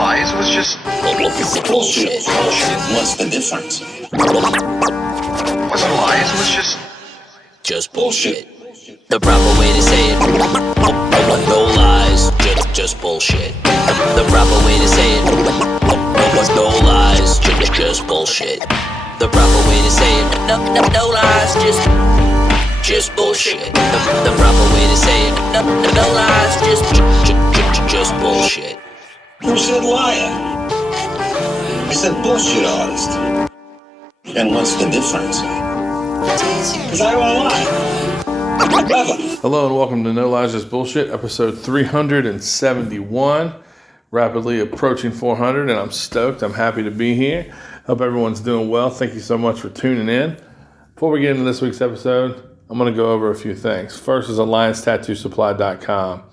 lies? It was just bullshit. What's the difference? It wasn't lies. It was just bullshit. The proper way to say it. No lies, just bullshit. The proper way to say it. No lies, just bullshit. The proper way to say it. No lies, just bullshit. The proper way to say it. No lies, just bullshit. Who said liar? I said bullshit artist. And what's the difference? Because I don't lie. Hello and welcome to No Lies, Just Bullshit, episode 371, rapidly approaching 400, and I'm stoked. I'm happy to be here. Hope everyone's doing well. Thank you so much for tuning in. Before we get into this week's episode, I'm going to go over a few things. First is AllianceTattooSupply.com.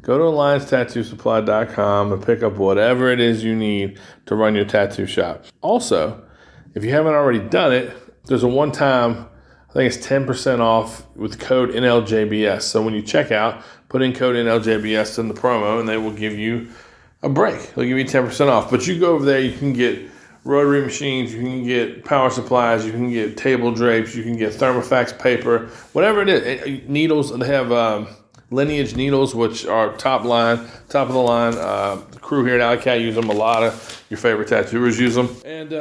Go to AllianceTattooSupply.com and pick up whatever it is you need to run your tattoo shop. Also, if you haven't already done it, there's a one-time, I think it's 10% off with code NLJBS. So when you check out, put in code NLJBS in the promo and they will give you a break. They'll give you 10% off. But you go over there, you can get rotary machines, you can get power supplies, you can get table drapes, you can get Thermofax paper, whatever it is. Needles, they have Lineage needles, which are top of the line. The crew here at Alley use them. A lot of your favorite tattooers use them. And,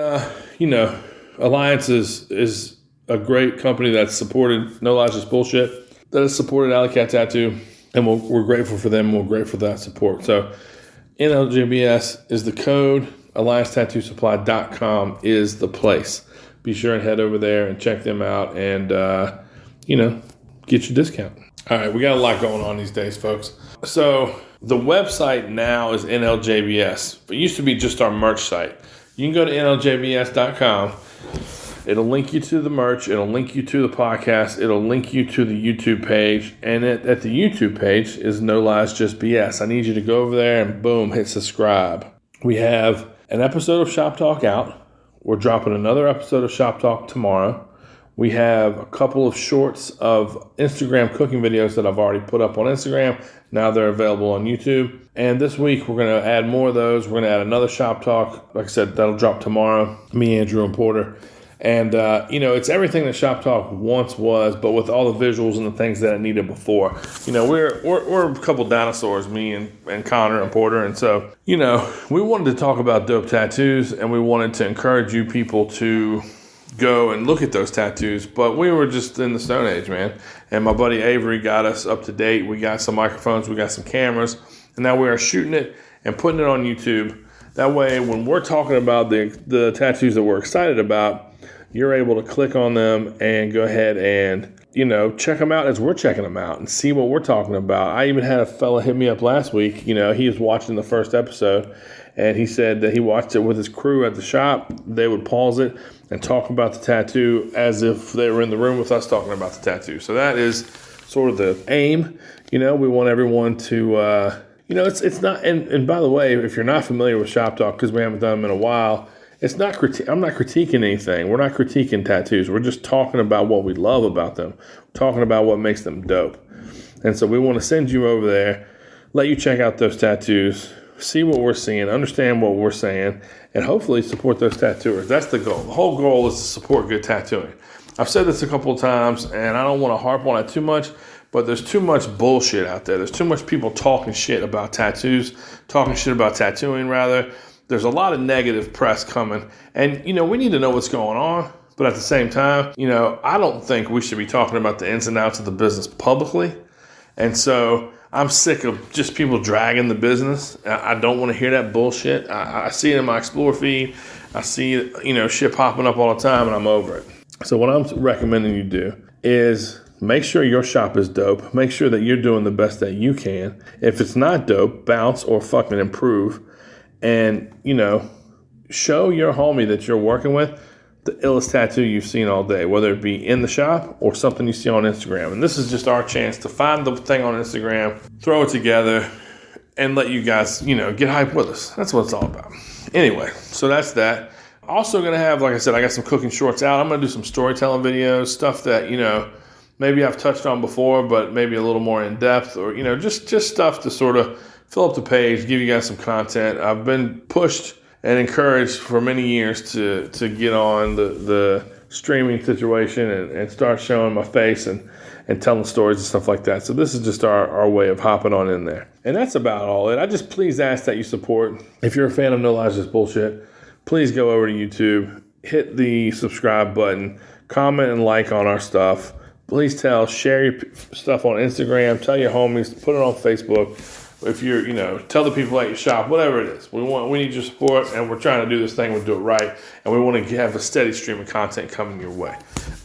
Alliance is a great company that's supported No Lies Just Bullshit, that has supported Alley Cat Tattoo, and we're grateful for them. We're grateful for that support. So NLJBS is the code. AllianceTattooSupply.com is the place. Be sure and head over there and check them out and, get your discount. All right, we got a lot going on these days, folks. So the website now is NLJBS. It used to be just our merch site. You can go to NLJBS.com. It'll link you to the merch. It'll link you to the podcast. It'll link you to the YouTube page. And at the YouTube page is No Lies Just BS. I need you to go over there and boom, hit subscribe. We have an episode of Shop Talk out. We're dropping another episode of Shop Talk tomorrow. We have a couple of shorts of Instagram cooking videos that I've already put up on Instagram. Now they're available on YouTube. And this week, we're going to add more of those. We're going to add another Shop Talk. Like I said, that'll drop tomorrow. Me, Andrew, and Porter. And, it's everything that Shop Talk once was, but with all the visuals and the things that it needed before. We're a couple dinosaurs, me and Connor and Porter. And so, we wanted to talk about dope tattoos, and we wanted to encourage you people to go and look at those tattoos, but we were just in the Stone Age, man. And my buddy Avery got us up to date. We got some microphones, we got some cameras, and now we are shooting it and putting it on YouTube. That way, when we're talking about the tattoos that we're excited about, you're able to click on them and go ahead and, check them out as we're checking them out and see what we're talking about. I even had a fella hit me up last week. He was watching the first episode, and he said that he watched it with his crew at the shop. They would pause it and talk about the tattoo as if they were in the room with us talking about the tattoo. So that is sort of the aim. We want everyone to, it's not, and by the way, if you're not familiar with Shop Talk, because we haven't done them in a while, it's not, I'm not critiquing anything. We're not critiquing tattoos. We're just talking about what we love about them, talking about what makes them dope. And so we want to send you over there, let you check out those tattoos, see what we're seeing, understand what we're saying, and hopefully support those tattooers. That's the goal. The whole goal is to support good tattooing. I've said this a couple of times, and I don't want to harp on it too much, but there's too much bullshit out there. There's too much people talking shit about tattoos, talking shit about tattooing, rather. There's a lot of negative press coming, and, we need to know what's going on, but at the same time, I don't think we should be talking about the ins and outs of the business publicly, and so I'm sick of just people dragging the business. I don't want to hear that bullshit. I see it in my Explore feed. I see, shit popping up all the time, and I'm over it. So what I'm recommending you do is make sure your shop is dope. Make sure that you're doing the best that you can. If it's not dope, bounce or fucking improve. And, show your homie that you're working with the illest tattoo you've seen all day, whether it be in the shop or something you see on Instagram. And this is just our chance to find the thing on Instagram, throw it together, and let you guys, get hyped with us. That's what it's all about. Anyway, so that's that. Also going to have, like I said, I got some cooking shorts out. I'm going to do some storytelling videos, stuff that, maybe I've touched on before, but maybe a little more in depth, or, just stuff to sort of fill up the page, give you guys some content. I've been pushed and encouraged for many years to get on the streaming situation and start showing my face and telling stories and stuff like that. So this is just our way of hopping on in there. And that's about all it. I just please ask that you support. If you're a fan of No Lies Just Bullshit, please go over to YouTube, hit the subscribe button, comment and like on our stuff. Please share your stuff on Instagram, tell your homies, put it on Facebook. If you're, tell the people at your shop, whatever it is. We need your support, and we're trying to do this thing. We'll do it right, and we want to have a steady stream of content coming your way.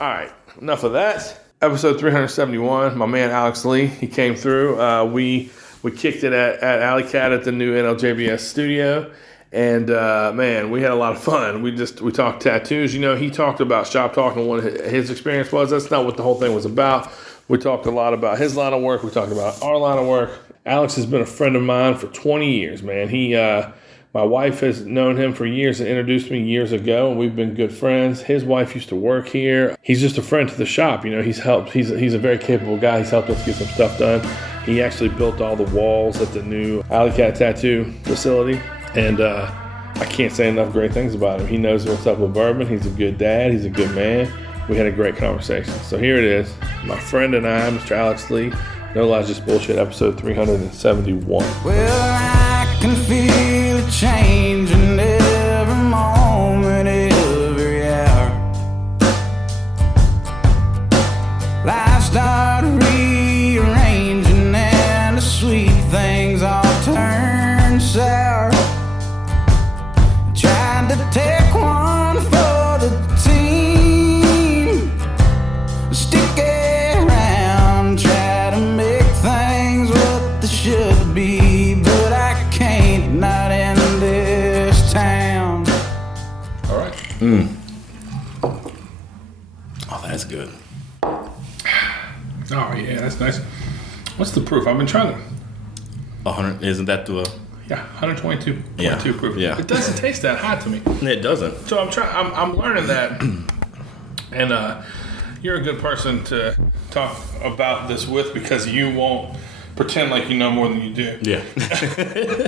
All right, enough of that. Episode 371. My man Alex Lee, he came through. We kicked it at Alley Cat at the new NLJBS studio, and man, we had a lot of fun. We talked tattoos. He talked about shop talk and what his experience was. That's not what the whole thing was about. We talked a lot about his line of work. We talked about our line of work. Alex has been a friend of mine for 20 years, man. My wife has known him for years and introduced me years ago, and we've been good friends. His wife used to work here. He's just a friend to the shop. He's helped. He's a very capable guy. He's helped us get some stuff done. He actually built all the walls at the new Alley Cat tattoo facility, and I can't say enough great things about him. He knows what's up with bourbon. He's a good dad. He's a good man. We had a great conversation. So here it is. My friend and I, Mr. Alex Lee, No Lies Just Bullshit, episode 371. Well, I can feel it changing every moment, every hour. Life started rearranging and the sweet things all turned sour. Tried to take one for the team, stick around, try to make things what they should be, but I can't, not in this town. All right. Oh, that's good. Oh, yeah, that's nice. What's the proof? I've been trying to... 100, isn't that the... Yeah, 122 Yeah, proof. yeah. It doesn't taste that hot to me. It doesn't. So I'm learning that, and you're a good person to talk about this with because you won't pretend like you know more than you do. Yeah.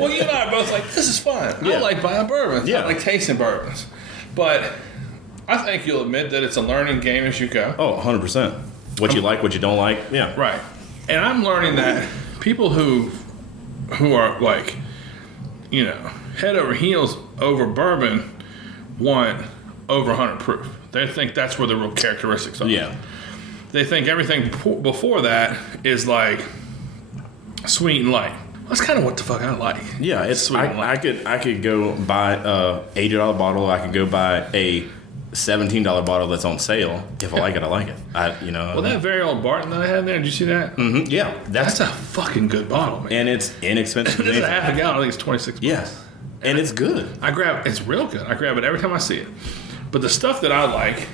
Well, you and I are both like, this is fun. Yeah. I like buying bourbons. Yeah. I like tasting bourbons. But I think you'll admit that it's a learning game as you go. Oh, 100%. What you like, what you don't like. Yeah. Right. And I'm learning that people who are like, head over heels over bourbon want over 100 proof. They think that's where the real characteristics are. Yeah. They think everything before that is like sweet and light. That's kind of what the fuck I like. Yeah, it's sweet and light. I could go buy a $80 bottle. I could go buy a $17 bottle that's on sale. If I like it, I like it. Well, that very old Barton that I had there, did you see that? Mm-hmm. Yeah, That's a fucking good bottle, man. and it's inexpensive. This is a half a gallon. I think it's 26 bucks. Yes, and it's good. It's real good. I grab it every time I see it. But the stuff that I like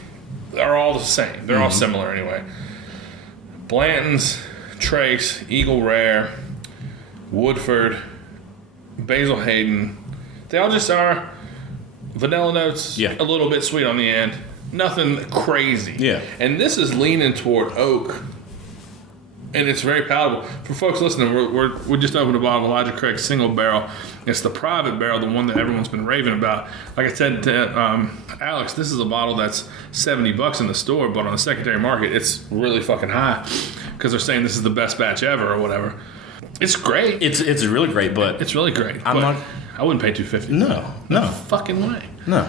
are all the same. They're all similar anyway. Blanton's, Trace, Eagle Rare, Woodford, Basil Hayden. They all just are vanilla notes, Yeah. a little bit sweet on the end. Nothing crazy. Yeah. And this is leaning toward oak. And it's very palatable. For folks listening, we just opened a bottle of Elijah Craig's single barrel. It's the private barrel, the one that everyone's been raving about. Like I said to Alex, this is a bottle that's $70 in the store, but on the secondary market, it's really fucking high because they're saying this is the best batch ever or whatever. It's great. It's really great, but It's really great. I'm but not- I wouldn't pay $250. no, Fucking way. no.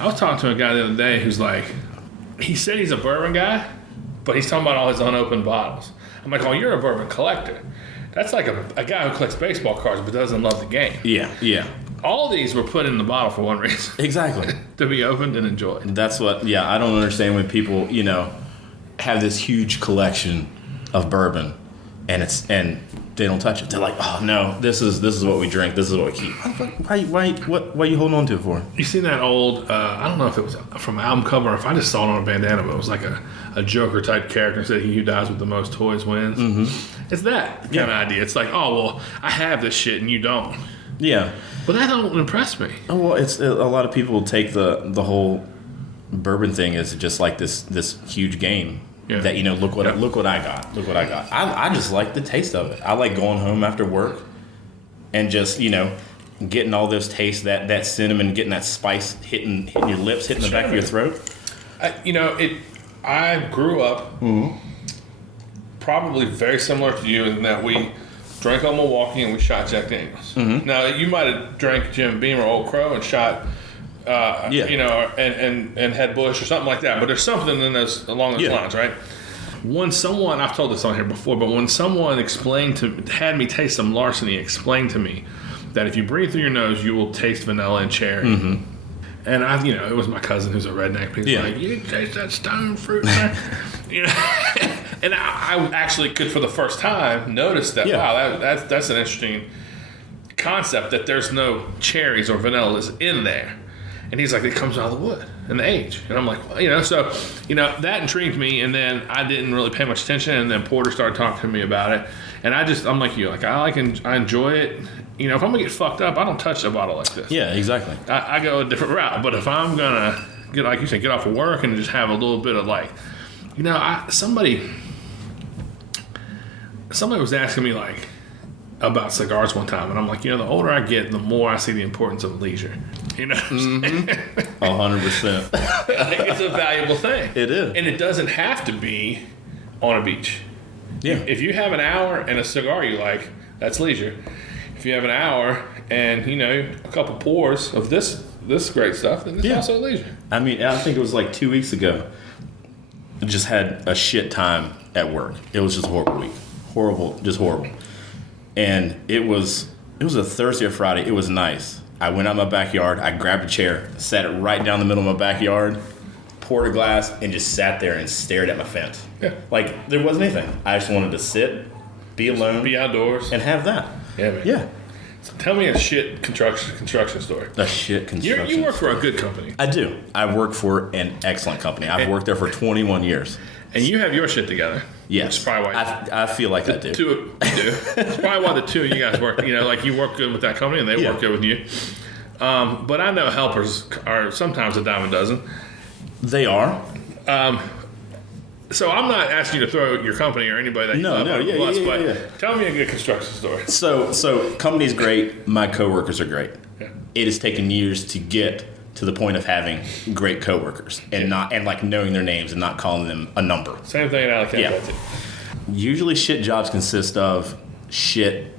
I was talking to a guy the other day who's like, he said he's a bourbon guy, but he's talking about all his unopened bottles. I'm like, oh, you're a bourbon collector. That's like a guy who collects baseball cards but doesn't love the game. Yeah, All these were put in the bottle for one reason. exactly. To be opened and enjoyed. That's what. Yeah, I don't understand when people, have this huge collection of bourbon, and they don't touch it. They're like, oh no, this is what we drink. This is what we keep. Why are you holding on to it for? You seen that old, I don't know if it was from an album cover or if I just saw it on a bandana, but it was like a Joker type character and said he who dies with the most toys wins. Mm-hmm. It's that kind of idea. It's like, oh, well, I have this shit and you don't. Yeah. But that don't impress me. Oh, well, it's a lot of people take the whole bourbon thing as just like this huge game. Yeah. That look what I got. I just like the taste of it. I like going home after work and just, getting all those tastes, that cinnamon, getting that spice hitting your lips, hitting the back of your throat. I grew up probably very similar to you in that we drank on Milwaukee and we shot Jack Daniels. Now, you might have drank Jim Beam or Old Crow and shot, and had Bush or something like that. But there's something in those along those lines, right? When someone, I've told this on here before, but when someone had me taste some Larceny, explained to me that if you breathe through your nose, you will taste vanilla and cherry. And it was my cousin who's a redneck. He's like, you taste that stone fruit, man. And I actually could, for the first time, notice that. Wow, that's an interesting concept that there's no cherries or vanillas in there. And he's like, it comes out of the wood and the age. And I'm like, well, so that intrigued me. And then I didn't really pay much attention. And then Porter started talking to me about it. And I'm like you, I enjoy it. If I'm gonna get fucked up, I don't touch a bottle like this. Yeah, exactly. I go a different route. But if I'm gonna get, like you said, get off of work and just have a little bit of somebody was asking me about cigars one time, and I'm like, the older I get, the more I see the importance of leisure. You know what I'm saying? 100%. It's a valuable thing. It is. And it doesn't have to be on a beach. Yeah. If you have an hour and a cigar you like, that's leisure. If you have an hour and, a couple pours of this great stuff, then it's also leisure. I mean, I think it was 2 weeks ago. I just had a shit time at work. It was just a horrible week. Horrible, just horrible. And it was a Thursday or Friday. It was nice. I went out in my backyard. I grabbed a chair, sat it right down the middle of my backyard, poured a glass, and just sat there and stared at my fence. Yeah. There wasn't anything. I just wanted to sit, be alone, be outdoors, and have that. Yeah, man. Yeah. So tell me a shit construction story. A shit construction. You work for a good company. I do. I work for an excellent company. I've worked there for 21 years. And you have your shit together. Yes. Which is probably why I feel like I do. You do. It's probably why the two of you guys work. You work good with that company and they work good with you. But I know helpers are sometimes a dime a dozen. They are. So I'm not asking you to throw your company or anybody that you love on the bus, but tell me a good construction story. So company's great. My coworkers are great. Yeah. It has taken years to get to the point of having great coworkers and knowing their names and not calling them a number. Same thing in Alabama. Yeah. Usually shit jobs consist of shit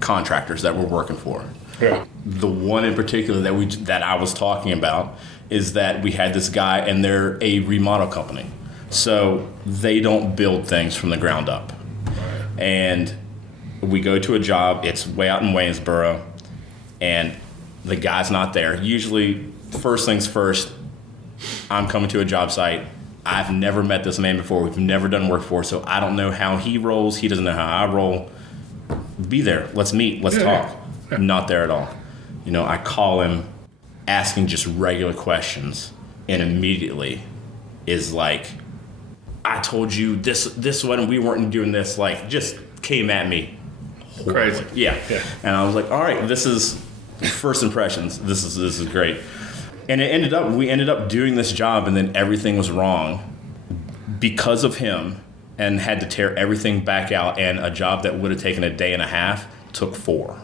contractors that we're working for. Yeah. The one in particular that I was talking about is that we had this guy and they're a remodel company. So they don't build things from the ground up. Right. And we go to a job, it's way out in Waynesboro, and the guy's not there. Usually, first things first, I'm coming to a job site. I've never met this man before. We've never done work for, so I don't know how he rolls. He doesn't know how I roll. Be there. Let's meet. Let's talk. Yeah. Not there at all. I call him asking just regular questions, and immediately is like, I told you this when we weren't doing this, just came at me horribly. Crazy. Yeah. And I was like, all right, this is first impressions. This is great. And we ended up doing this job, and then everything was wrong because of him, and had to tear everything back out, and a job that would have taken a day and a half took 4.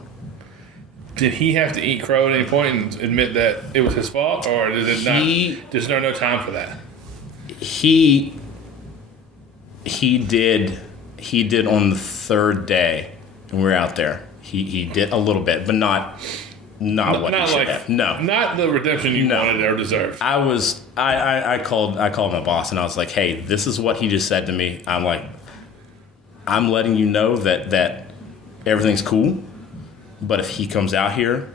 Did he have to eat crow at any point and admit that it was his fault, or did it not? There's no time for that. He did on the 3rd day, and we were out there. He did a little bit, but not what he should have. No, not the redemption you wanted or deserved. I called my boss, and I was like, hey, this is what he just said to me. I'm like, I'm letting you know that everything's cool, but if he comes out here,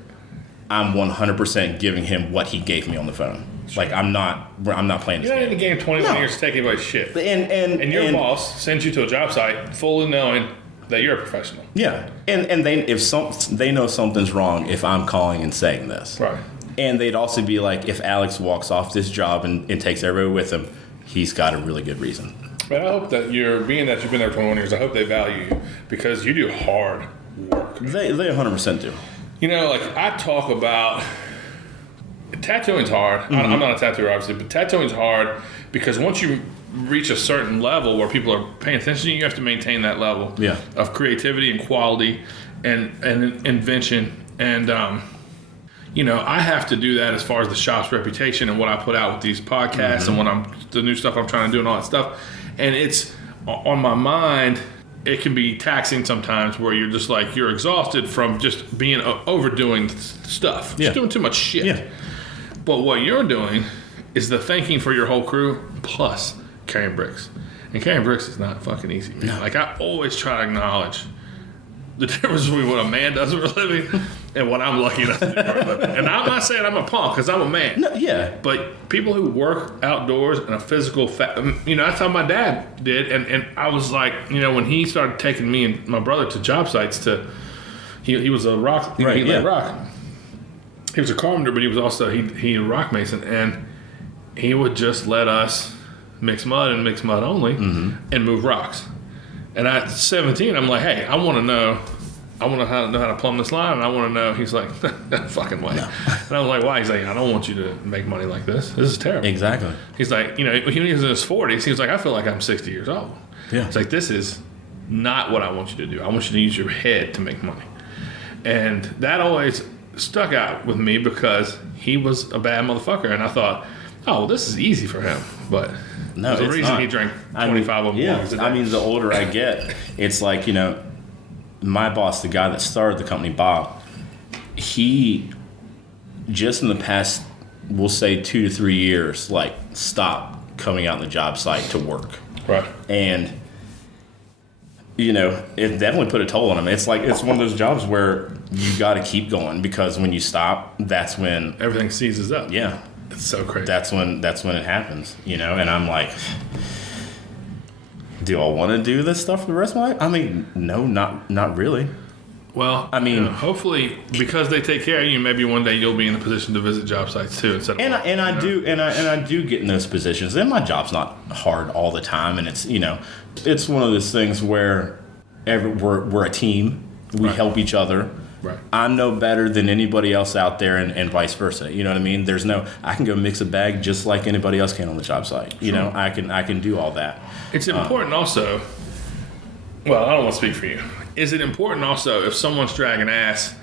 I'm 100% giving him what he gave me on the phone. I'm not playing this game. You're not in the game 21 years to take anybody's shit. And your boss sends you to a job site fully knowing that you're a professional. Yeah. And they know something's wrong if I'm calling and saying this. Right. And they'd also be like, if Alex walks off this job and takes everybody with him, he's got a really good reason. But I hope that you've been there 21 years, I hope they value you because you do hard work. They 100% do. I talk about tattooing's hard. Mm-hmm. I'm not a tattooer, obviously, but tattooing's hard because once you reach a certain level where people are paying attention to you, you have to maintain that level of creativity and quality and invention. And, I have to do that as far as the shop's reputation and what I put out with these podcasts and the new stuff I'm trying to do and all that stuff. And it's on my mind. It can be taxing sometimes where you're just like, you're exhausted from just being overdoing stuff. Just doing too much shit. Yeah. But what you're doing is the thinking for your whole crew plus carrying bricks. And carrying bricks is not fucking easy. No. Like, I always try to acknowledge the difference between what a man does for a living and what I'm lucky enough to do for a living. And I'm not saying I'm a punk, because I'm a man. No, yeah. But people who work outdoors in a physical, that's how my dad did. And I was like, when he started taking me and my brother to job sites he was a rock, he laid rock. He was a carpenter, but he was also, he a rock mason. And he would just let us mix mud and mix mud only and move rocks. And at 17, I'm like, hey, I want to know how to plumb this line, and I want to know. He's like, that fucking way. No. And I was like, why? He's like, I don't want you to make money like this. This is terrible. Exactly. He's like, when he was in his 40s, he was like, I feel like I'm 60 years old. Yeah. It's like, this is not what I want you to do. I want you to use your head to make money. And that always stuck out with me because he was a bad motherfucker. And I thought, oh, well, this is easy for him. But no, there's a reason he drank 25 of them. Yeah, I mean, the older I get, it's like, my boss, the guy that started the company, Bob, he just in the past, we'll say 2 to 3 years, like, stopped coming out on the job site to work. Right. And, it definitely put a toll on him. It's like, it's one of those jobs where you got to keep going, because when you stop, that's when everything seizes up. Yeah. It's so crazy. That's when it happens, and I'm like, do I want to do this stuff for the rest of my life? I mean, no, not really. Well, I mean, hopefully, because they take care of you, maybe one day you'll be in a position to visit job sites too. Instead of I do get in those positions. And my job's not hard all the time, and it's it's one of those things where we're a team. We help each other. Right. I'm no better than anybody else out there, and vice versa. You know what I mean? I can go mix a bag just like anybody else can on the job site. Sure. I can do all that. It's important also. Well, I don't want to speak for you. Is it important also if someone's dragging ass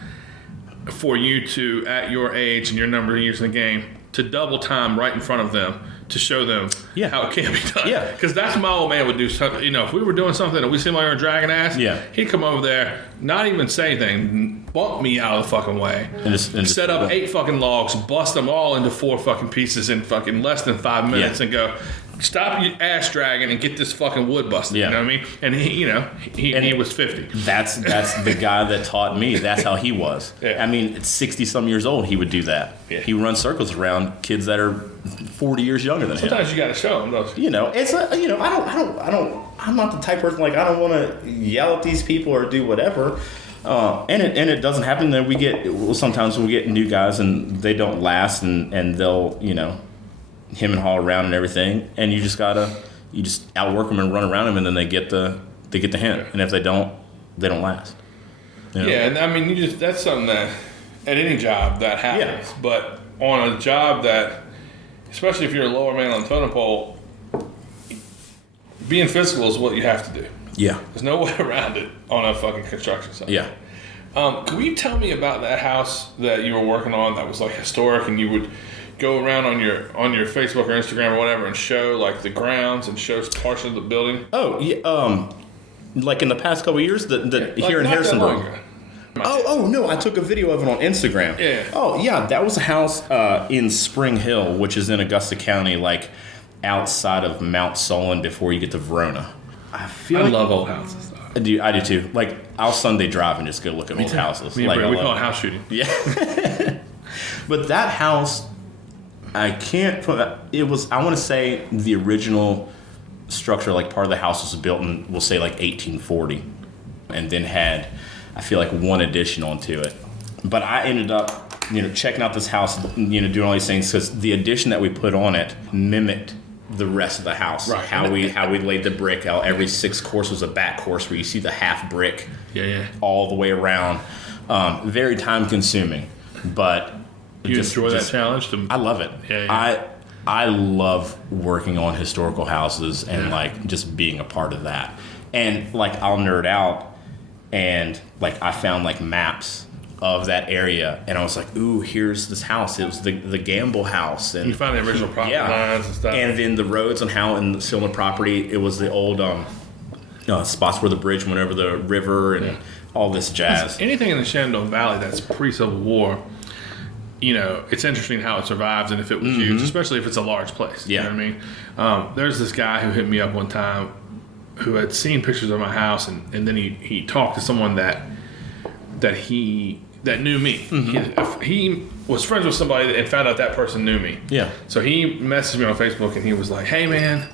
for you to, at your age and your number of years in the game, to double time right in front of them to show them how it can be done? Yeah. Because that's my old man would do something. If we were doing something and we seemed like we were dragging ass, he'd come over there, not even say anything, bump me out of the fucking way, and set up 8 fucking logs, bust them all into 4 fucking pieces in fucking less than 5 minutes, and go, stop your ass dragging and get this fucking wood busted. You know what I mean? And he was 50. That's the guy that taught me. That's how he was. I mean, at 60 some years old, he would do that. Yeah. He would run circles around kids that are 40 years younger than him. Sometimes you got to show them, don't you? It's I'm not the type of person, like, I don't want to yell at these people or do whatever. And it doesn't happen that sometimes we get new guys and they don't last, and they'll him and haul around and everything, and you just outwork them and run around them, and then they get the hint. And if they don't last. Yeah, and I mean, that's something that at any job that happens. Yeah. But on a job that, especially if you're a lower man on the totem pole, being physical is what you have to do. Yeah. There's no way around it on a fucking construction site. Yeah. Can you tell me about that house that you were working on that was like historic, and you would go around on your Facebook or Instagram or whatever and show like the grounds and show parts of the building? Oh, yeah. Like in the past couple of years, here in Harrisonburg. Oh no! I took a video of it on Instagram. Yeah. Oh yeah, that was a house in Spring Hill, which is in Augusta County, like outside of Mount Solon before you get to Verona. I love old houses. I do too. Like, I'll Sunday drive and just go look at old houses. We call it house shooting. Yeah. But that house, I want to say the original structure, like part of the house was built in, we'll say like 1840, and then had, I feel like, one addition onto it. But I ended up, checking out this house, doing all these things, because the addition that we put on it mimicked the rest of the house. Right. How we laid the brick out. Every 6 course was a back course where you see the half brick all the way around. Very time consuming, but you enjoy that challenge? I love it. Yeah. I love working on historical houses and like just being a part of that. And like, I'll nerd out. and like I found like maps of that area, and I was like, ooh, here's this house. It was the Gamble house, and You find the original property lines and stuff. and then the roads and how in the Sylvan property it was the old spots where the bridge went over the river and all this jazz. Anything in the Shenandoah Valley that's pre-Civil War, you know, it's interesting how it survives and if it was used, especially if it's a large place. Yeah. You know what I mean? There's this guy who hit me up one time who had seen pictures of my house, and then he talked to someone that knew me. He was friends with somebody and found out that person knew me. Yeah. So he messaged me on Facebook and he was like, hey man,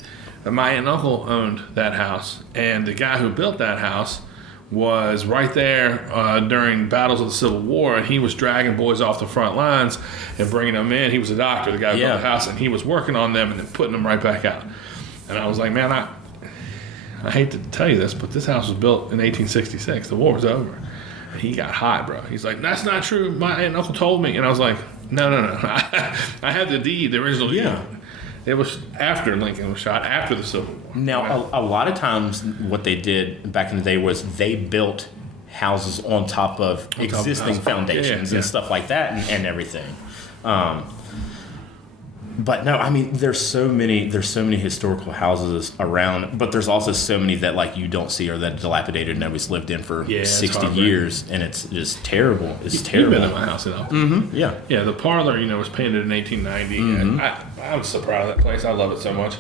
my aunt and uncle owned that house, and the guy who built that house was right there during battles of the Civil War, and he was dragging boys off the front lines and bringing them in. He was a doctor, the guy who built the house, and he was working on them and then putting them right back out. And I was like, man, I hate to tell you this, but this house was built in 1866. The war was over. And he got hot, bro. He's like, that's not true. My aunt and uncle told me. And I was like, no. I have the deed, the original deed. Yeah. It was after Lincoln was shot, after the Civil War. Now, a lot of times what they did back in the day was they built houses on top of existing foundations and stuff like that and everything. But no, I mean, there's so many historical houses around, but there's also so many that like you don't see or that dilapidated nobody's lived in for 60 years, and it's just terrible. It's terrible. You've been in my house at all. Yeah. Yeah, the parlor, was painted in 1890. And I was so proud of that place. I love it so much.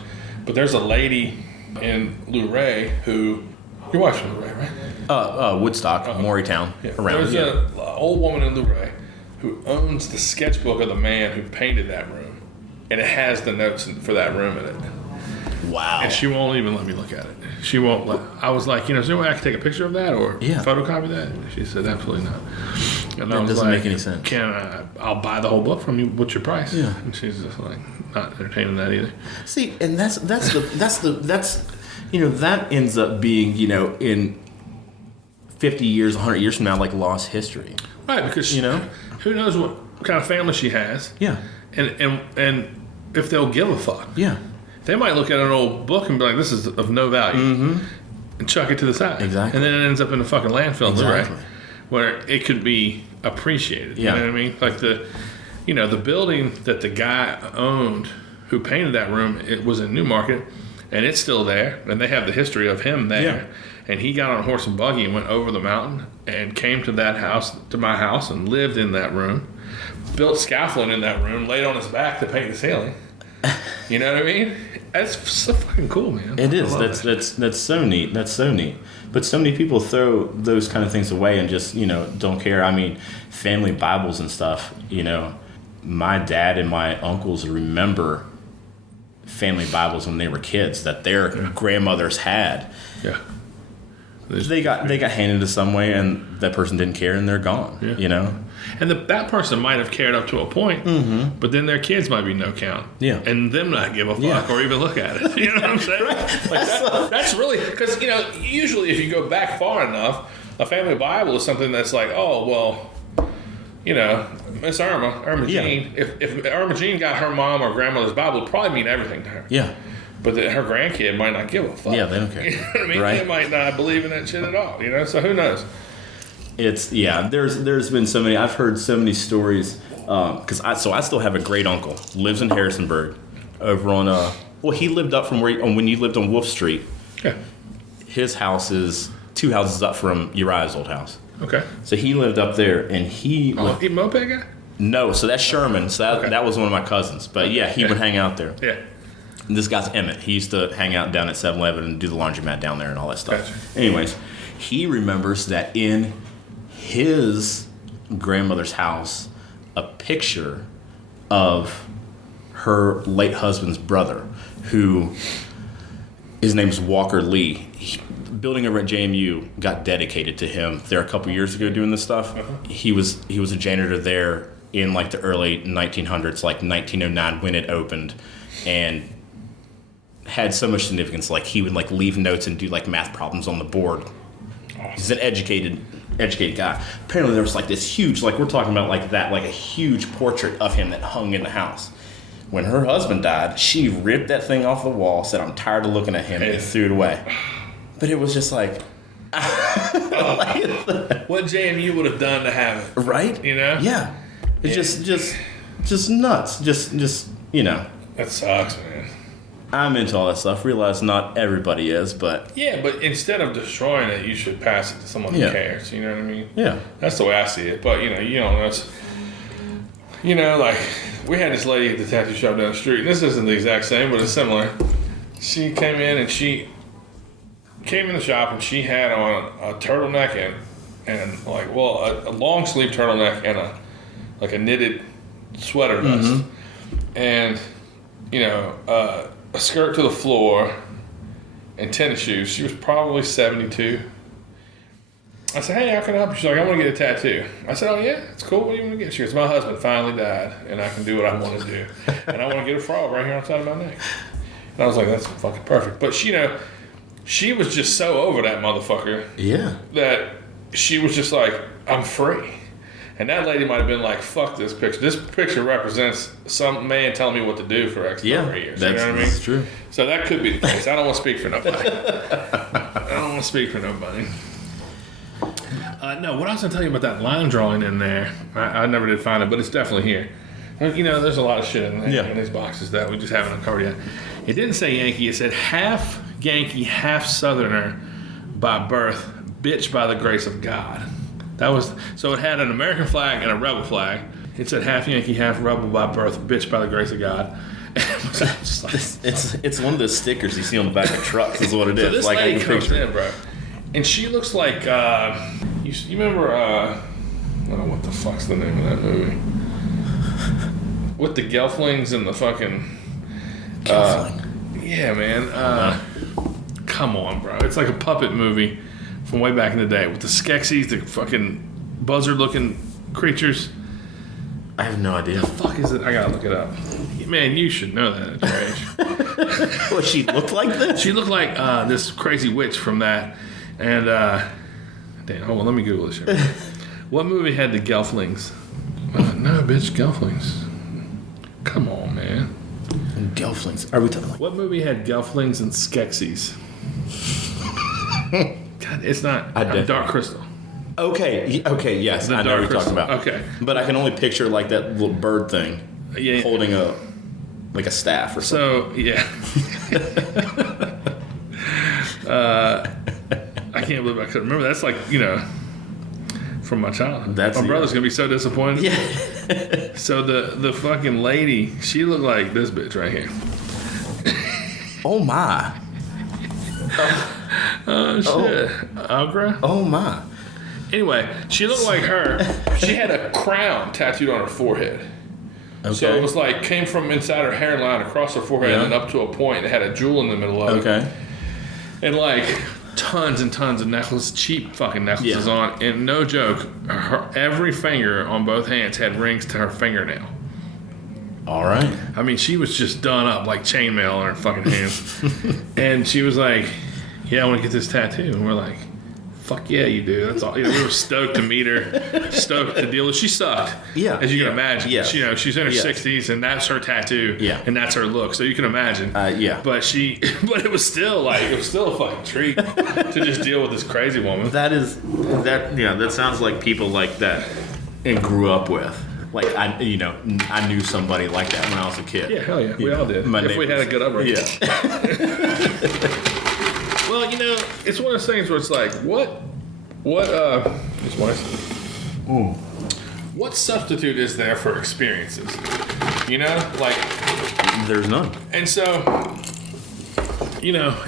But there's a lady in Luray who, your wife's from Luray, right? Woodstock, Morrietown, around. There's an old woman in Luray who owns the sketchbook of the man who painted that room. And it has the notes for that room in it. Wow. And she won't even let me look at it. She won't let. I was like, is there a way I can take a picture of that or photocopy that? And she said, absolutely not. And I was doesn't like, make any sense. I'll buy the whole book from you. What's your price? Yeah. And she's just like, not entertaining that either. See, and that's that ends up being, in 50 years, 100 years from now, like lost history. Right, because who knows what kind of family she has. Yeah. And if they'll give a fuck. Yeah. They might look at an old book and be like, this is of no value. And chuck it to the side. Exactly. And then it ends up in a fucking landfill, exactly. Right? Where it could be appreciated. Yeah. You know what I mean? Like the building that the guy owned who painted that room, it was in Newmarket, and it's still there, and they have the history of him there. Yeah. And he got on a horse and buggy and went over the mountain and came to that house, to my house, and lived in that room. Built scaffolding in that room, laid on his back to paint the ceiling. You know what I mean? That's so fucking cool, man. It is. That's so neat. That's so neat. But so many people throw those kind of things away and just don't care. I mean, family Bibles and stuff. My dad and my uncles remember family Bibles when they were kids that their grandmothers had. Yeah. They got handed to some way, and that person didn't care, and they're gone. Yeah. And that person might have cared up to a point, but then their kids might be no count. Yeah. And them not give a fuck or even look at it. You know what I'm saying? Like that's really, because, usually if you go back far enough, a family Bible is something that's like, oh, well, Miss Irma Jean, if Irma Jean got her mom or grandmother's Bible, it would probably mean everything to her. Yeah. But her grandkid might not give a fuck. Yeah, they don't care. You know what I mean? Right. They might not believe in that shit at all, so who knows? There's been so many. I've heard so many stories because I still have a great uncle, lives in Harrisonburg, over on he lived up from when you lived on Wolf Street. Yeah. His house is 2 houses up from Uriah's old house. Okay. So he lived up there, and he moped guy? No, so that's Sherman. So that was one of my cousins. But he would hang out there. Yeah. And this guy's Emmett. He used to hang out down at 7-Eleven and do the laundromat down there and all that stuff. Gotcha. Anyways, he remembers that in his grandmother's house, a picture of her late husband's brother, who his name's Walker Lee. Building over at JMU got dedicated to him there a couple years ago doing this stuff. He was a janitor there in like the early 1900s, like 1909 when it opened, and had so much significance. Like he would like leave notes and do like math problems on the board. He's an educated guy. Apparently there was like this huge, like we're talking about like that, like a huge portrait of him that hung in the house. When her husband died, she ripped that thing off the wall, said, "I'm tired of looking at him," and threw it away. But it was just like, What JMU would have done to have it, Right? you know? Yeah. It's just nuts. Just you know. That sucks, man. I'm into all that stuff. Realize not everybody is, but Yeah, but instead of destroying it, you should pass it to someone who Yeah. cares. You know what I mean? yeah. That's the way I see it. But, you don't know. It's, like, we had this lady at the tattoo shop down the street. And this isn't the exact same, but it's similar. She came in and she came in the shop and she had on a turtleneck and a long sleeve turtleneck and a knitted sweater vest. And, a skirt to the floor and tennis shoes. She was probably 72. I said, hey, how can I help you? She's like, I want to get a tattoo. I said, oh, yeah, it's cool. What do you want to get? She goes, my husband finally died, and I can do what I want to do. And I want to get a frog right here on the side of my neck. And I was like, that's fucking perfect. But, she was just so over that motherfucker Yeah. that she was just like, I'm free. And that lady might have been like, fuck this picture. This picture represents some man telling me what to do for X number of years. You know what I mean? That's true. So that could be the case. I don't want to speak for nobody. No, what I was going to tell you about that line drawing in there, I never did find it, but it's definitely here. There's a lot of shit in there, in these boxes that we just haven't uncovered yet. It didn't say Yankee. It said half Yankee, half Southerner by birth, bitch by the grace of God. So it had an American flag and a rebel flag. It said half Yankee, half rebel by birth, bitch by the grace of God. It's one of those stickers you see on the back of trucks is what it is. So this like lady I comes picture. in, bro, and she looks like you remember what the fuck's the name of that movie with the Gelflings and the fucking yeah, man. Come on, bro. It's like a puppet movie from way back in the day with the Skeksis, the fucking buzzard-looking creatures. I have no idea. The fuck is it? I gotta look it up. Man, you should know that at your age. What, she looked like this? She looked like this crazy witch from that. And, damn, hold on, let me Google this shit. What movie had the Gelflings? No, bitch, Gelflings. Come on, man. Gelflings. Are we talking like... What movie had Gelflings and Skeksis? God, it's not. Dark Crystal. Okay, yes, I know what you're talking about. Okay. But I can only picture like that little bird thing holding a staff or something. So, yeah. I can't believe I couldn't remember. That's like, from my childhood. My brother's going to be so disappointed. Yeah. So the fucking lady, she looked like this bitch right here. Oh, my. Oh, shit. Agra? Oh, my. Anyway, she looked like her. She had a crown tattooed on her forehead. Okay. So it was like, came from inside her hairline across her forehead and then up to a point. It had a jewel in the middle of it. Okay. And like tons and tons of necklaces, cheap fucking necklaces on. And no joke, every finger on both hands had rings to her fingernail. All right. I mean, she was just done up like chainmail on her fucking hands. And she was like, yeah, I want to get this tattoo. And we're like, fuck yeah, you do. That's all. We were stoked to meet her, stoked to deal with. She sucked. Yeah. As you can imagine. Yeah. She's in her 60s, and that's her tattoo. Yeah. And that's her look. So you can imagine. Yeah. But it was still a fucking treat to just deal with this crazy woman. That sounds like people like that and grew up with. Like I knew somebody like that when I was a kid. Yeah, hell yeah, we all did. If we had a good upbringing. Yeah. Well, it's one of those things where it's like, what substitute is there for experiences? There's none. And so,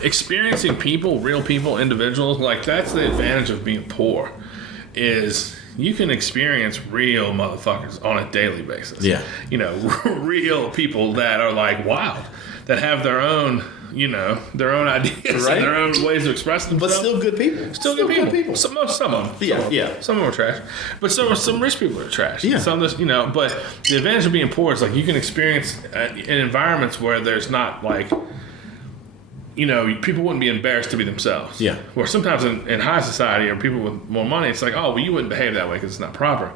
experiencing people, real people, individuals, like that's the advantage of being poor, is you can experience real motherfuckers on a daily basis. Yeah. Real people that are like wild, that have their own, their own ideas and their own ways of expressing themselves. But still good people. Still good people. Some of them. Yeah. Some of them are trash. But some rich people are trash. Yeah. Some of this, but the advantage of being poor is like you can experience in environments where there's not like, people wouldn't be embarrassed to be themselves. Yeah. Or sometimes in high society or people with more money, it's like, oh, well, you wouldn't behave that way because it's not proper.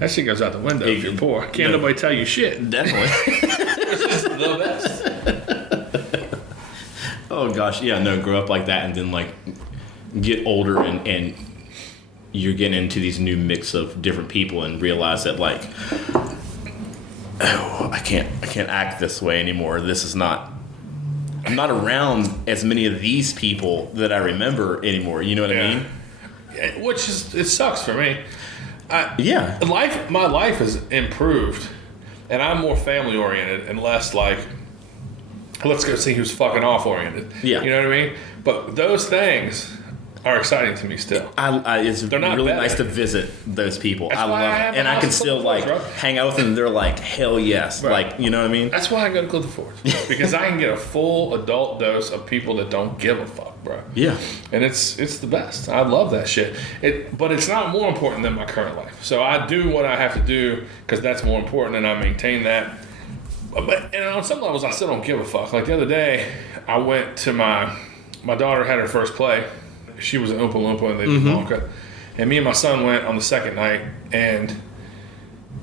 That shit goes out the window if you're poor. Can't nobody tell you shit. Definitely. It's the best. Oh gosh, yeah, no, grew up like that and then like get older and you're getting into these new mix of different people and realize that like, oh, I can't act this way anymore. This is not. I'm not around as many of these people that I remember anymore. You know what I mean? Yeah, which is, it sucks for me. Yeah. My life has improved, and I'm more family oriented and less like, let's go see who's fucking off oriented. Yeah. You know what I mean? But those things are exciting to me still. It's They're not really bad. nice to visit those people. That's I why love I have it. And a I house can of still Clifton like Fords, bro. hang out with them and they're like, hell yes. Right. Like, you know what I mean? That's why I go to Clifton Fords. Because I can get a full adult dose of people that don't give a fuck, bro. Yeah. And it's the best. I love that shit. But it's not more important than my current life. So I do what I have to do because that's more important, and I maintain that. But and on some levels, I still don't give a fuck. Like the other day, I went to my daughter had her first play. She was an Oompa Loompa, and they did Wonka. And me and my son went on the second night, and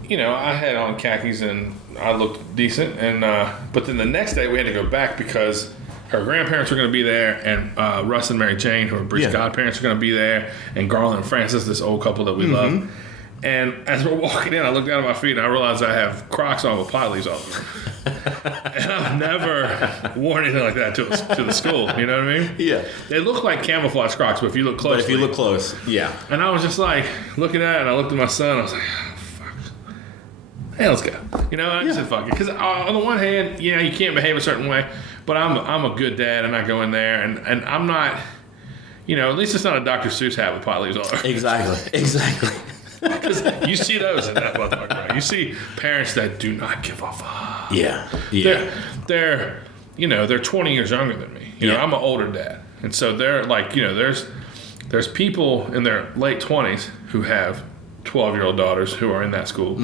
you know, I had on khakis and I looked decent. And but then the next day we had to go back because her grandparents were going to be there, and Russ and Mary Jane, who are Bree's godparents, are going to be there, and Garland and Francis, this old couple that we love. And as we're walking in, I look down at my feet and I realize I have Crocs on with pot leaves all over. And I've never worn anything like that to the school. You know what I mean? Yeah. They look like camouflage Crocs, but if you look close, But if you look close, yeah. and I was just like looking at it, and I looked at my son. I was like, oh, fuck. Hey, let's go. You know, I said fuck it. Because on the one hand, yeah, you can't behave a certain way, but I'm a good dad, and I go in there, and I'm not, you know, at least it's not a Dr. Seuss hat with pot leaves all over. Exactly. Because you see those in that motherfucker, right? You see parents that do not give a fuck. Yeah. They're you know, they're 20 years younger than me. You know, I'm an older dad. And so they're like, you know, there's people in their late 20s who have 12-year-old daughters who are in that school,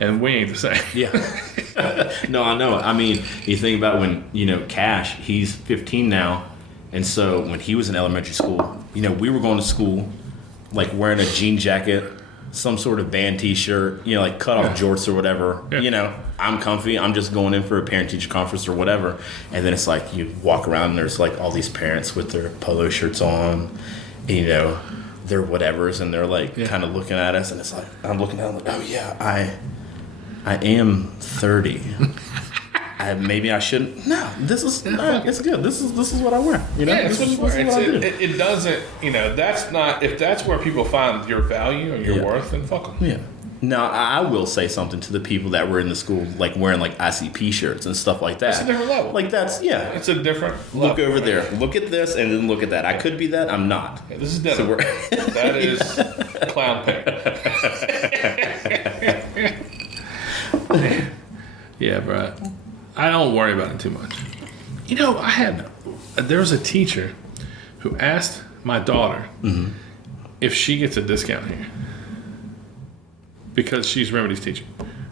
and we ain't the same. Yeah. No, I know. I mean, you think about when, you know, Cash, he's 15 now, and so when he was in elementary school, you know, we were going to school like wearing a jean jacket, some sort of band t-shirt, you know, like cut off jorts or whatever. You know, I'm comfy. I'm just going in for a parent-teacher conference or whatever. And then it's like you walk around and there's like all these parents with their polo shirts on, you know, their whatevers, and they're like kind of looking at us, and it's like I'm looking down like, oh yeah, I am 30. Maybe I shouldn't. No, this is it's good. This is what I wear. You know, Yeah, this it's is what what I do. it doesn't, you know, that's not, if that's where people find your value and your worth, then fuck them. Yeah. Now, I will say something to the people that were in the school, like wearing like ICP shirts and stuff like that. It's a different level. Like that's, It's a different Look level, over right? there. Look at this and then look at that. I could be that. I'm not. Yeah, this is So denim. we're That is clown paint. Yeah, bro. I don't worry about it too much. You know, there was a teacher who asked my daughter if she gets a discount here because she's Remedy's teacher.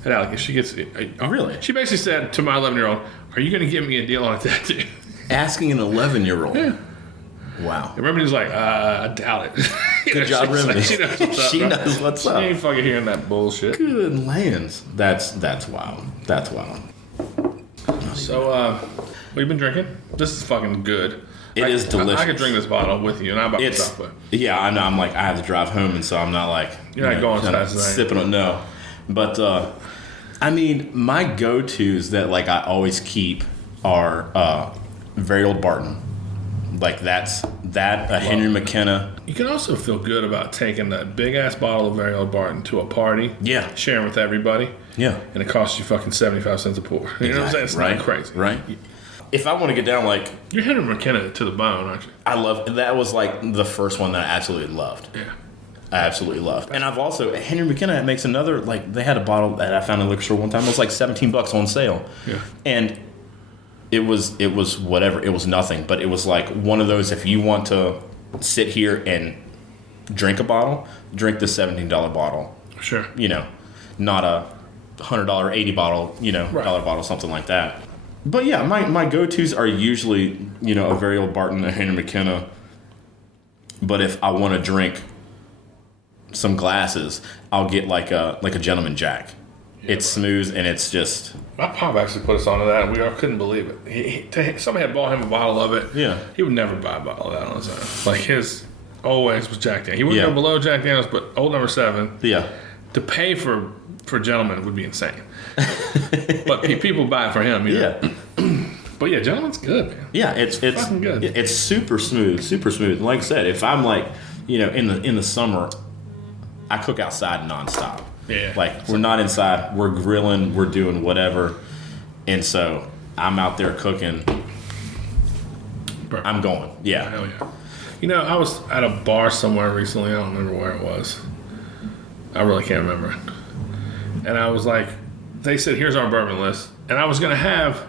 And Alec, if she gets, Really? She basically said to my 11-year-old, "Are you going to give me a deal on a tattoo?" asking an 11-year-old. Yeah. Wow. And Remedy's like, I doubt it. Good job, Remedy. She knows what's up. She bro. knows what's She up. ain't fucking hearing that bullshit. Good lands. That's wild. That's wild. So, what you been drinking? This is fucking good. It is delicious. I could drink this bottle with you, and I'm about to It's stop it. yeah. I know. I'm like I have to drive home, and so I'm not like You're not going as kinda fast as I am. sipping on no. But I mean, my go-tos that like I always keep are Very Old Barton. Like that's Henry McKenna. You can also feel good about taking that big ass bottle of Very Old Barton to a party, Yeah. sharing with everybody, Yeah. and it costs you fucking 75 cents a pour. You know what I'm saying? It's right. not crazy. Right. If I want to get down, like You're Henry McKenna to the bone, aren't you? I love that was like the first one that I absolutely loved. Yeah. I absolutely loved. And I've also Henry McKenna makes another like they had a bottle that I found in a liquor store one time. It was like $17 on sale. Yeah. And it was whatever. It was nothing, but it was like one of those if you want to sit here and drink a bottle, drink the $17 bottle. Sure. You know, not a $100 80 bottle, you know, Right. dollar bottle, something like that. But yeah, my go-tos are usually, you know, a Very Old Barton, a Henry McKenna. But if I want to drink some glasses, I'll get like a Gentleman Jack. It's smooth and it's just My pop actually put us onto that, and we all couldn't believe it. Somebody had bought him a bottle of it. Yeah. He would never buy a bottle of that on his own. Like his always was Jack Daniels. He wouldn't go below Jack Daniels, but Old Number 7. Yeah. To pay for Gentleman would be insane. But people buy it for him, you know? Yeah. But yeah, Gentleman's good, man. Yeah, it's fucking good. It's super smooth, super smooth. And like I said, if I'm like, you know, in the summer, I cook outside nonstop. Yeah. Like we're not inside, we're grilling, we're doing whatever, and so I'm out there cooking. Perfect. I'm going. Yeah. Hell yeah. You know, I was at a bar somewhere recently. I don't remember where it was. I really can't remember it. And I was like, they said, here's our bourbon list. And I was going to have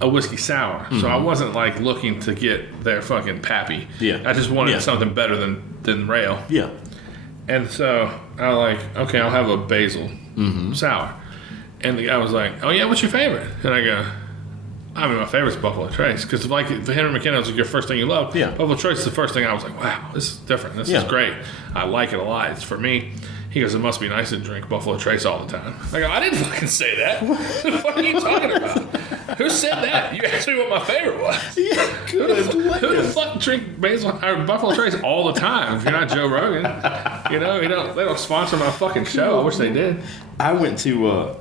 a whiskey sour. So I wasn't like looking to get their fucking pappy. Yeah. I just wanted something better than rail. Yeah. And so I was like, okay, I'll have a basil sour. And the guy was like, oh yeah, what's your favorite? And I go, I mean, my favorite's Buffalo Trace. Because like if Henry McKenna was like your first thing you love, Buffalo Trace is the first thing I was like, wow, this is different. This is great. I like it a lot. It's for me. He goes, it must be nice to drink Buffalo Trace all the time. I go, I didn't fucking say that. What the fuck are you talking about? Who said that? You asked me what my favorite was. Yeah. Who the fuck drink Buffalo Trace all the time? If you're not Joe Rogan, you know, they don't sponsor my fucking show. I wish they did. I went to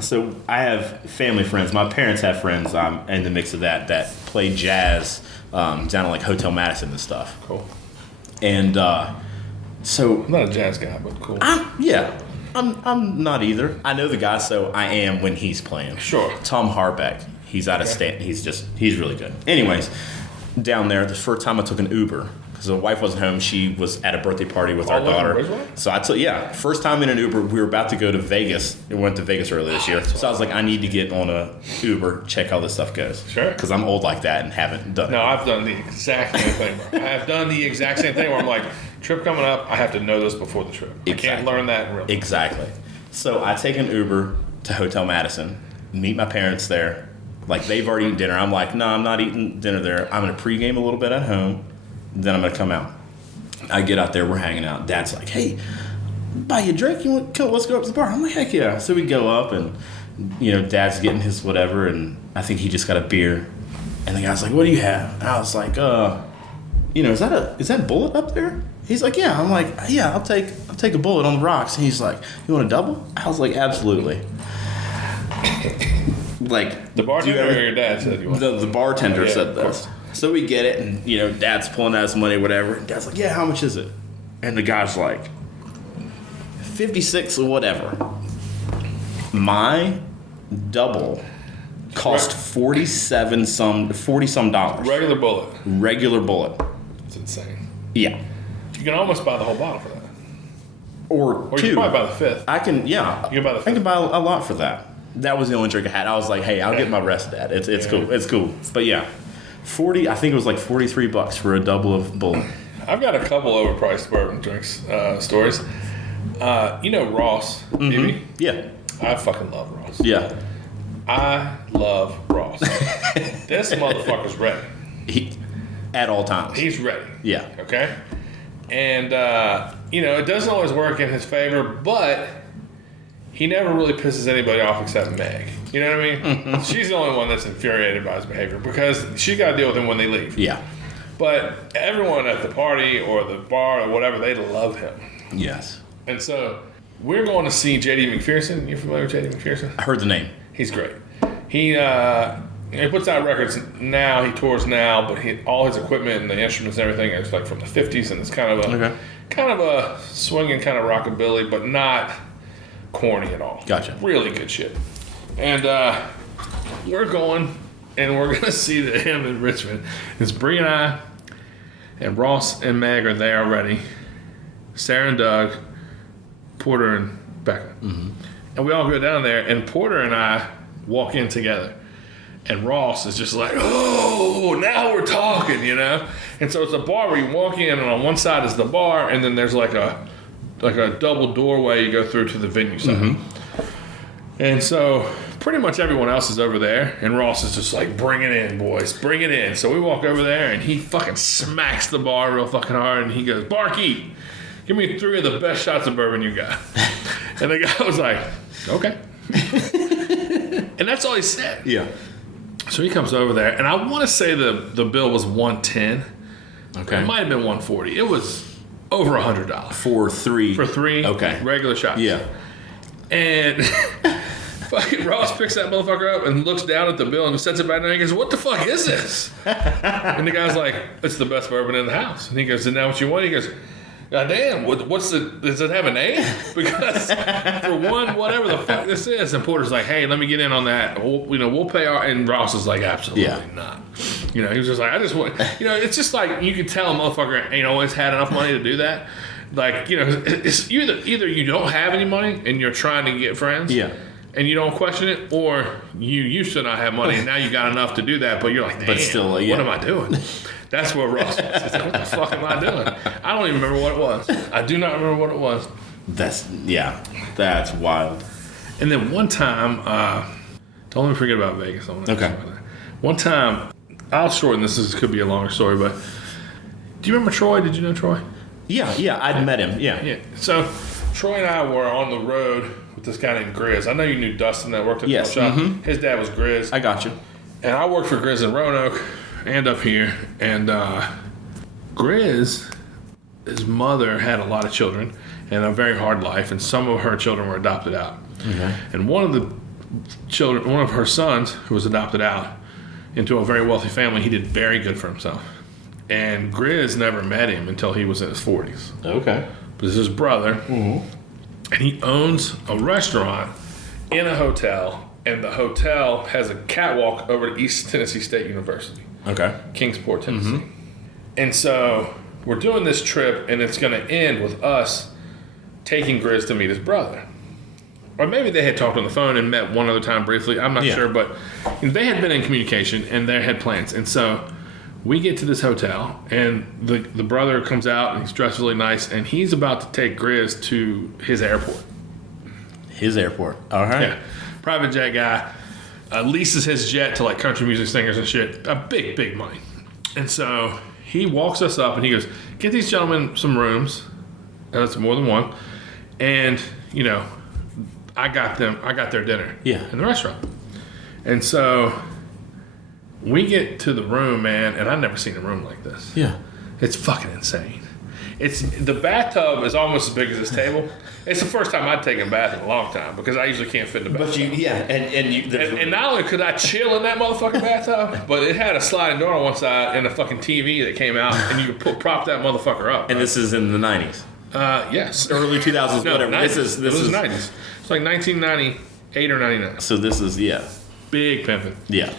so I have family friends. My parents have friends in the mix of that play jazz down at like Hotel Madison and stuff. Cool. And so I'm not a jazz guy, but cool. I'm not either. I know the guy, so I am when he's playing. Sure. Tom Harbeck. He's out of state. He's really good. Anyways, down there, the first time I took an Uber because the wife wasn't home. She was at a birthday party with our daughter. So I took first time in an Uber. We were about to go to Vegas. We went to Vegas earlier this year. So I was like, I need to get on a Uber, check how this stuff goes. Sure. Because I'm old like that and haven't done it. No, I've done the exact same thing, bro. I have done the exact same thing where I'm like, trip coming up, I have to know this before the trip. Exactly. I can't learn that in real time. Exactly. So I take an Uber to Hotel Madison, meet my parents there. Like, they've already eaten dinner. I'm like, no, I'm not eating dinner there. I'm going to pregame a little bit at home, then I'm going to come out. I get out there, we're hanging out. Dad's like, hey, buy you a drink? Let's go up to the bar. I'm like, heck yeah. So we go up, and, you know, Dad's getting his whatever, and I think he just got a beer. And the guy's like, what do you have? And I was like, you know, is that Bullet up there? He's like, yeah. I'm like, yeah, I'll take a Bullet on the rocks. And he's like, you want a double? I was like, absolutely. Like, the bartender or your dad said you want? The bartender said this. So we get it, and, you know, Dad's pulling out his money, whatever. And Dad's like, yeah, how much is it? And the guy's like, 56 or whatever. My double cost $40 some dollars. Regular Bullet. It's insane. Yeah. You can almost buy the whole bottle for that. Or you two. can probably buy the fifth. I can, yeah. You can buy the fifth. I can buy a lot for that. That was the only drink I had. I was like, hey, I'll get my rest, Dad. It's cool. It's cool. But yeah, I think it was like $43 for a double of Bullet. I've got a couple overpriced bourbon drinks stories. You know Ross, maybe? Yeah. I fucking love Ross. Yeah. I love Ross. This motherfucker's ready. At all times. He's ready. Yeah. Okay? And, you know, it doesn't always work in his favor, but he never really pisses anybody off except Meg. You know what I mean? She's the only one that's infuriated by his behavior because she got to deal with him when they leave. Yeah. But everyone at the party or the bar or whatever, they love him. Yes. And so we're going to see J.D. McPherson. You familiar with J.D. McPherson? I heard the name. He's great. He puts out records now. He tours now, but all his equipment and the instruments and everything is like from the 50s, and it's kind of a swinging kind of rockabilly, but not corny at all. Gotcha. Really good shit. And we're going, and we're going to see him in Richmond. It's Bree and I, and Ross and Meg are there already. Sarah and Doug, Porter and Becca. Mm-hmm. And we all go down there, and Porter and I walk in together. And Ross is just like, oh, now we're talking, you know? And so it's a bar where you walk in, and on one side is the bar, and then there's like a double doorway you go through to the venue side. Mm-hmm. And so pretty much everyone else is over there, and Ross is just like, bring it in, boys, bring it in. So we walk over there, and he fucking smacks the bar real fucking hard, and he goes, Barkeep, give me 3 of the best shots of bourbon you got. And the guy was like, okay. And that's all he said. Yeah. So he comes over there, and I want to say the bill was $110. Okay. It might have been $140. It was over $100 For three. for 3 Okay. regular shots. Yeah. And fucking Ross picks that motherfucker up and looks down at the bill and sets it back down and goes, "What the fuck is this?" And the guy's like, "It's the best bourbon in the house." And he goes, "Isn't that what you want?" He goes, "God damn, what's the, does it have a name?" Because for one, whatever the fuck this is. And Porter's like, "Hey, let me get in on that. We'll pay our," and Ross is like, "Absolutely not." He was just like, "I just want," it's just like, you can tell a motherfucker ain't always had enough money to do that. Like, it's either you don't have any money and you're trying to get friends. Yeah. And you don't question it, or you used to not have money and now you got enough to do that, but you're like, "Damn, But still, what am I doing?" That's what Ross was. He's like, "What the fuck am I doing?" I don't even remember what it was. I do not remember what it was. That's wild. And then one time, don't let me forget about Vegas. Okay. One time, I'll shorten this. This could be a longer story, but do you remember Troy? Did you know Troy? Yeah, I'd met him. Yeah. Yeah. So Troy and I were on the road with this guy named Grizz. I know you knew Dustin that worked at the shop. His dad was Grizz. I got you. And I worked for Grizz in Roanoke and up here. And Grizz, his mother had a lot of children and a very hard life, and some of her children were adopted out. And one of her sons, who was adopted out into a very wealthy family, he did very good for himself. And Grizz never met him until he was in his 40s. Okay. But it's his brother. And he owns a restaurant in a hotel, and the hotel has a catwalk over to East Tennessee State University. Okay. Kingsport, Tennessee. And so we're doing this trip, and it's going to end with us taking Grizz to meet his brother. Or maybe they had talked on the phone and met one other time briefly. I'm not sure, but they had been in communication, and they had plans. And so we get to this hotel, and the brother comes out, and he's dressed really nice, and he's about to take Grizz to his airport. His airport. All right. Yeah. Private jet guy. Leases his jet to like country music singers and shit. Big money. And so he walks us up and he goes, "Get these gentlemen some rooms." And that's more than one. And, I got their dinner in the restaurant. And so we get to the room, man, and I've never seen a room like this. Yeah. It's fucking insane. The bathtub is almost as big as this table. It's the first time I'd taken a bath in a long time because I usually can't fit in the bathtub. And not only could I chill in that motherfucking bathtub, but it had a sliding door on one side and a fucking TV that came out, and you could prop that motherfucker up. And this is in the 90s. Yes, Early 2000s, whatever. 90s. This was is 90s. It's like 1998 or 99. So this is Big pimping. Yeah.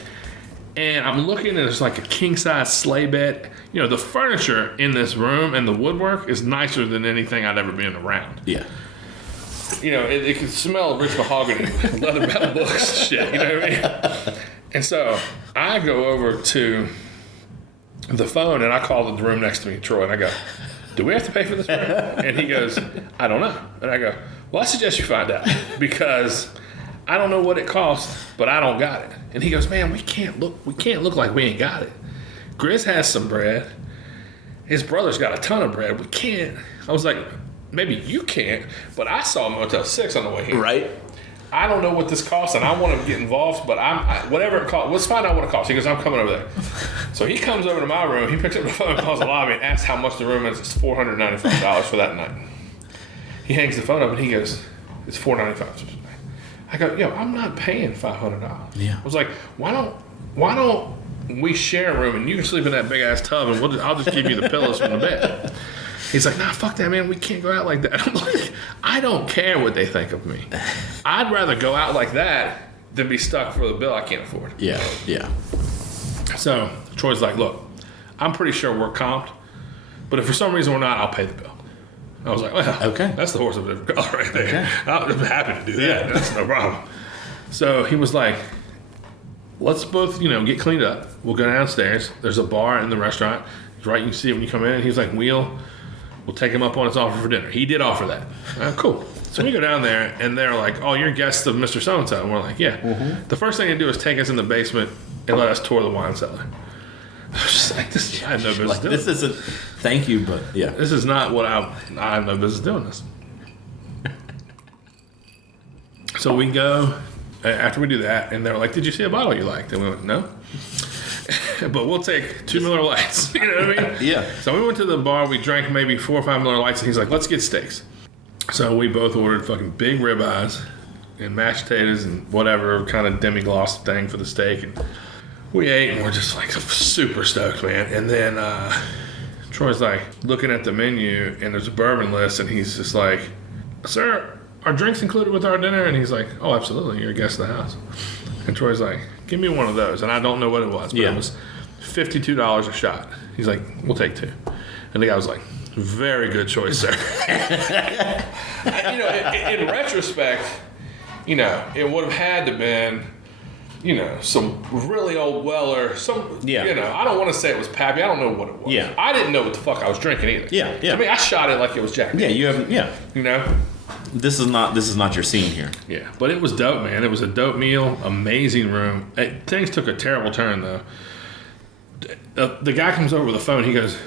And I'm looking, and there's like a king-size sleigh bed. The furniture in this room and the woodwork is nicer than anything I'd ever been around. Yeah. It can smell rich mahogany, leather-bound books, shit. You know what I mean? And so I go over to the phone, and I call the room next to me, Troy, and I go, "Do we have to pay for this room?" And he goes, "I don't know." And I go, "Well, I suggest you find out because I don't know what it costs, but I don't got it." And he goes, "Man, we can't look like we ain't got it. Grizz has some bread. His brother's got a ton of bread. We can't." I was like, "Maybe you can't, but I saw Motel 6 on the way here. Right. I don't know what this costs, and I want to get involved, but whatever it costs, let's find out what it costs." He goes, "I'm coming over there." So he comes over to my room. He picks up the phone, calls the lobby, and asks how much the room is. It's $495 for that night. He hangs the phone up, and he goes, "It's $495." I go, "Yo, I'm not paying $500. Yeah. I was like, why don't we share a room, and you can sleep in that big ass tub, and I'll just give you the pillows from the bed." He's like, "Nah, fuck that, man. We can't go out like that." I'm like, I don't care what they think of me. I'd rather go out like that than be stuck for the bill I can't afford. Yeah. So Troy's like, "Look, I'm pretty sure we're comped, but if for some reason we're not, I'll pay the bill." I was like, "Well, okay. That's the horse of a different color right there. Okay. I'm happy to do that. That's no problem." So he was like, "Let's both, get cleaned up. We'll go downstairs. There's a bar in the restaurant. It's right, you can see it when you come in." And he was like, We'll take him up on his offer for dinner." He did offer that. Cool. So we go down there, and they're like, "Oh, you're guests of Mr. So-and-so." And we're like, "Yeah." Mm-hmm. The first thing they do is take us in the basement and let us tour the wine cellar. I was just like, I had no business doing this isn't, thank you, but yeah. This is not what I have no business doing this. So we go, after we do that, and they're like, "Did you see a bottle you liked?" And we went, "No." but we'll take 2 Miller Lights. You know what I mean? Yeah. So we went to the bar. We drank maybe 4 or 5 Miller Lights, and he's like, let's get steaks. So we both ordered fucking big ribeyes and mashed potatoes and whatever kind of demi-gloss thing for the steak. And we ate, and we're just like super stoked, man. And then Troy's like looking at the menu, and there's a bourbon list, and he's just like, sir, are drinks included with our dinner? And he's like, oh, absolutely, you're a guest of the house. And Troy's like, give me one of those. And I don't know what it was, but it was $52 a shot. He's like, we'll take 2. And the guy was like, very good choice, sir. You know, in retrospect, you know, it would have had to been, you know, some really old Weller, you know, I don't want to say it was Pappy. I don't know what it was. Yeah. I didn't know what the fuck I was drinking either. Yeah, yeah. I mean, I shot it like it was Jack. Yeah, you have. Yeah. You know? This is not your scene here. Yeah, but it was dope, man. It was a dope meal, amazing room. Things took a terrible turn, though. The guy comes over the phone. He goes,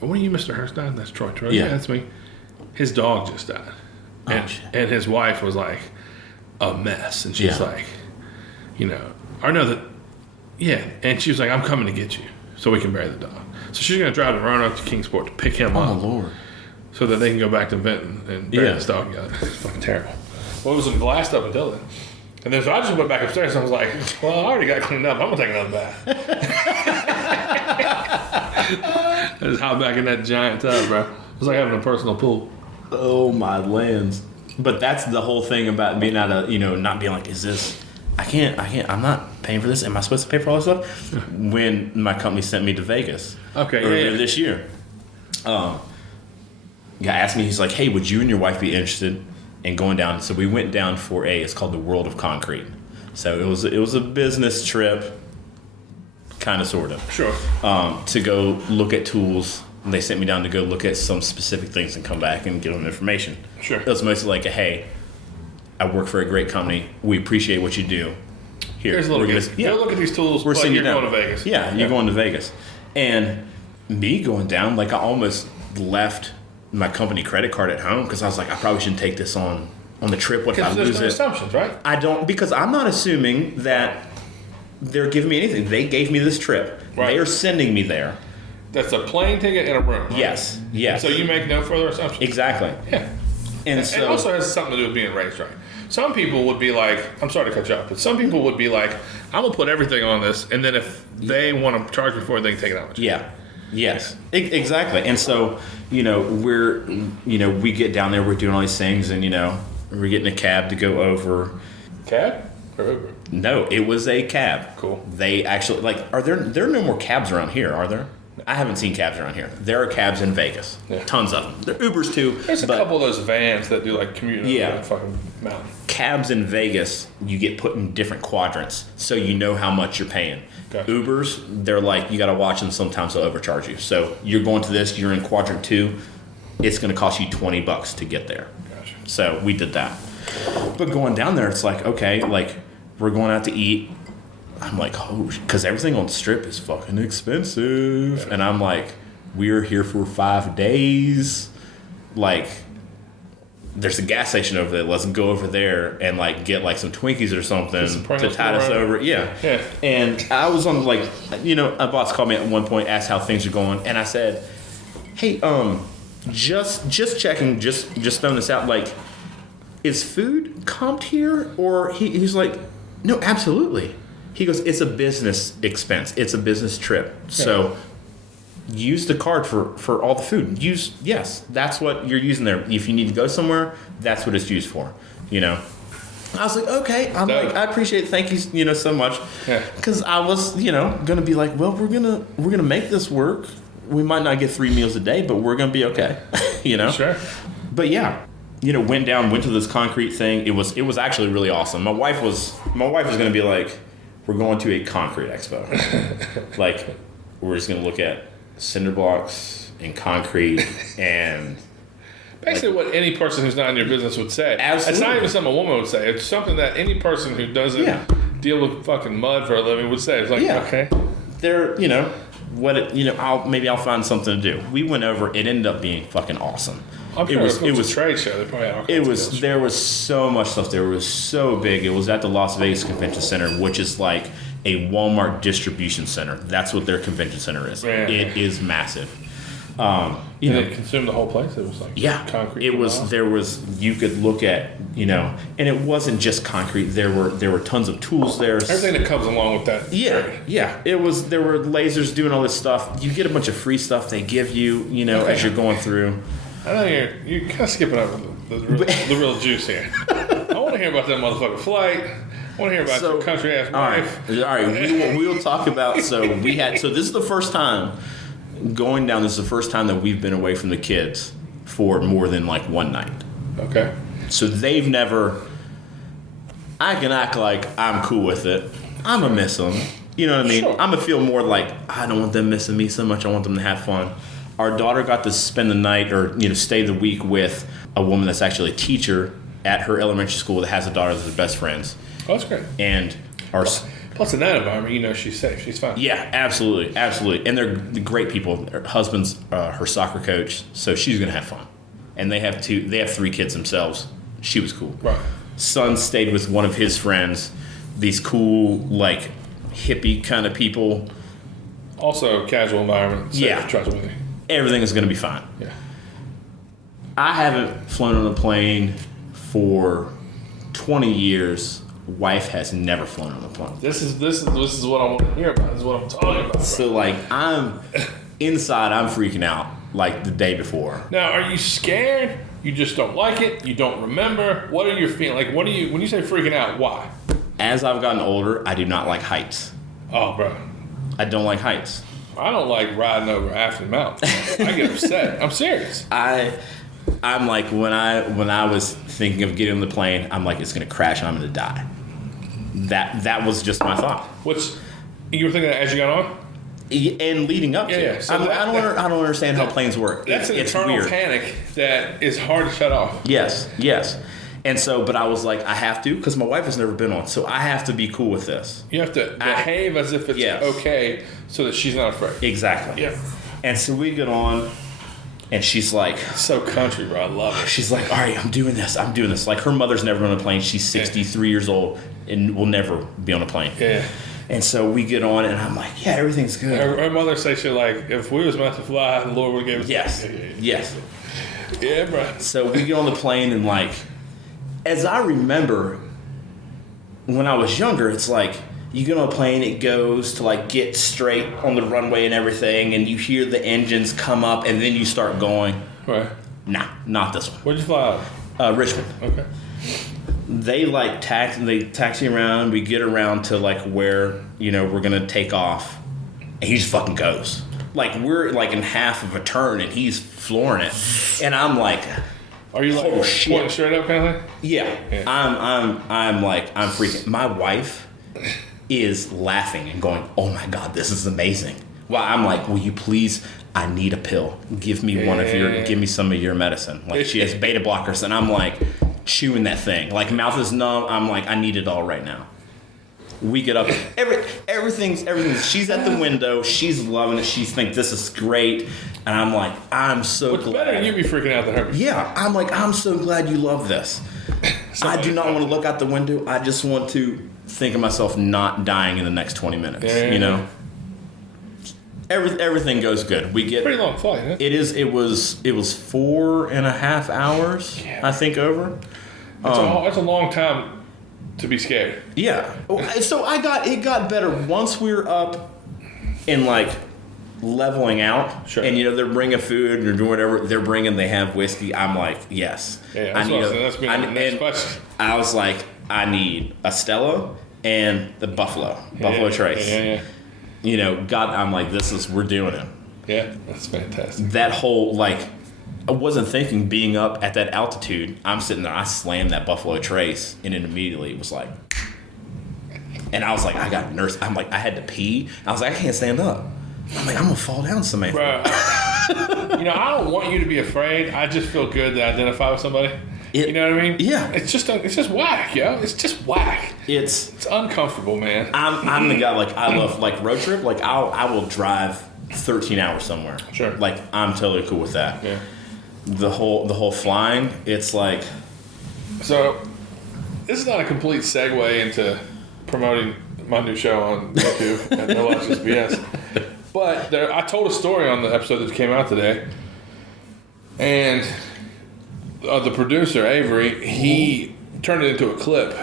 "What are you, Mr. Hurstine?" That's Troy. Yeah, that's me. His dog just died, and his wife was like a mess, and she's like, you know, or no, and she was like, "I'm coming to get you so we can bury the dog." So she's gonna drive to Roanoke to Kingsport to pick him up. Oh Lord. So that they can go back to Benton and bury this dog together. It's fucking terrible. Well, it was glassed up until then. And then so I just went back upstairs and I was like, well, I already got cleaned up. I'm going to take another bath. I just hopped back in that giant tub, bro. It was like having a personal pool. Oh, my lands. But that's the whole thing about being out of, you know, not being like, is this, I can't, I'm not paying for this. Am I supposed to pay for all this stuff? When my company sent me to Vegas earlier this year. Guy asked me, he's like, hey, would you and your wife be interested in going down? So we went down for it's called the World of Concrete. So it was a business trip, kind of, sort of. Sure. To go look at tools. And they sent me down to go look at some specific things and come back and give them information. Sure. It was mostly like, hey, I work for a great company. We appreciate what you do. Here's a little bit. Go look at these tools. We're sending you going to Vegas. Yeah, you're going to Vegas. And me going down, like I almost left my company credit card at home because I was like, I probably shouldn't take this on the trip. What if I lose it? There's no assumptions, right? I don't, because I'm not assuming that they're giving me anything. They gave me this trip. Right. They are sending me there. That's a plane ticket and a room. Right? Yes. So you make no further assumptions. Exactly. Yeah. And it also has something to do with being raised right. Some people would be like, I'm sorry to cut you off, but some people would be like, I'm going to put everything on this, and then if they want to charge me for it, they can take it out. Yeah. Yes, exactly. And so, you know, we get down there, we're doing all these things, and, you know, we're getting a cab to go over. Cab or Uber? No, it was a cab. Cool. They actually, like, there are no more cabs around here, are there? I haven't seen cabs around here. There are cabs in Vegas. Yeah. Tons of them. There are Ubers too. There's a couple of those vans that do like commute over the fucking mountain. Cabs in Vegas, you get put in different quadrants, so you know how much you're paying. Gotcha. Ubers, they're like, you got to watch them. Sometimes they'll overcharge you. So you're going to this, you're in quadrant 2. It's going to cost you $20 to get there. Gotcha. So we did that. But going down there, it's like, okay, like we're going out to eat. I'm like, oh, because everything on the strip is fucking expensive. Yeah. And I'm like, we're here for 5 days. Like, there's a gas station over there. Let's go over there and like get like some Twinkies or something to tide us over. Yeah. And I was on like, you know, a boss called me at one point, asked how things are going, and I said, hey, just checking, just throwing this out. Like, is food comped here? Or he's like, no, absolutely. He goes, it's a business expense. It's a business trip. Yeah. So use the card for all the food. Yes, that's what you're using there. If you need to go somewhere, that's what it's used for. You know. I was like, okay. I'm like, I appreciate it. Thank you, you know, so much. Because I was, you know, gonna be like, well, we're gonna make this work. We might not get 3 meals a day, but we're gonna be okay. You know. Sure. But yeah. You know, went to this concrete thing. It was actually really awesome. My wife was gonna be like, we're going to a concrete expo. Like, we're just going to look at cinder blocks and concrete and... Basically what any person who's not in your business would say. Absolutely. It's not even something a woman would say. It's something that any person who doesn't deal with fucking mud for a living would say. It's like, okay. They're, you know, maybe I'll find something to do. We went over. It ended up being fucking awesome. I'm sure it was a trade show. They probably had all kinds of deals. There was so much stuff there. It was so big. It was at the Las Vegas Convention Center, which is like a Walmart distribution center. That's what their convention center is. Yeah. It is massive. It consumed the whole place. It was like concrete. It was. There was. You could look at and it wasn't just concrete. There were tons of tools there. Everything that comes along with that. Yeah. It was. There were lasers doing all this stuff. You get a bunch of free stuff they give you. As you're going through. I know you're kind of skipping over the real juice here. I want to hear about that motherfucking flight. I want to hear about your country ass wife. All right. We'll talk about. So this is the first time. Going down, this is the first time that we've been away from the kids for more than like one night. Okay. So they've never. I can act like I'm cool with it. I'm gonna miss them. You know what I mean? Sure. I'm gonna feel more like I don't want them missing me so much. I want them to have fun. Our daughter got to spend the night or stay the week with a woman that's actually a teacher at her elementary school that has a daughter that's their best friends. Oh, that's great. And our. Plus, in that environment, she's safe. She's fine. Yeah, absolutely. And they're great people. Her husband's her soccer coach, so she's gonna have fun. And they have 3 kids themselves. She was cool. Right. Son stayed with one of his friends. These cool, like hippie kind of people. Also, casual environment. Safe, trustworthy. Everything is gonna be fine. Yeah. I haven't flown on a plane for 20 years. Wife has never flown on a plane. This is what I want to hear about. This is what I'm talking about. Bro. So I'm inside. I'm freaking out like the day before. Now, are you scared? You just don't like it. You don't remember. What are your feelings? Like, when you say freaking out? Why? As I've gotten older, I do not like heights. Oh, bro. I don't like heights. I don't like riding over Afton Mountain. I get upset. I'm serious. I'm like when I was thinking of getting on the plane, I'm like it's gonna crash and I'm gonna die. That was just my thought. You were thinking that as you got on? And leading up to it. So I don't understand how planes work. That's an it's internal weird. panic that is hard to shut off. Yes. And so, but I was like, I have to, because my wife has never been on, so I have to be cool with this. You have to behave as if it's okay so that she's not afraid. Exactly. Yeah. And so we get on, and she's like... So country, bro. I love it. She's like, all right, I'm doing this. Like, her mother's never been on a plane. She's 63 years old and will never be on a plane. Yeah. And so we get on, and I'm like, yeah, everything's good. Her mother says shit like, if we was meant to fly, the Lord would give us... Yes. Yeah, bro. So we get on the plane, and like, as I remember, when I was younger, it's like, you get on a plane, it goes to like get straight on the runway and everything, and you hear the engines come up, and then you start going. Right. Nah, not this one. Where'd you fly out? Richmond. Okay. They like taxi around. We get around to like where we're gonna take off, and he just fucking goes. Like we're like in half of a turn, and he's flooring it, and I'm like, are you like pointing straight up kind of thing? Yeah. I'm freaking. My wife is laughing and going, "Oh my god, this is amazing." Well, I'm like, "Will you please? I need a pill. Give me give me some of your medicine." Like she has beta blockers, and I'm like chewing that thing. Like mouth is numb. I'm like, I need it all right now. We get up. Everything's. She's at the window. She's loving it. She thinks this is great, and I'm like, I'm so glad. Better than you be freaking out than her. Yeah, I'm like, I'm so glad you love this. I do not want to look out the window. I just want to think of myself not dying in the next 20 minutes. Everything goes good. We get pretty long flight. Huh? It was 4.5 hours. Yeah. I think over. That's a long time to be scared. Yeah. So it got better once we were up and like leveling out. Sure. And they're bringing food or doing whatever they're bringing. They have whiskey. I'm like, yes. Yeah. That's been the next question. I was like, I need a Stella and the Buffalo Trace. Yeah. God, I'm like, we're doing it. Yeah, that's fantastic. That whole, like, I wasn't thinking being up at that altitude. I'm sitting there, I slammed that Buffalo Trace, and it immediately was like, and I was like, I got nervous. I'm like, I had to pee. I was like, I can't stand up. I'm like, I'm going to fall down somewhere. Bro, I don't want you to be afraid. I just feel good to identify with somebody. You know what I mean? Yeah. It's just whack, yo. It's just whack. It's uncomfortable, man. I'm the guy, like, I love, like, road trip. Like, I will drive 13 hours somewhere. Sure. Like, I'm totally cool with that. Yeah. the whole flying, it's like, So, this is not a complete segue into promoting my new show on YouTube at NLJBS. But I told a story on the episode that came out today. And the producer, Avery, he turned it into a clip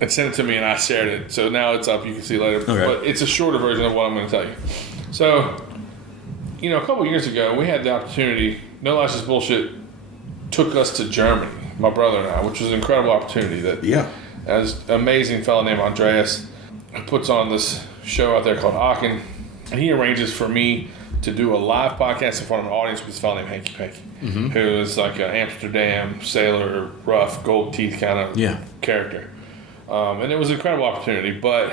and sent it to me, and I shared it. So now it's up. You can see later. Okay. But it's a shorter version of what I'm going to tell you. So, you know, a couple years ago, we had the opportunity. No Lashes Bullshit took us to Germany, my brother and I, which was an incredible opportunity. That as an amazing fellow named Andreas puts on this show out there called Aachen, and he arranges for me to do a live podcast in front of an audience with this fellow named Hanky Panky, who is like an Amsterdam sailor, rough, gold teeth kind of character. And it was an incredible opportunity, but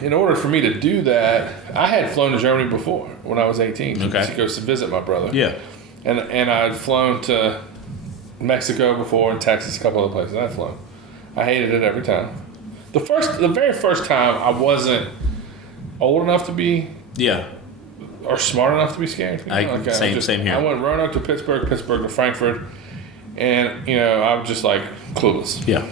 in order for me to do that, I had flown to Germany before when I was 18 to go to visit my brother. yeah. And I'd flown to Mexico before and Texas, a couple other places I'd flown. I hated it every time. The very first time I wasn't old enough to be or smart enough to be scared. Same here. I went Roanoke to Pittsburgh to Frankfurt, and I was just like clueless. Yeah.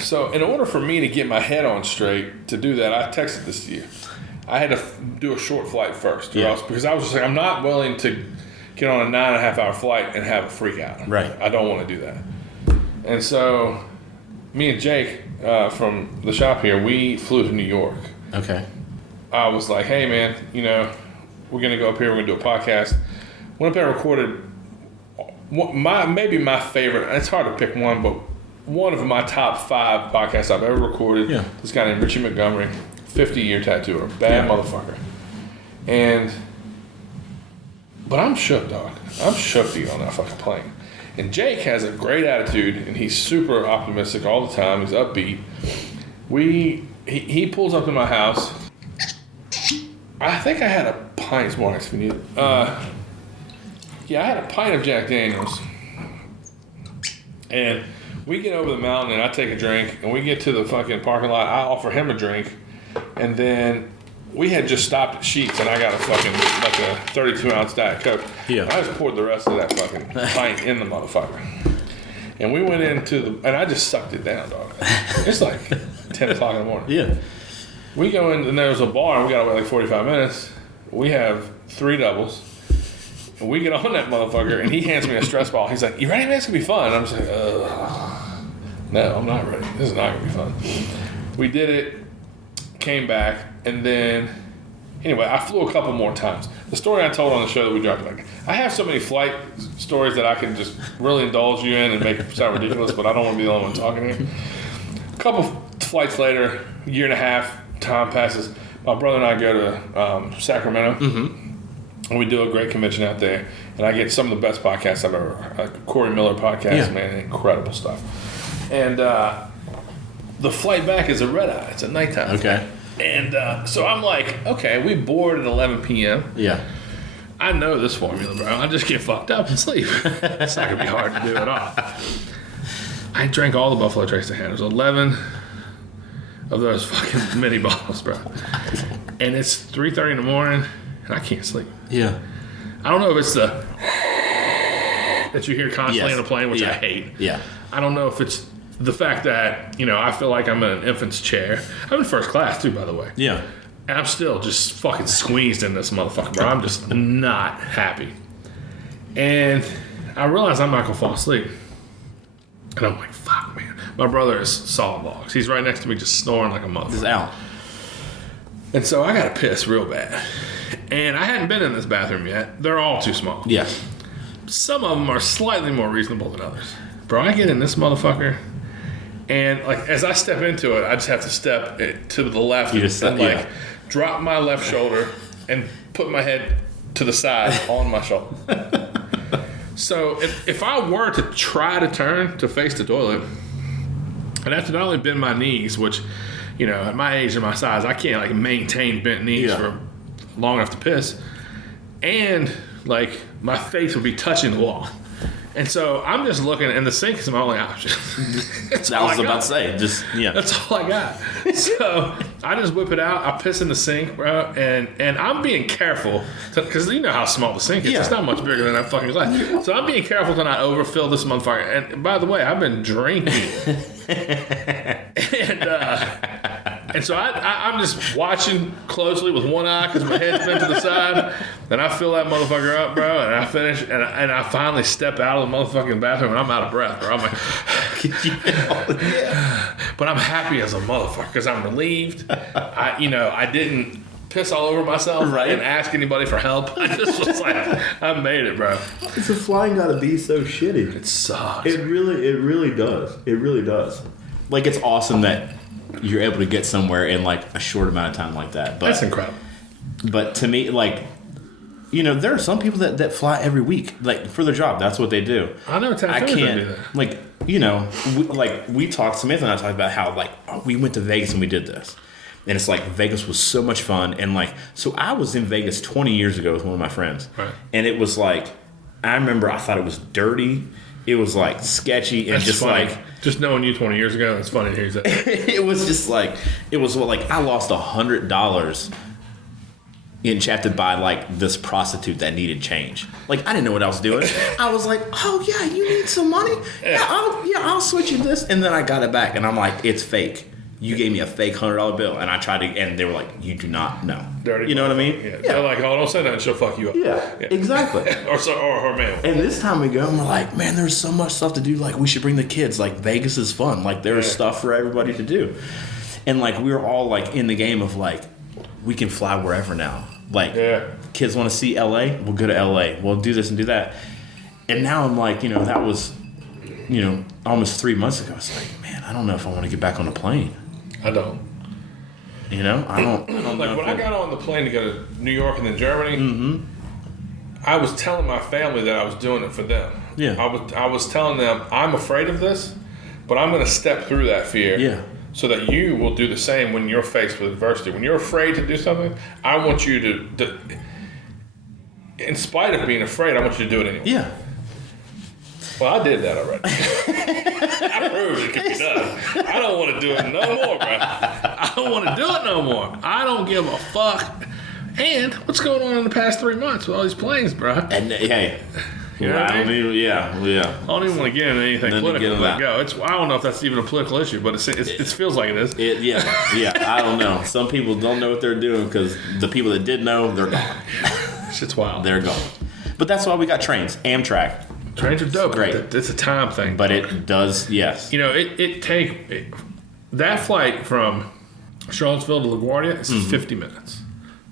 So in order for me to get my head on straight to do that, I texted this to you. I had to do a short flight first, because I was just like, I'm not willing to get on a 9.5-hour flight and have a freak out. Right. I don't want to do that. And so me and Jake from the shop here, we flew to New York. Okay. I was like, hey man, we're gonna go up here. We're gonna do a podcast. Went up there and recorded maybe my favorite. It's hard to pick one, but one of my top 5 podcasts I've ever recorded. Yeah. This guy named Richie Montgomery, 50-year tattooer, bad motherfucker. But I'm shook, dog. I'm shook to get on that fucking plane. And Jake has a great attitude, and he's super optimistic all the time. He's upbeat. He pulls up to my house. I think I had a pint. It's more nice if you need it. I had a pint of Jack Daniels. And we get over the mountain, and I take a drink, and we get to the fucking parking lot. I offer him a drink, and then we had just stopped at Sheetz, and I got a fucking, like a 32-ounce Diet Coke. Yeah. I just poured the rest of that fucking pint in the motherfucker. And we went into and I just sucked it down, dog. It's like 10 o'clock in the morning. Yeah. We go in, and there's a bar, and we got to wait like 45 minutes. We have 3 doubles. And we get on that motherfucker, and he hands me a stress ball. He's like, you ready, man? It's going to be fun. And I'm just like, no, I'm not ready. This is not going to be fun. We did it, came back, and then, anyway, I flew a couple more times. The story I told on the show that we dropped, like, I have so many flight stories that I can just really indulge you in and make it sound ridiculous, but I don't want to be the only one talking here. A couple flights later, a year and a half, time passes. My brother and I go to Sacramento, and we do a great convention out there. And I get some of the best podcasts I've ever heard. Like Corey Miller podcast, man, incredible stuff. And the flight back is a red eye. It's a nighttime. Okay. Flight. And so I'm like, okay, we board at 11 p.m. Yeah. I know this formula, bro. I just get fucked up and sleep. It's not going to be hard to do at all. I drank all the Buffalo Trace I had. It was 11 of those fucking mini bottles, bro. And it's 3:30 in the morning, and I can't sleep. Yeah. I don't know if it's the that you hear constantly on the plane, which I hate. Yeah. I don't know if it's the fact that, I feel like I'm in an infant's chair. I'm in first class, too, by the way. Yeah. And I'm still just fucking squeezed in this motherfucker, bro. I'm just not happy. And I realize I'm not going to fall asleep. And I'm like, fuck, man. My brother is solid logs. He's right next to me just snoring like a motherfucker. Just out. And so I got to piss real bad. And I hadn't been in this bathroom yet. They're all too small. Yeah. Some of them are slightly more reasonable than others. Bro, I get in this motherfucker, and like as I step into it, I just have to step it to the left and drop my left shoulder and put my head to the side on my shoulder. So if I were to try to turn to face the toilet, I'd have to not only bend my knees, which, at my age and my size, I can't like maintain bent knees for long enough to piss, and like my face would be touching the wall. And so I'm just looking, and the sink is my only option. I was about to say, That's all I got. So I just whip it out. I piss in the sink, bro, and I'm being careful because you know how small the sink is. Yeah. It's not much bigger than that fucking glass. So I'm being careful to not overfill this motherfucker. And by the way, I've been drinking, and so I'm just watching closely with one eye because my head's bent to the side. Then I fill that motherfucker up, bro, and I finish, and I finally step out of the motherfucking bathroom, and I'm out of breath, bro. I'm like, but I'm happy as a motherfucker because I'm relieved. I didn't piss all over myself. Right. I didn't ask anybody for help. I just was like, I made it, bro. The flying gotta be so shitty. It sucks. It really does. It really does. Like, it's awesome that you're able to get somewhere in like a short amount of time like that. But That's incredible. But to me, like, there are some people that fly every week, like for their job. That's what they do. I know. I can't. Like, we talked. Samantha and I talked about how we went to Vegas and we did this, and it's like Vegas was so much fun. And like, so I was in Vegas 20 years ago with one of my friends, right. And it was like, I remember I thought it was dirty. It was like sketchy and That's just funny. like. Just knowing you 20 years ago, it's funny to hear that. It was just like, I lost $100 enchanted by like this prostitute that needed change. Like, I didn't know what I was doing. I was like, oh yeah, you need some money? Yeah, I'll switch you this. And then I got it back and I'm like, it's fake. You gave me a fake $100 bill, and I tried to, and they were like, "You do not know." Dirty. You know what I mean? Yeah. They're like, "Oh, don't say that, and she'll fuck you up." Yeah. Exactly. or her man. And this time we go, and we're like, "Man, there's so much stuff to do. Like, we should bring the kids. Like, Vegas is fun. Like, there's stuff for everybody to do." And like, we were all like in the game of like, we can fly wherever now. Like, kids want to see LA, we'll go to LA. We'll do this and do that. And now I'm like, that was, almost 3 months ago. It's like, man, I don't know if I want to get back on a plane. I don't. I don't like when I got on the plane to go to New York and then Germany, I was telling my family that I was doing it for them. Yeah. I was telling them, I'm afraid of this, but I'm going to step through that fear. Yeah. So that you will do the same when you're faced with adversity. When you're afraid to do something, I want you to in spite of being afraid, I want you to do it anyway. Yeah. Well, I did that already. I proved it could be done. I don't want to do it no more, bro. I don't want to do it no more. I don't give a fuck. And what's going on in the past 3 months with all these planes, bro? And hey, you know what I mean? Yeah. I don't even want to get into anything political. I don't know if that's even a political issue, but it feels like it is. Yeah. I don't know. Some people don't know what they're doing because the people that did know, they're gone. Shit's wild. They're gone. But that's why we got trains. Amtrak. Trains are dope. Great. It's a time thing. But it does, yes. That flight from Charlottesville to LaGuardia is 50 minutes.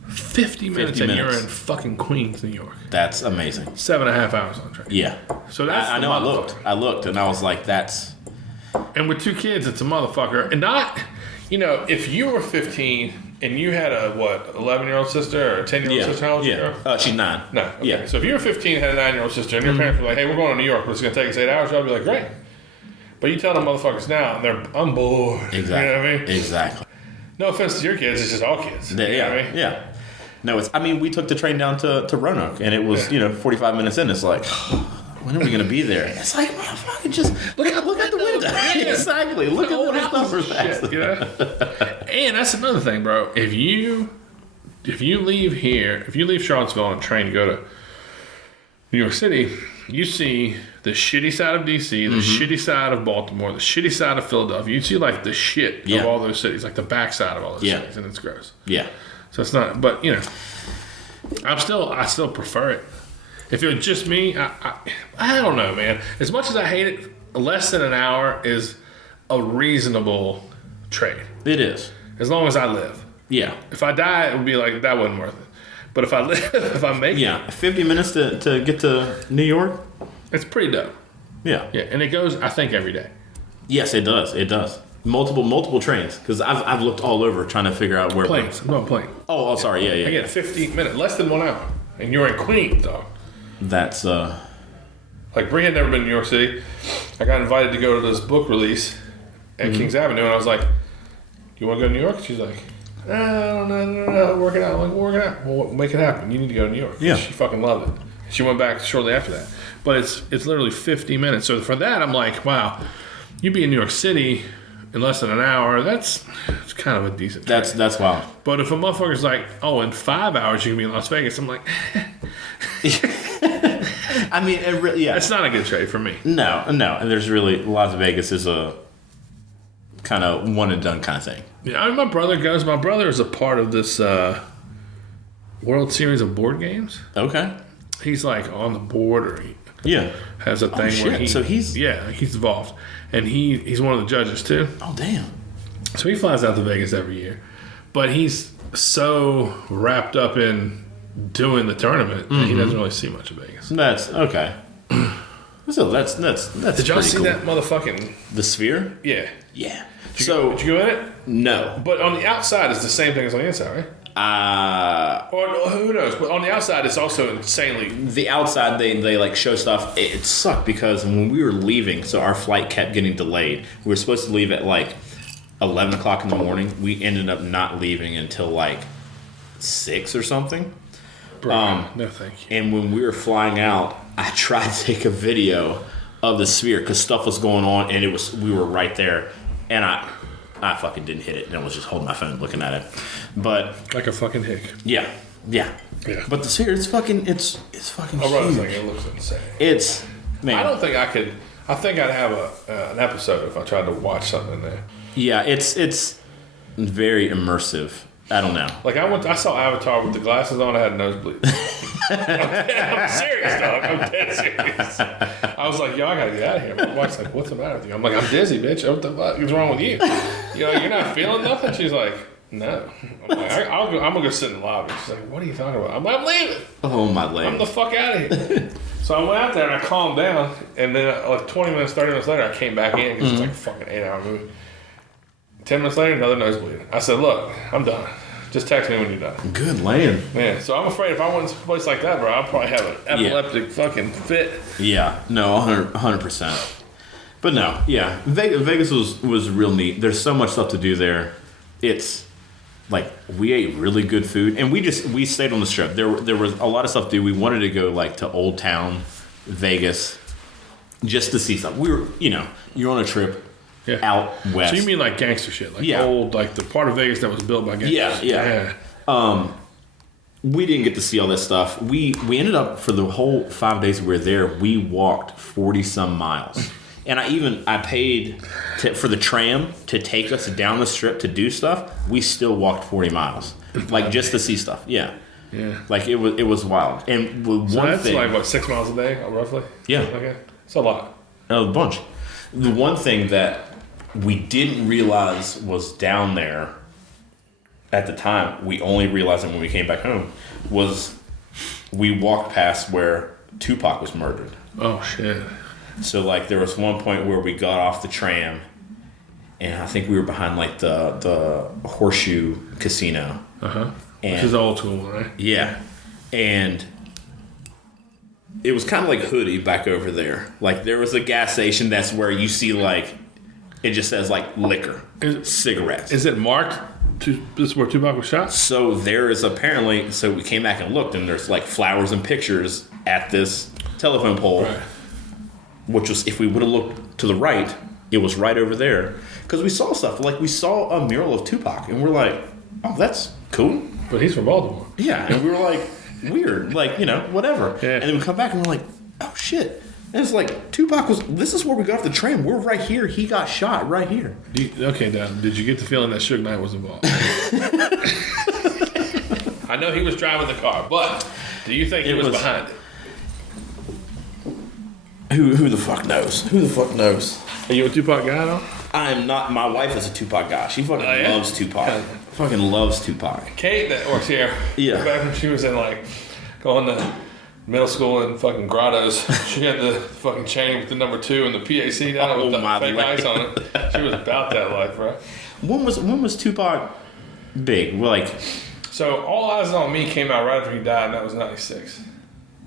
50 minutes and you're in fucking Queens, New York. That's amazing. 7.5 hours on train. Yeah. So that's I know. I looked and I was like, that's. And with 2 kids, it's a motherfucker. And not, if you were 15 and you had a 11-year-old sister or a 10-year-old sister, how old is your she's 9. No. Okay. Yeah. So if you were 15 and had a 9-year-old sister and your parents were like, hey, we're going to New York, but it's going to take us 8 hours, I'd be like, great. But you tell them motherfuckers now, and I'm bored. Exactly. You know what I mean? Exactly. No offense to your kids, it's just all kids. You know what I mean? Yeah. No, we took the train down to Roanoke, and it was 45 minutes in. It's like, when are we gonna be there? It's like, motherfucker, just look out the window. Exactly. Look at what numbers shit, And that's another thing, bro. If you leave Charlottesville on a train to go to New York City, you see the shitty side of DC, the shitty side of Baltimore, the shitty side of Philadelphia. You see like the shit of all those cities, like the backside of all those cities, and it's gross. Yeah. So it's not, but I still prefer it. If it was just me, I don't know, man. As much as I hate it, less than an hour is a reasonable trade. It is. As long as I live. Yeah. If I die, it would be like, that wasn't worth it. But if I live, if I make it. 50 minutes to get to New York. It's pretty dope. Yeah. Yeah, and it goes, I think, every day. Yes, it does. It does. Multiple trains. Because I've looked all over trying to figure out where. Planes. I'm going plane. Oh, sorry. Yeah. I get 15 minutes, less than 1 hour. And you're in Queens, dog. That's, Like, Bree had never been to New York City. I got invited to go to this book release at Kings Avenue, and I was like, you want to go to New York? She's like, no, work it out. I'm like, work it out. Well, make it happen. You need to go to New York. Yeah. She fucking loved it. She went back shortly after that. But it's literally 50 minutes. So for that, I'm like, wow, you'd be in New York City in less than an hour, it's kind of a decent trade. That's wild. But if a motherfucker's like, oh, in 5 hours you can be in Las Vegas, I'm like, I mean, yeah. It's not a good trade for me. No. And there's really, Las Vegas is a kind of one and done kind of thing. Yeah, I mean, my brother goes. My brother is a part of this World Series of board games. Okay. He's like on the board, or he has a thing where he's involved, and he's one of the judges too. Oh damn! So he flies out to Vegas every year, but he's so wrapped up in doing the tournament that he doesn't really see much of Vegas. That's okay. So that's Did y'all see that motherfucking the Sphere? Yeah. Did you go in it? No. But on the outside, it's the same thing as on the inside, right? Or who knows? But on the outside, it's also insanely. The outside, they like show stuff. It sucked because when we were leaving, so our flight kept getting delayed. We were supposed to leave at like 11 o'clock in the morning. We ended up not leaving until like 6 or something. No, thank you. And when we were flying out, I tried to take a video of the Sphere because stuff was going on, and we were right there, and I fucking didn't hit it, and I was just holding my phone looking at it. But like a fucking hick. Yeah. But the Sphere, it's fucking huge. It looks insane. It's, man. I don't think I could. I think I'd have an episode if I tried to watch something in there. Yeah, it's very immersive. I don't know. Like I saw Avatar with the glasses on. I had nosebleeds. I'm serious, dog. I'm dead serious. I was like, yo, I gotta get out of here. My wife's like, what's the matter with you? I'm like, I'm dizzy, bitch. What the fuck is wrong with you? You're not feeling nothing? She's like, no. I'm like, I'm gonna go sit in the lobby. She's like, what are you talking about? I'm like, I'm leaving. Oh my leg. I'm the fuck out of here. So I went out there and I calmed down, and then like 20 minutes, 30 minutes later, I came back in because it's like a fucking 8-hour movie. 10 minutes later, another nosebleed. I said, look, I'm done. Just text me when you're done. Good land. Yeah, so I'm afraid if I went to a place like that, bro, I'd probably have an epileptic fucking fit. Yeah, no, 100%. But no, yeah, Vegas was real neat. There's so much stuff to do there. It's like we ate really good food, and we stayed on the Strip. There was a lot of stuff to do. We wanted to go like to Old Town Vegas just to see stuff. We were, you're on a trip. Yeah. Out west. So you mean like gangster shit, like old, like the part of Vegas that was built by gangsters? Yeah. We didn't get to see all that stuff. We ended up for the whole 5 days we were there. We walked 40 some miles, and I paid for the tram to take us down the Strip to do stuff. We still walked 40 miles, like just to see stuff. Yeah. Like it was wild. And so that's like what, 6 miles a day, roughly? Yeah. Okay, it's a lot. A bunch. The one thing that we didn't realize was down there at the time, we only realized it when we came back home, was we walked past where Tupac was murdered. Oh, shit. So, like, there was one point where we got off the tram, and I think we were behind, like, the Horseshoe Casino. Uh-huh. Which is the old school, right? Yeah. And it was kind of like Hoodie back over there. Like, there was a gas station that's where you see, like, it just says, like, liquor, cigarettes. Is it marked? This is where Tupac was shot? So there is apparently, so we came back and looked, and there's, like, flowers and pictures at this telephone pole, right. Which was, if we would have looked to the right, it was right over there. Because we saw stuff. Like, we saw a mural of Tupac, and we're like, oh, that's cool. But he's from Baltimore. Yeah, and we were like, weird. Like, whatever. Yeah. And then we come back, and we're like, oh, shit. And it's like, Tupac this is where we got off the tram. We're right here. He got shot right here. Okay, Dad. Did you get the feeling that Suge Knight was involved? I know he was driving the car, but do you think he was behind it? Who the fuck knows? Who the fuck knows? Are you a Tupac guy, though? I am not. My wife is a Tupac guy. She fucking loves Tupac. Fucking loves Tupac. Kate, or Sierra. Yeah. Back when she was in, like, going to middle school in fucking grottos, she had the fucking chain with the number 2 and the PAC down with the fake ice on it. She was about that life, bro. When was Tupac big? Like, so All Eyes on Me came out right after he died, and that was 96.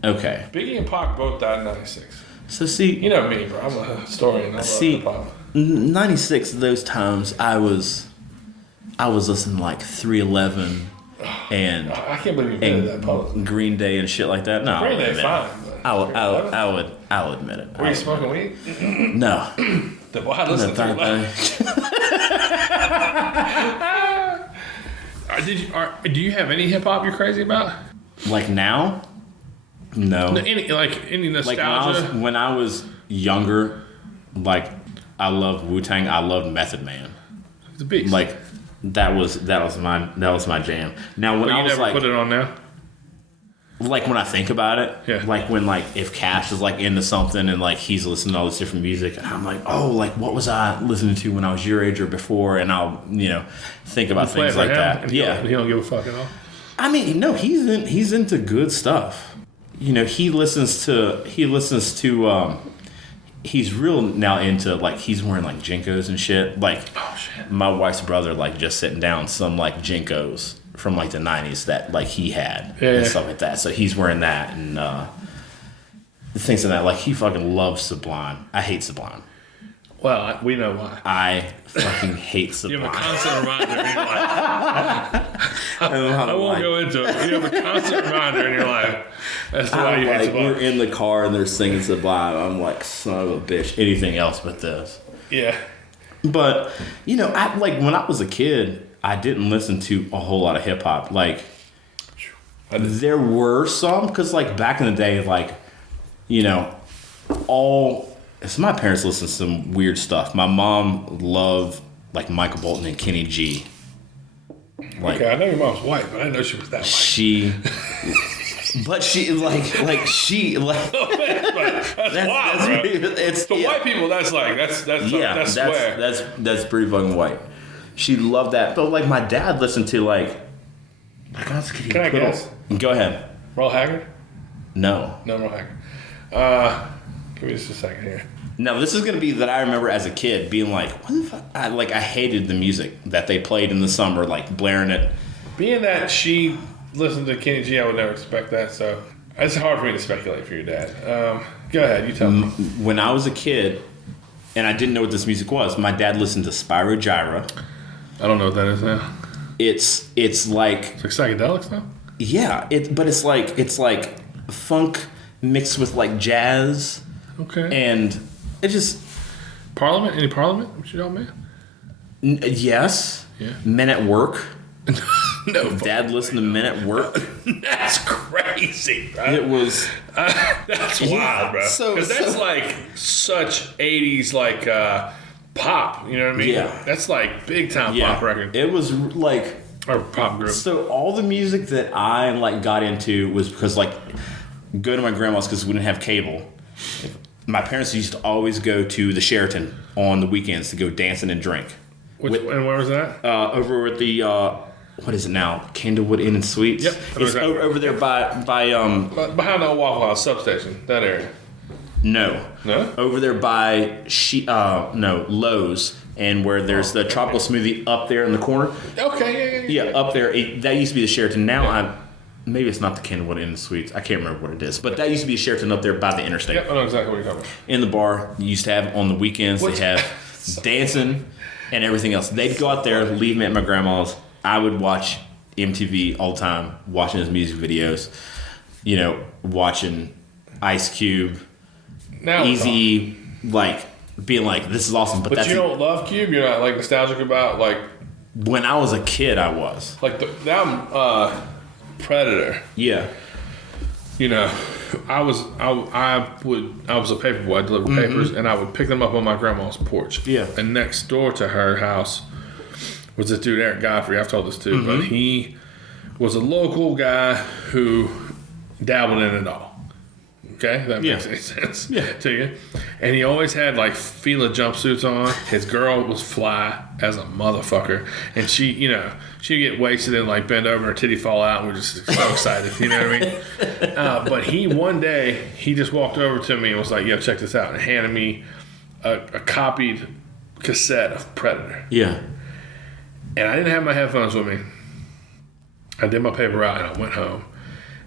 Okay. Biggie and Pac both died in 96. So see, you know me, bro. I'm a historian. I see, 96 of those times I was listening to like 311. And I can't believe you admitted that publicly. Green Day and shit like that. No, Green Day fine. I'll admit it. Were you smoking weed? No. Well, I listened to it. Do you have any hip hop you're crazy about? Like now? No. Any Like nostalgia? when I was younger, like I loved Wu-Tang. I loved Method Man. It's a beast. Like that was my jam. Now when But I you was never like put it on now. like when I think about it, Yeah. like when like if Cash is like into something and like he's listening to all this different music, and I'm like, oh, like what was I listening to when I was your age or before? And I'll think about Play it things for like him, that. and Yeah, he don't give a fuck at all. I mean, no, he's into good stuff. He listens to he's real now into like he's wearing like Jinkos and shit. Like my wife's brother like just sitting down some like Jinkos from like the 90s that like he had and stuff like that. So he's wearing that and things like that. Like he fucking loves Sublime. I hate Sublime. Well, we know why. I fucking hate Sublime. You have a constant reminder in your life. I won't go into it. You have a constant reminder in your life as to why you hate Sublime. We're in the car and they're singing Sublime. I'm like, son of a bitch. Anything else but this. Yeah. But I like when I was a kid, I didn't listen to a whole lot of hip hop. Like there were some because like back in the day, like so my parents listened to some weird stuff. My mom loved like Michael Bolton and Kenny G. Like, Okay, I know your mom's white, but I didn't know she was that white. she That's wild, bro. It's For white people, that's square. that's pretty fucking white. She loved that, but like my dad listened to like. Can I guess? Go ahead. Merle Haggard? No. No, Merle Haggard. Give me just a second here. Now this is gonna be that I remember as a kid being like, what the fuck? I hated the music that they played in the summer, like blaring it. Being that she listened to Kenny G, I would never expect that. So it's hard for me to speculate for your dad. Go ahead, you tell me. When I was a kid, and I didn't know what this music was, my dad listened to Spyro Gyra. I don't know what that is now. It's like It's like psychedelics now? yeah, but it's like funk mixed with like jazz. Okay. And it just Parliament? Any Parliament? What you know, man? yes. Yeah. Men at Work. No. Dad listened to Men at Work. That's crazy, right? It was That's wild, bro. So- Because that's so- like such 80s like pop, you know what I mean? Yeah. That's like big time pop record. It was like Or pop group. so all the music that I like got into was because like go to my grandma's because we didn't have cable. My parents used to always go to the Sheraton on the weekends to go dancing and drink. And where was that? Over at the what is it now? Candlewood Inn and Suites. Yep. It's over there by Behind the Waffle House substation, that area. No. Over there by Lowe's and where there's the tropical smoothie up there in the corner. Okay, yeah. Yeah, up there. That used to be the Sheraton. Now maybe it's not the Candlewood Inn and Suites. I can't remember what it is. But that used to be a Sheraton up there by the interstate. Yep, I know exactly what you're talking about. In the bar, you used to have on the weekends, they have dancing and everything else. They'd go out there, leave me at my grandma's. I would watch MTV all the time, watching his music videos, watching Ice Cube, Now Easy, like being like, this is awesome. But that's you don't love Cube? You're not like nostalgic about like when I was a kid, I was. like the Predator. Yeah. I was a paper boy. I delivered papers, and I would pick them up on my grandma's porch. Yeah. And next door to her house was this dude Eric Godfrey. I've told this too, but he was a local guy who dabbled in it all. Okay, that makes any sense to you. And he always had like Fila jumpsuits on. His girl was fly as a motherfucker, and she'd get wasted and like bend over and her titty fall out, and we're just so excited. You know what I mean? But one day he just walked over to me and was like, "Yo, check this out," and handed me a copied cassette of Predator. Yeah. And I didn't have my headphones with me. I did my paper out and I went home.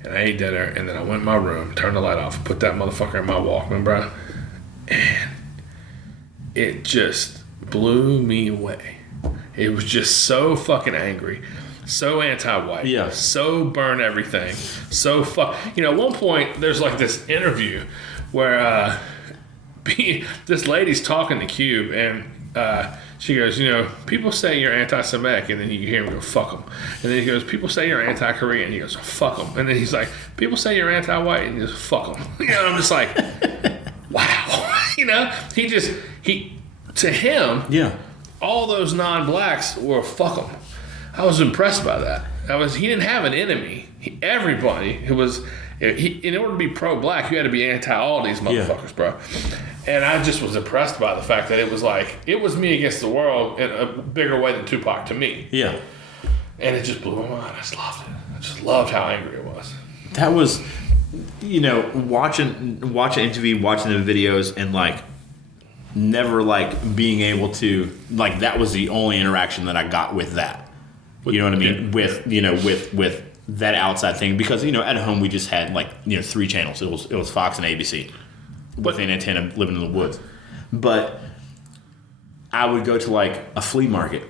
And I ate dinner, and then I went in my room, turned the light off, put that motherfucker in my Walkman, bro. And it just blew me away. It was just so fucking angry, so anti-white, so burn everything, so at one point, there's like this interview where this lady's talking to Cube, and she goes, people say you're anti-Semitic, and then you hear him go, fuck them. And then he goes, people say you're anti-Korean. He goes, fuck them. And then he's like, people say you're anti-white, and he goes, fuck them. I'm just like, wow. To him, all those non-blacks were fuck them. I was impressed by that. He didn't have an enemy. Everybody who was, in order to be pro-black, you had to be anti all these motherfuckers, bro. And I just was impressed by the fact that it was me against the world in a bigger way than Tupac to me. Yeah. And it just blew my mind. I just loved it. I just loved how angry it was. That was, watching MTV, watching the videos, and never being able to that was the only interaction that I got with that. You know what I mean? Yeah. With that outside thing, because at home we just had 3 channels. It was Fox and ABC with an antenna living in the woods. But I would go to a flea market,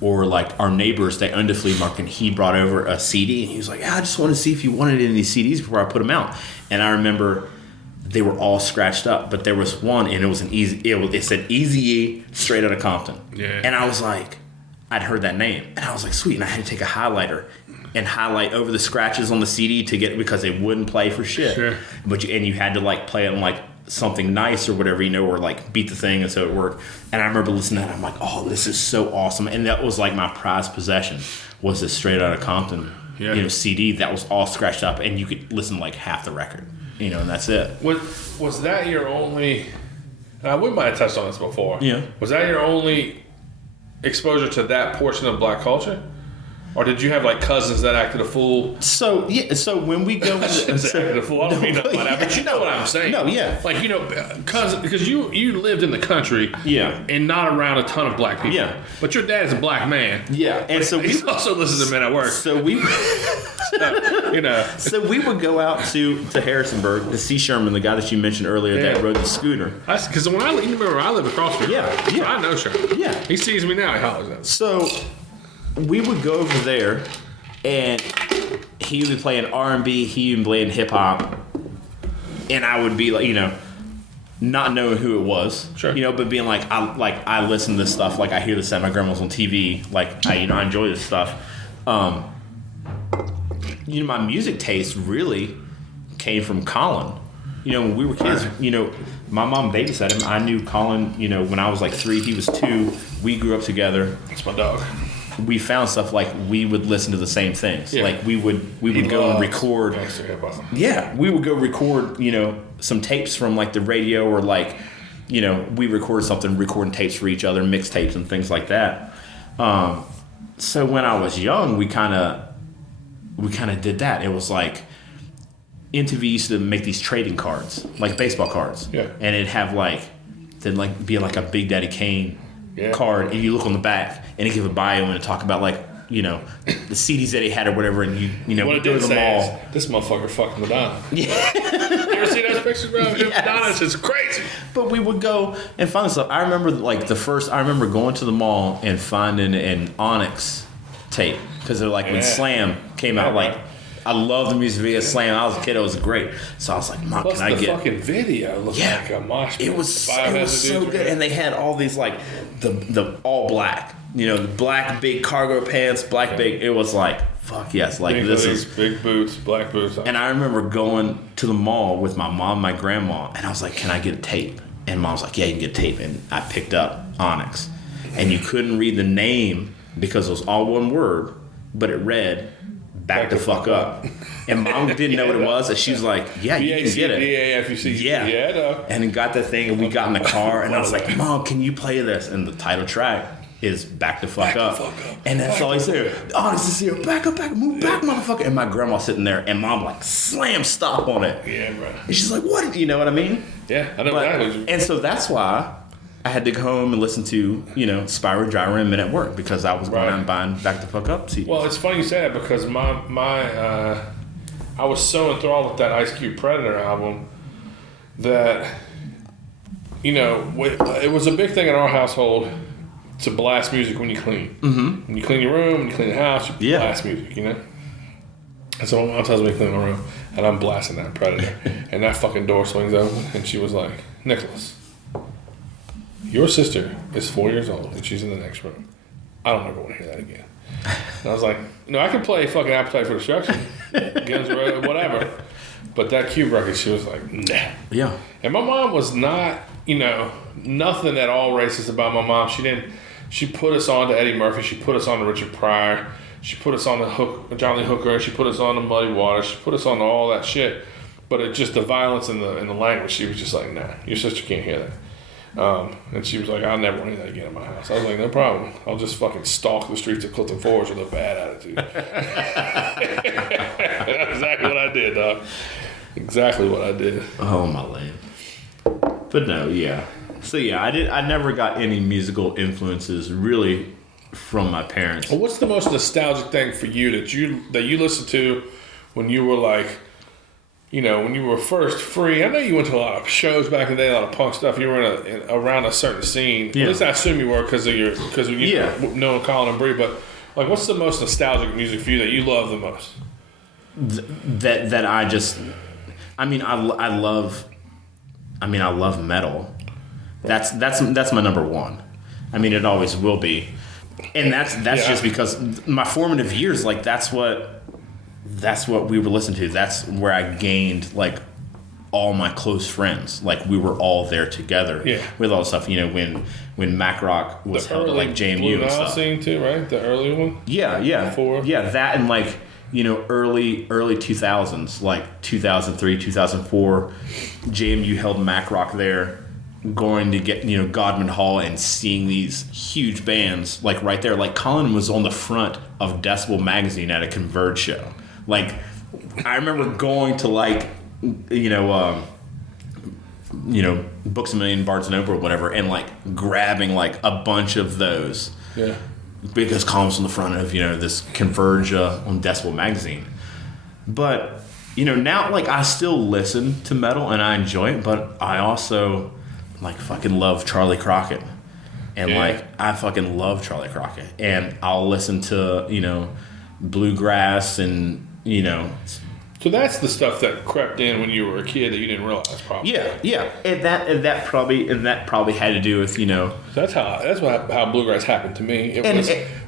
or our neighbors, they owned a flea market, and he brought over a CD, and he was like, I just want to see if you wanted any CDs before I put them out. And I remember they were all scratched up, but there was one, and it was it said Eazy-E, Straight Outta Compton. Yeah. And I was like, I'd heard that name, and I was like, sweet. And I had to take a highlighter and highlight over the scratches on the CD to get, because they wouldn't play for shit. Sure. But you had to play it on something nice or whatever, or beat the thing, and so it worked. And I remember listening to that, I'm like, oh, this is so awesome. And that was my prized possession, was this Straight Outta Compton CD that was all scratched up, and you could listen half the record, and that's it. Was that your only, and I wouldn't mind touched on this before. Yeah. Was that your only exposure to that portion of black culture? Or did you have cousins that acted a fool? So when we go, acted a fool. I don't mean nothing like that, but you know what I'm saying. No, yeah. Cousin, because you lived in the country, and not around a ton of black people. Yeah. But your dad is a black man. Yeah, and so he also listens to Men at Work. So we, so we would go out to Harrisonburg to see Sherman, the guy that you mentioned earlier that rode the scooter. Because when I live across the street. Yeah. So I know Sherman. Yeah. He sees me now. He hollers at me. So we would go over there, and he would be playing R&B, he would be playing hip hop, and I would be not knowing who it was, sure, but being I listen to this stuff, I hear this at my grandma's on TV, I enjoy this stuff. My music taste really came from Colin. When we were kids, my mom babysat him. I knew Colin, when I was 3, he was 2. We grew up together. That's my dog. We found stuff we would listen to the same things. Yeah. We would go and record. Yeah, we would go record, some tapes from the radio, or we recorded something, recording tapes for each other, mixtapes and things like that. So when I was young, we kind of did that. It was MTV used to make these trading cards, baseball cards. Yeah. And it'd have be a Big Daddy Kane card, and you look on the back, and it give a bio and talk about the CDs that he had or whatever, and you what it go did to the say mall. Is, this motherfucker fucked Madonna. Yeah. You ever see those pictures, bro? Yes. Madonna's just crazy. But we would go and find stuff. I remember I remember going to the mall and finding an Onyx tape, because they're when Slam came out, I love the music video Slam. I was a kid, it was great. So I was like, Mom, Plus can I get... the fucking video looked like a mosh pit. It was so good. And they had all these the all black, the black big cargo pants, black big. It was fuck yes, big this legs, is big boots, black boots. And I remember going to the mall with my mom, my grandma, and I was like, can I get a tape? And Mom's like, yeah, you can get a tape. And I picked up Onyx, and you couldn't read the name because it was all one word, but it read Back the Fuck Up. And Mom didn't know what it was, and she was like, yeah, you can get it. B-A-C-D-A-F-U-C. Yeah. Yeah, no. And then got that thing, and we got in the car, and I was like, Mom, can you play this? And the title track is Back the Fuck Up. And that's all he said. Onyx is here. Back up, move back, motherfucker. And my grandma sitting there, and Mom slam stop on it. Yeah, bro. And she's like, what? You know what I mean? Yeah, I know exactly. And so that's why I had to go home and listen to, Spyro Gyra and Men at Work, because I was going out and buying Back the Fuck Up CDs. Well, it's funny you say that, because I was so enthralled with that Ice Cube Predator album that, it was a big thing in our household to blast music when you clean. Mm-hmm. When you clean your room, when you clean the house, you blast music, And so my mom tells me to clean my room, and I'm blasting that Predator. And that fucking door swings open, and she was like, Nicholas, your sister is 4 years old and she's in the next room. I don't ever want to hear that again. And I was like, I can play fucking Appetite for Destruction, Guns N' Roses, whatever. But that Cube record, she was like, nah. Yeah. And my mom was not, nothing at all racist about my mom. She put us on to Eddie Murphy. She put us on to Richard Pryor. She put us on to John Lee Hooker. She put us on to Muddy Waters. She put us on to all that shit. But it just the violence and the language, she was just like, nah, your sister can't hear that. And she was like, I'll never want to hear that again in my house. I was like, no problem. I'll just fucking stalk the streets of Clifton Forge with a bad attitude. That's exactly what I did, dog. Exactly what I did. Oh, my land. But no, yeah. So yeah, I never got any musical influences really from my parents. Well, what's the most nostalgic thing for you that you listened to when you were like, when you were first free? I know you went to a lot of shows back in the day, a lot of punk stuff. You were around a certain scene. Yeah. At least I assume you were because of you knowing Colin and Bree. But like, what's the most nostalgic music for you that you love the most? That I just, I love metal. That's my number one. I mean, it always will be, and that's just because my formative years, like that's what we were listening to. That's where I gained like all my close friends. Like we were all there together with all the stuff. When Mac Rock was held at like JMU and stuff. Scene too, right? The early one. Yeah. Before. Yeah, that and like early 2000s, like 2003, 2004. JMU held Mac Rock there. Going to get Godman Hall and seeing these huge bands like right there. Like Colin was on the front of Decibel magazine at a Converge show. Like I remember going to like Books a Million, Barnes and Noble or whatever, and like grabbing like a bunch of those. Yeah. Because Colin was on the front of this Converge on Decibel magazine. But now like I still listen to metal and I enjoy it, but I also like fucking love Charlie Crockett. And like I fucking love Charlie Crockett. And I'll listen to, bluegrass and So that's the stuff that crept in when you were a kid that you didn't realize, probably. Yeah. And that probably had to do with, That's how bluegrass happened to me.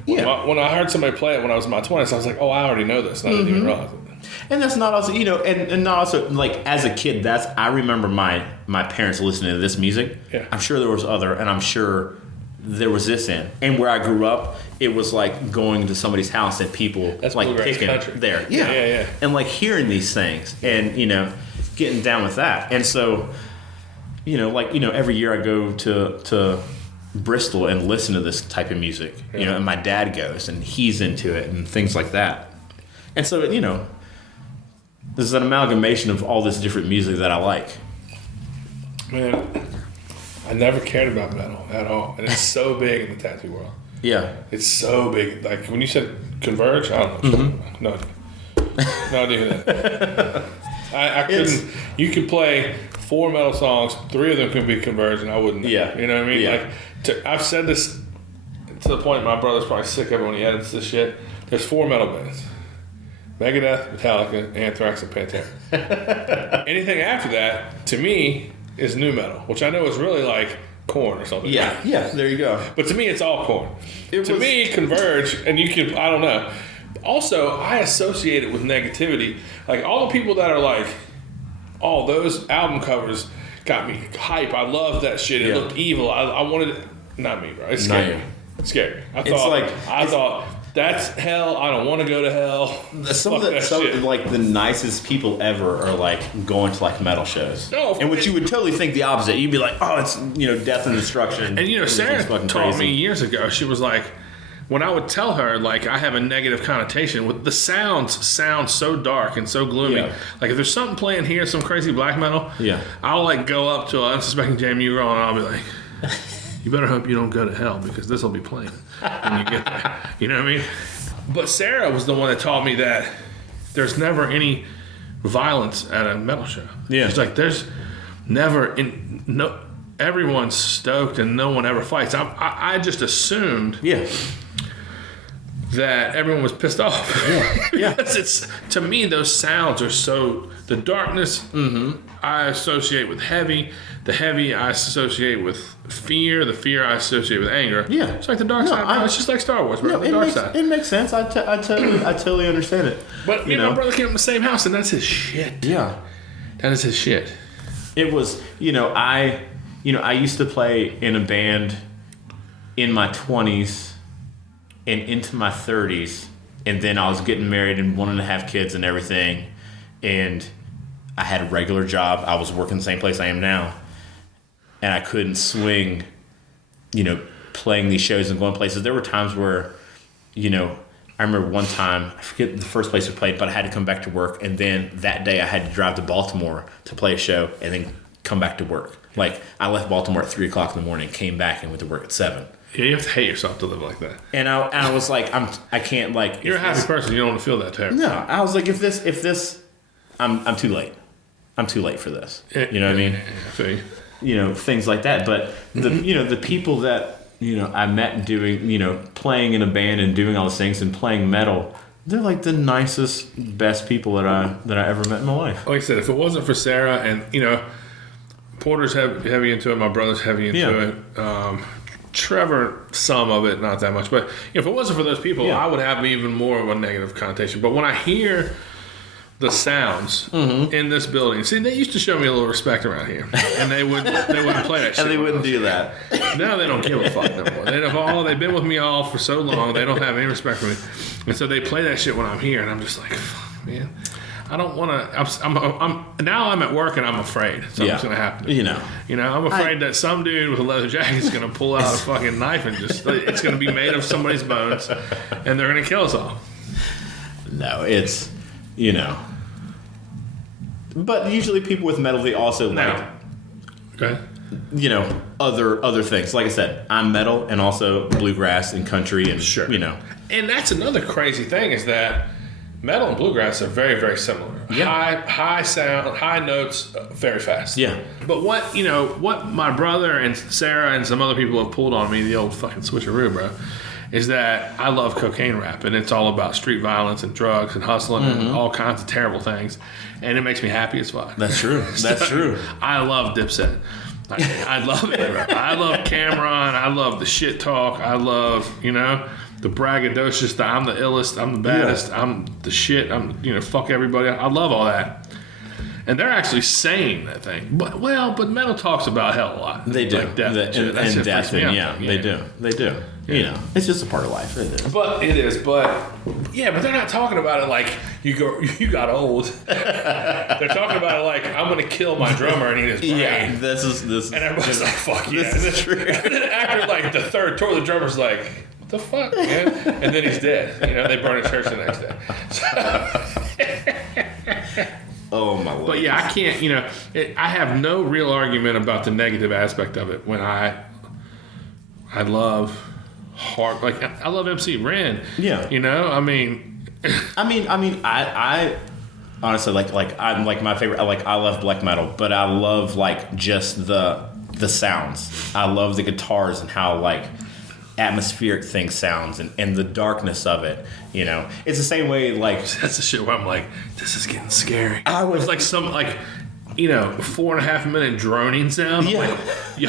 When I heard somebody play it when I was in my 20s, I was like, oh, I already know this, and I didn't even realize it. And that's not also, and not also, like, as a kid, I remember my parents listening to this music. Yeah. I'm sure there was other, and I'm sure there was this in. And where I grew up, it was like going to somebody's house and people that's like picking country. There. Yeah. And like hearing these things and, getting down with that. And so, every year I go to Bristol and listen to this type of music, and my dad goes and he's into it and things like that. And so, there's an amalgamation of all this different music that I like. Man, I never cared about metal at all. And it's so big in the tattoo world. Yeah. It's so big. Like, when you said Converge, I don't know. Mm-hmm. No idea who that. I couldn't. You could play 4 metal songs, 3 of them could be Converge, and I wouldn't know. Yeah. You know what I mean? Yeah. Like, I've said this to the point my brother's probably sick of it when he edits this shit. There's 4 metal bands. Megadeth, Metallica, Anthrax, and Pantera. Anything after that, to me, is new metal, which I know is really like Korn or something. Yeah, there you go. But to me, it's all Korn. To me, Converge, and you can, I don't know. Also, I associate it with negativity. Like, all the people that are like, oh, those album covers got me hype. I love that shit. It looked evil. I wanted it. Not me, bro. It's scary. It's scary. I thought, that's hell. I don't want to go to hell. Some of like the nicest people ever are like going to like metal shows. No, and which you would totally think the opposite. You'd be like, oh, it's death and destruction. And Sarah taught me years ago. She was like, when I would tell her like I have a negative connotation with the sound so dark and so gloomy. Yeah. Like if there's something playing here, some crazy black metal. Yeah, I'll like go up to an unsuspecting JMU girl and I'll be like, you better hope you don't go to hell because this will be playing when you get there. You know what I mean? But Sarah was the one that taught me that there's never any violence at a metal show. Yeah. She's like, there's never everyone's stoked and no one ever fights. I just assumed that everyone was pissed off. Yeah. Because to me those sounds are so the darkness I associate with heavy. The heavy I associate with fear. The fear I associate with anger. Yeah. It's like the dark side. Bro. It's just like Star Wars, bro. No, the dark side. It makes sense. I totally understand it. But me and my brother came from the same house, and that's his shit. Yeah. That is his shit. It was, I used to play in a band in my 20s and into my 30s, and then I was getting married and wanting to have kids and everything, and I had a regular job. I was working the same place I am now, and I couldn't swing, playing these shows and going places. There were times where, I remember one time, I forget the first place we played, but I had to come back to work, and then that day I had to drive to Baltimore to play a show and then come back to work. Like, I left Baltimore at 3 o'clock in the morning, came back and went to work at 7. Yeah, you have to hate yourself to live like that. And I was like, I can't, like... You're a happy person. You don't want to feel that terrible. No, I was like, if this, I'm too late. I'm too late for this. You know what I mean? See. Things like that. But the people that I met doing playing in a band and doing all those things and playing metal, they're like the nicest, best people that I ever met in my life. Like I said, if it wasn't for Sarah and Porter's heavy into it, my brother's heavy into it. Trevor, some of it, not that much. But if it wasn't for those people, I would have even more of a negative connotation. But when I hear the sounds in this building, see, they used to show me a little respect around here, and they wouldn't play that shit. And they wouldn't do that. Now they don't give a fuck no more. They've been with me all for so long, they don't have any respect for me, and so they play that shit when I'm here, and I'm just like, fuck, man. I don't want to. I'm at work and I'm afraid something's going to happen. I'm afraid that some dude with a leather jacket is going to pull out a fucking knife and it's going to be made of somebody's bones, and they're going to kill us all. No, it's But usually people with metal, they also like. Okay. Other things. Like I said, I'm metal and also bluegrass and country and And that's another crazy thing is that metal and bluegrass are very, very similar. Yeah. High sound, high notes, very fast. Yeah. But what my brother and Sarah and some other people have pulled on me, the old fucking switcheroo, bro, is that I love cocaine rap, and it's all about street violence and drugs and hustling and all kinds of terrible things, and it makes me happy as fuck. That's true. That's true. I love Dipset. I love it, bro. I love Cameron. I love the shit talk. I love, the braggadocious, I'm the illest, I'm the baddest, I'm the shit, fuck everybody. I love all that. And they're actually saying that thing. But metal talks about hell a lot. They do. Like death and death, they do. They do. Yeah. It's just a part of life. It is. But it is. But they're not talking about it like you got old. They're talking about it like I'm going to kill my drummer and eat his brain. Yeah, this is. And everybody's like, fuck yeah. This is true. And then after like the third tour, the drummer's like, what the fuck, man? And then he's dead. They burn his church the next day. Oh my Lord. But yeah, I can't. I have no real argument about the negative aspect of it. When I love hard, like I love MC Ren. Yeah. I honestly I'm like my favorite. I love black metal, but I love like just the sounds. I love the guitars and how like atmospheric thing sounds and the darkness of it. It's the same way like that's the shit where I'm like, this is getting scary. I was like some 4.5 minute droning sound. Yeah. I'm like,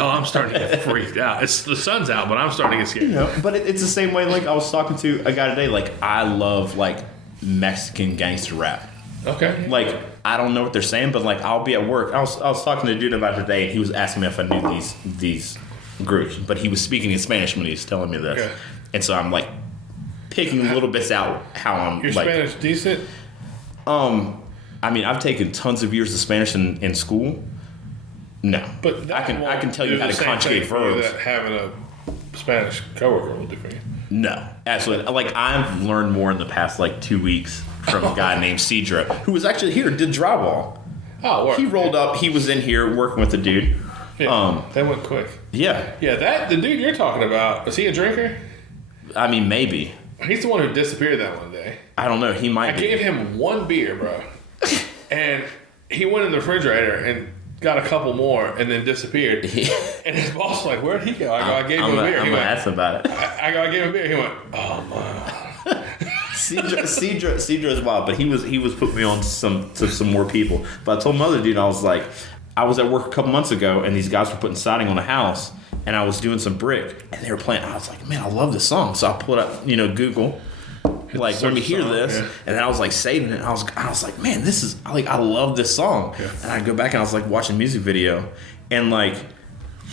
I'm starting to get freaked out. It's the sun's out, but I'm starting to get scared. But it's the same way. Like I was talking to a guy today. Like I love like Mexican gangster rap. Okay. Like I don't know what they're saying, but like I'll be at work. I was talking to a dude about it today, and he was asking me if I knew these groups, but he was speaking in Spanish when he was telling me this. Okay. And so I'm like picking little bits out how I'm Your like Spanish decent? I've taken tons of years of Spanish in school. No, but I can tell you how to conjugate verbs. That having a Spanish coworker will do for you. No, absolutely. Like I've learned more in the past like 2 weeks from a guy named Cedra, who was actually here, did drywall. Oh, work. He rolled up. He was in here working with the dude. Yeah, that went quick. Yeah. Yeah, the dude you're talking about, is he a drinker? I mean, maybe. He's the one who disappeared that one day. I don't know. He might. I gave him one beer, bro, and he went in the refrigerator and got a couple more, and then disappeared. And his boss was like, "Where'd he go?" I go, "I gave him a beer." I'm gonna ask about it. I go, "I gave him a beer." He went, "Oh man." Cedra is wild, but he was putting me on to some more people. But I told my other dude, I was like, I was at work a couple months ago, and these guys were putting siding on a house, and I was doing some brick, and they were playing. I was like, man, I love this song. So I pulled up, Google, like, let me hear this, and then I was like saving it. I was like, man, this is like, I love this song. Yeah. And I go back and I was like watching a music video, and like,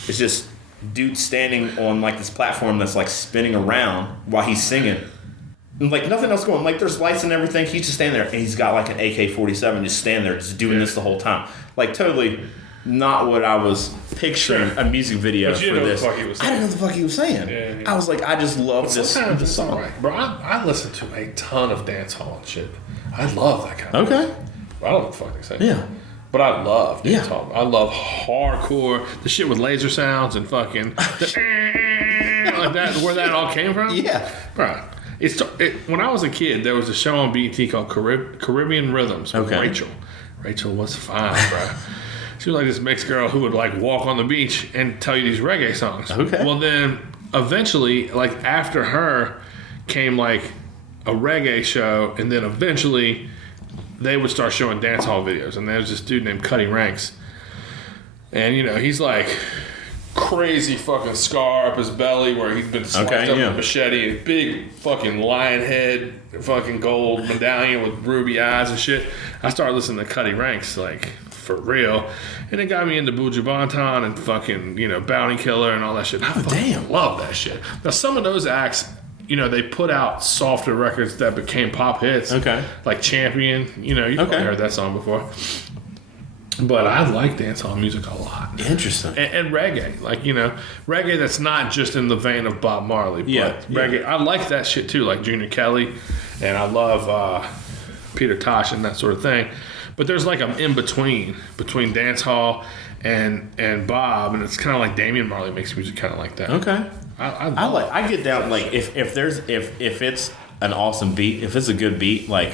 it's just dude standing on like this platform that's like spinning around while he's singing. And like nothing else going. Like there's lights and everything. He's just standing there, and he's got like an AK-47 just standing there, just doing this the whole time. Like totally not what I was picturing a music video for this. I didn't know what the fuck he was saying. Yeah. I was like, I just love this song. Right. Bro, I listen to a ton of dance hall and shit. I love that kind of music. I don't know what the fuck they say. Yeah. But I love dance hall. I love hardcore, the shit with laser sounds and fucking like that, where that all came from. Yeah. Bro. When I was a kid, there was a show on BET called Caribbean Rhythms with Rachel. Rachel was fine, bro. She was like this mixed girl who would like walk on the beach and tell you these reggae songs. Okay. Well, then eventually, like after her, came like a reggae show, and then eventually they would start showing dance hall videos. And there's this dude named Cuddy Ranks, and he's like crazy fucking scar up his belly where he's been sliced up with a machete, and big fucking lion head, fucking gold medallion with ruby eyes and shit. I started listening to Cuddy Ranks like for real, and it got me into Buju Banton and fucking Bounty Killer and all that shit. I fucking love that shit. Now some of those acts, they put out softer records that became pop hits. Okay, like Champion. You've probably heard that song before. But I like dancehall music a lot. Interesting. And reggae. Like, reggae that's not just in the vein of Bob Marley. But reggae, I like that shit too, like Junior Kelly. And I love Peter Tosh and that sort of thing. But there's like an in-between dancehall and Bob. And it's kind of like Damian Marley makes music kind of like that. Okay. I get down, like, if it's an awesome beat, if it's a good beat, like,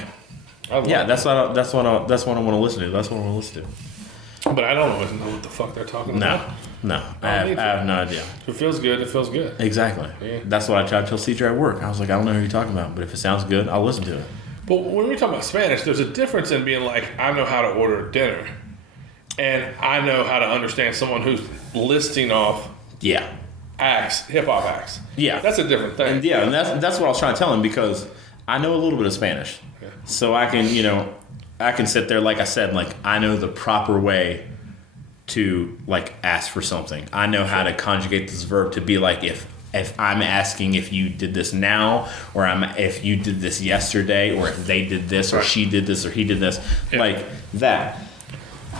that's what I want to listen to. That's what I want to listen to. But I don't always know what the fuck they're talking about. No. I have no idea. If it feels good, it feels good. Exactly. Yeah. That's what I tried to tell CJ at work. I was like, I don't know who you're talking about, but if it sounds good, I'll listen to it. But when we talk about Spanish, there's a difference in being like, I know how to order dinner, and I know how to understand someone who's listing off acts, hip-hop acts. Yeah. That's a different thing. And that's what I was trying to tell him, because I know a little bit of Spanish. Yeah. So I can sit there, like I said, like I know the proper way to like ask for something. I know how to conjugate this verb to be like, if I'm asking if you did this now, or if you did this yesterday, or if they did this, or she did this, or he did this, like that.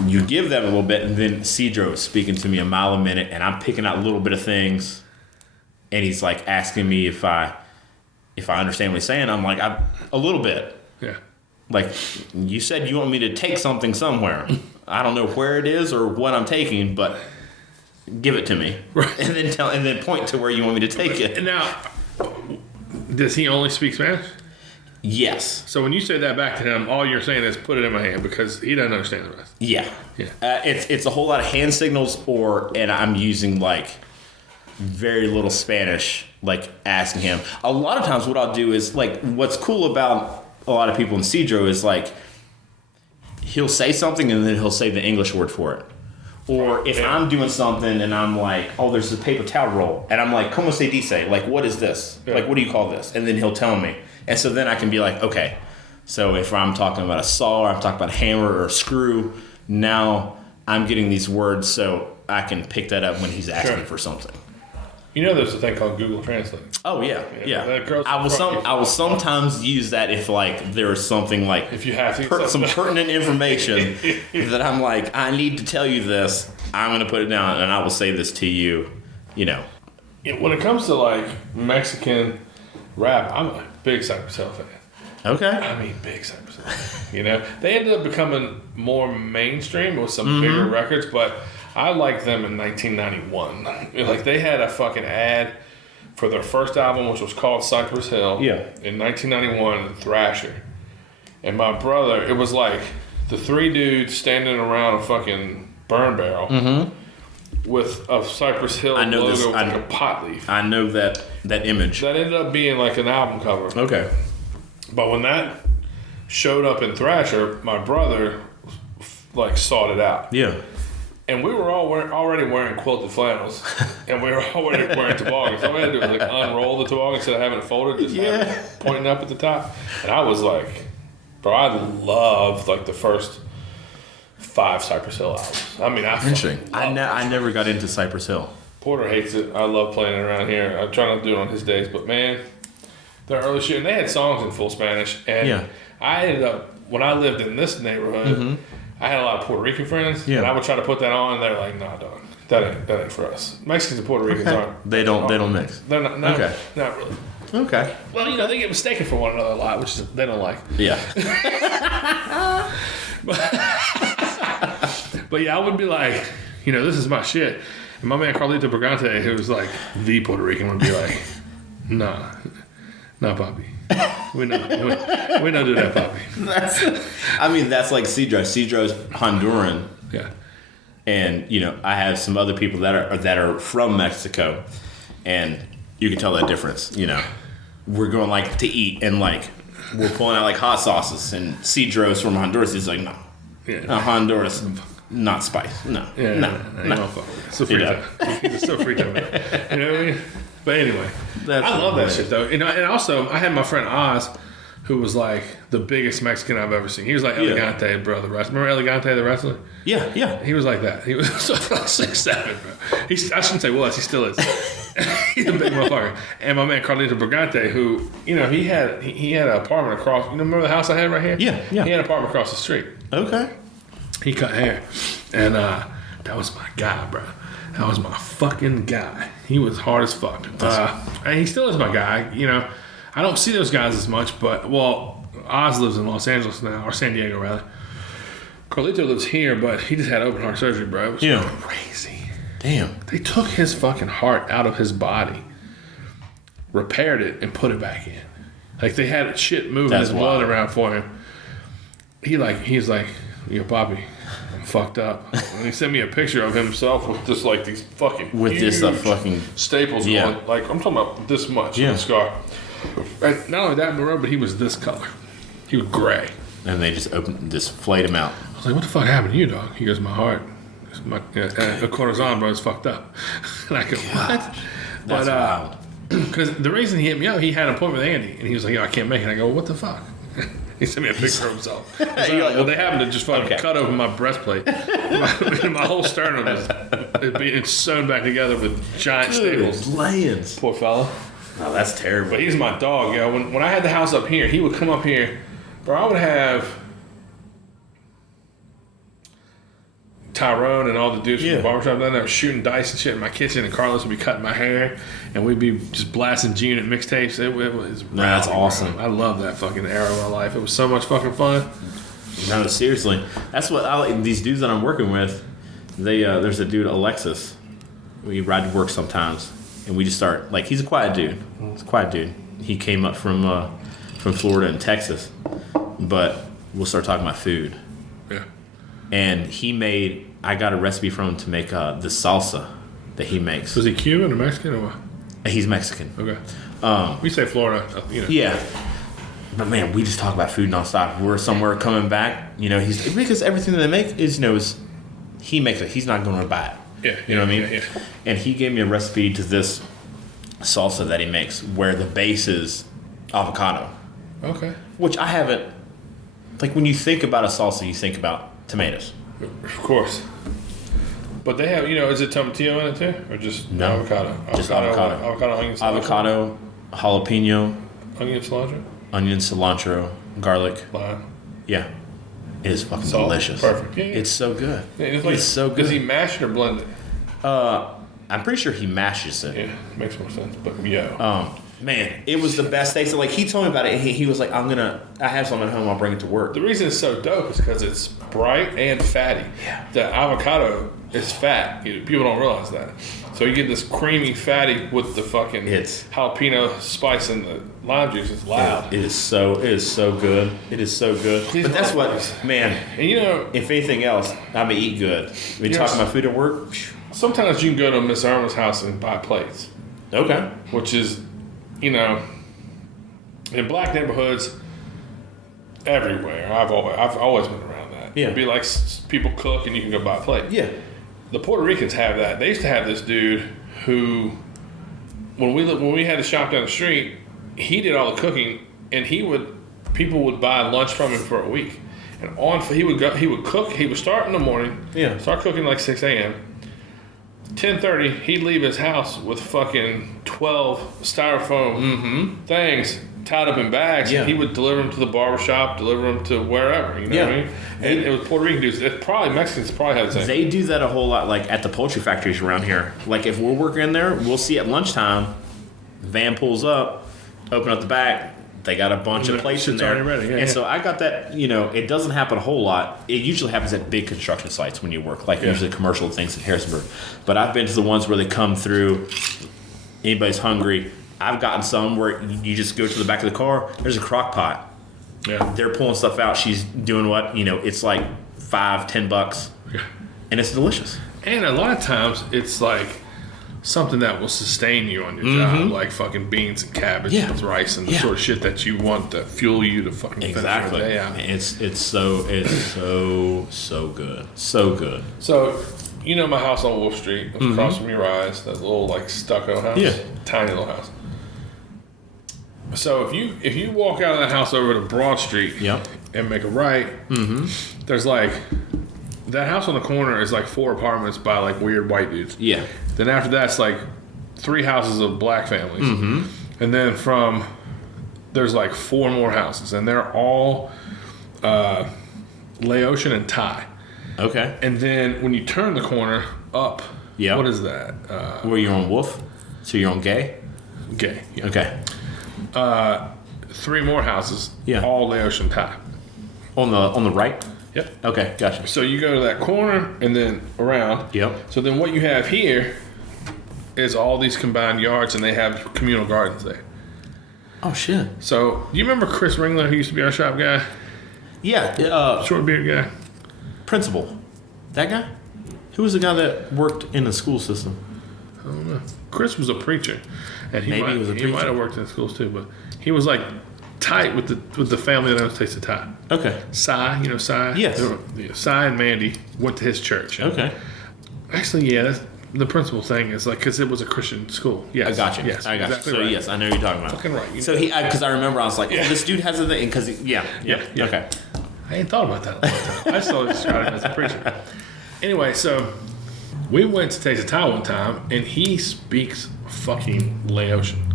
You give them a little bit, and then Cedro is speaking to me a mile a minute, and I'm picking out a little bit of things, and he's like asking me if I understand what he's saying. I'm like, a little bit. Yeah. Like, you said you want me to take something somewhere. I don't know where it is or what I'm taking, but give it to me. Right. And then point to where you want me to take it. Now, does he only speak Spanish? Yes. So when you say that back to him, all you're saying is put it in my hand, because he doesn't understand the rest. Yeah. It's a whole lot of hand signals, and I'm using like very little Spanish, like asking him. A lot of times what I'll do is, like, what's cool about a lot of people in Cedro is like, he'll say something and then he'll say the English word for it. Or if I'm doing something and I'm like, oh, there's a paper towel roll, and I'm like, como se dice? Like, what is this? Yeah. Like, what do you call this? And then he'll tell me. And so then I can be like, okay, so if I'm talking about a saw, or I'm talking about a hammer or a screw, now I'm getting these words so I can pick that up when he's asking for something. There's a thing called Google Translate. Oh yeah. I will sometimes use that if like there is something like, if you have some pertinent information that I'm like, I need to tell you this. I'm going to put it down, and I will say this to you. When it comes to like Mexican rap, I'm a big Cypress Hill fan. Okay. I mean, big Cypress Hill. They ended up becoming more mainstream with some bigger records, but I liked them in 1991. Like, they had a fucking ad for their first album, which was called Cypress Hill. Yeah. In 1991, Thrasher. And my brother, it was like the three dudes standing around a fucking burn barrel with a Cypress Hill logo with like a pot leaf. I know that image. That ended up being like an album cover. Okay. But when that showed up in Thrasher, my brother like sought it out. Yeah. And we were all already wearing quilted flannels, and we were already wearing toboggans. All we had to do was like unroll the toboggan instead of having it folded, just have it pointing up at the top. And I was like, bro, I loved like the first 5 Cypress Hill albums. I mean, Interesting. I never got into Cypress Hill. Porter hates it. I love playing it around here. I try not to do it on his days, but man, their early shit. And they had songs in full Spanish, and I ended up when I lived in this neighborhood. I had a lot of Puerto Rican friends, and I would try to put that on, and they're like, "Nah, dog, that ain't for us." Mexicans and Puerto Ricans aren't. They don't mix. They're not. No, Okay. Not really. Okay. Well, you know, they get mistaken for one another a lot, which is, they don't like. Yeah. But yeah, I would be like, you know, this is my shit. And my man Carlito Brigante, who was like the Puerto Rican, would be like, nah, papi. We don't do that, papi. That's like Cedro. Cedro's Honduran. Yeah. And, you know, I have some other people that are from Mexico, and you can tell that difference. You know, we're going like to eat, and like we're pulling out like hot sauces, and Cedro's from Honduras. He's like, no, Honduras, not spice. No, no. It's so free time. It's so free time. You know what I mean? But anyway, I love that shit though. You know, and also I had my friend Oz, who was like the biggest Mexican I've ever seen. He was like Elegante, bro, the wrestler. Remember Elegante, the wrestler? Yeah. He was like that. He was so like 6'7", bro. I shouldn't say was. He still is. He's a big motherfucker. And my man Carlito Brigante, who, you know, he had an apartment across. You know, remember the house I had right here? Yeah. He had an apartment across the street. Okay. He cut hair, and that was my guy, bro. That was my fucking guy. He was hard as fuck. And he still is my guy. You know, I don't see those guys as much, but, well, Oz lives in Los Angeles now, or San Diego, rather. Carlito lives here, but he just had open heart surgery, bro. It was crazy. Damn. They took his fucking heart out of his body, repaired it, and put it back in. Like, they had shit moving his blood around for him. He's like, yo, Poppy, I'm fucked up. And he sent me a picture of himself with just like these fucking fucking staples going, like, I'm talking about this much on the scar. And not only that, but he was this color. He was gray. And they just flayed him out. I was like, what the fuck happened to you, dog? He goes, my heart. The cortisone, bro, is fucked up. And I go, what? That's wild. Because the reason he hit me up, he had an appointment with Andy. And he was like, I can't make it. I go, what the fuck? He sent me a picture of himself. Like, well, they happened to just fucking cut open my breastplate. my whole sternum is it's sewn back together with giant staples. Lions. Poor fella. Oh, that's terrible. But he's my dog, yo. When I had the house up here, he would come up here. Bro, I would have Tyrone and all the dudes from the barbershop down there shooting dice and shit in my kitchen, and Carlos would be cutting my hair, and we'd be just blasting G-Unit mixtapes. It was that's awesome. Bro. I love that fucking era of my life. It was so much fucking fun. No, seriously. That's what I like. These dudes that I'm working with, there's a dude, Alexis. We ride to work sometimes, and we just start, like, he's a quiet dude. He's a quiet dude. He came up from Florida and Texas, but we'll start talking about food. Yeah. And I got a recipe from him to make the salsa that he makes. Was he Cuban or Mexican or what? He's Mexican. Okay. We say Florida, you know. Yeah. But man, we just talk about food nonstop. We're somewhere coming back, you know, because everything that they make is, you know, he makes it. He's not going to buy it. Yeah. You know what I mean? Yeah. And he gave me a recipe to this salsa that he makes where the base is avocado. Okay. Which I haven't, like, when you think about a salsa, you think about tomatoes. Of course. But they have, you know, is it tomatillo in it too? Or just avocado? Just avocado. Avocado, onion, cilantro? Avocado, jalapeno. Onion, cilantro? Onion, cilantro, garlic. Lime. Yeah. It is fucking Salt. delicious. Perfect. Yeah. It's so good. Yeah, It's so good. Does he mash it or blend it? I'm pretty sure he mashes it. Yeah, makes more sense. But yo. Man, it was the best taste. Like, he told me about it, and he was like, I have some at home, I'll bring it to work. The reason it's so dope is because it's bright and fatty. Yeah. The avocado is fat. People don't realize that. So you get this creamy fatty with the fucking jalapeno spice and the lime juice. It's loud. It is so good. It is so good. But that's what, man, and you know, if anything else, I'm going to eat good. We talking about food at work? Sometimes you can go to Miss Irma's house and buy plates. Okay. Which is, you know, in black neighborhoods, everywhere. I've always been around that. Yeah. It'd be like people cook and you can go buy a plate. Yeah. The Puerto Ricans have that. They used to have this dude who, when we had a shop down the street, he did all the cooking, and people would buy lunch from him for a week. And he would cook. He would start in the morning. Yeah. Start cooking like 6 a.m. 10:30, he'd leave his house with fucking 12 styrofoam things tied up in bags. Yeah. And he would deliver them to the barbershop, deliver them to wherever. You know what I mean? And it was Puerto Rican dudes. Mexicans probably have the same. They do that a whole lot, like at the poultry factories around here. Like if we're working in there, we'll see at lunchtime, the van pulls up, open up the back. They got a bunch of plates in there. Already ready. Yeah, and so I got that, it doesn't happen a whole lot. It usually happens at big construction sites when you work, like usually commercial things in Harrisonburg. But I've been to the ones where they come through, anybody's hungry. I've gotten some where you just go to the back of the car, there's a crock pot. Yeah. They're pulling stuff out. She's doing what? It's like $5-10. Yeah. And it's delicious. And a lot of times it's like something that will sustain you on your job, like fucking beans and cabbage with rice and the sort of shit that you want to fuel you to fucking finish your day out. It's so good. So good. So, my house on Wolf Street, it's across from your eyes, that little like stucco house, tiny little house. So if you walk out of that house over to Broad Street and make a right, there's like that house on the corner is like 4 apartments by like weird white dudes. Yeah. Then after that's like 3 houses of black families. And then there's like 4 more houses, and they're all Laotian and Thai. Okay. And then when you turn the corner up, what is that? Where you're on Wolf? So you're on Gay? Gay. Yeah. Okay. 3 more houses, all Laotian Thai. On the right? Yep. Okay, gotcha. So you go to that corner and then around. Yep. So then what you have here is all these combined yards, and they have communal gardens there. Oh, shit. So do you remember Chris Ringler, who used to be our shop guy? Yeah. Short beard guy. Principal. That guy? Who was the guy that worked in the school system? I don't know. Chris was a preacher, and he might have worked in schools too, but he was like tight with the family that owns Taste of Thai. Okay. Cy, Cy? Yes. Cy and Mandy went to his church. Okay. Actually, that's the principal thing is like, because it was a Christian school. Yes. I got you. Yes. I got exactly you. So, right. yes, I know what you're talking about. Fucking right. So, because I remember I was like, this dude has a thing. Because, Yeah. Okay. I ain't thought about that. I just always described him as a preacher. Anyway, so we went to Taste of Thai one time, and he speaks fucking Laotian,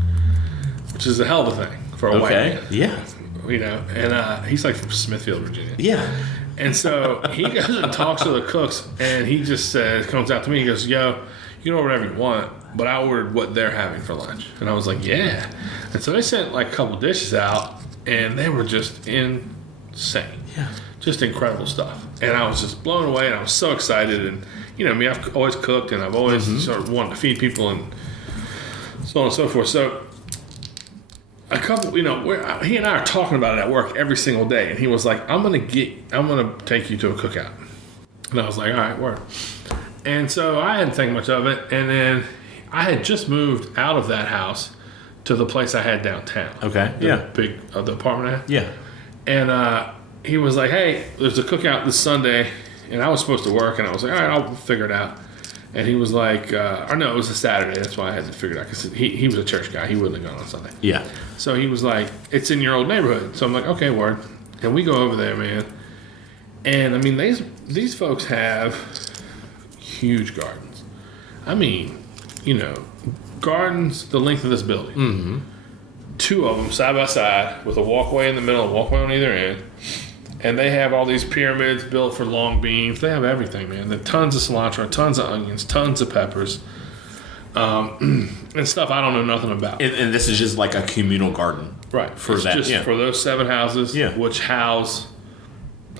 which is a hell of a thing for a white man. Yeah. And he's like from Smithfield, Virginia. Yeah. And so he goes and talks to the cooks, and he just comes out to me, he goes, yo, you can order whatever you want, but I ordered what they're having for lunch. And I was like, yeah. And so they sent like a couple dishes out, and they were just insane. Yeah. Just incredible stuff. And I was just blown away, and I was so excited. And, I've always cooked, and I've always sort of wanted to feed people, and so on and so forth. So a couple, he and I are talking about it at work every single day, and he was like, I'm gonna take you to a cookout. And I was like, all right, word. And so I hadn't think much of it, and then I had just moved out of that house to the place I had downtown. Okay. The apartment I had. Yeah. And he was like, hey, there's a cookout this Sunday, and I was supposed to work, and I was like, all right, I'll figure it out. And he was like, or no, it was a Saturday. That's why I had to figure it out, because he was a church guy. He wouldn't have gone on Sunday. Yeah. So he was like, it's in your old neighborhood. So I'm like, okay, word. And we go over there, man. And I mean, these folks have huge gardens. I mean, gardens the length of this building. Mm-hmm. 2 of them side by side with a walkway in the middle, a walkway on either end. And they have all these pyramids built for long beans. They have everything, man. There are tons of cilantro, tons of onions, tons of peppers, and stuff I don't know nothing about. And this is just like a communal garden. Right. For that. Just for those 7 houses, which house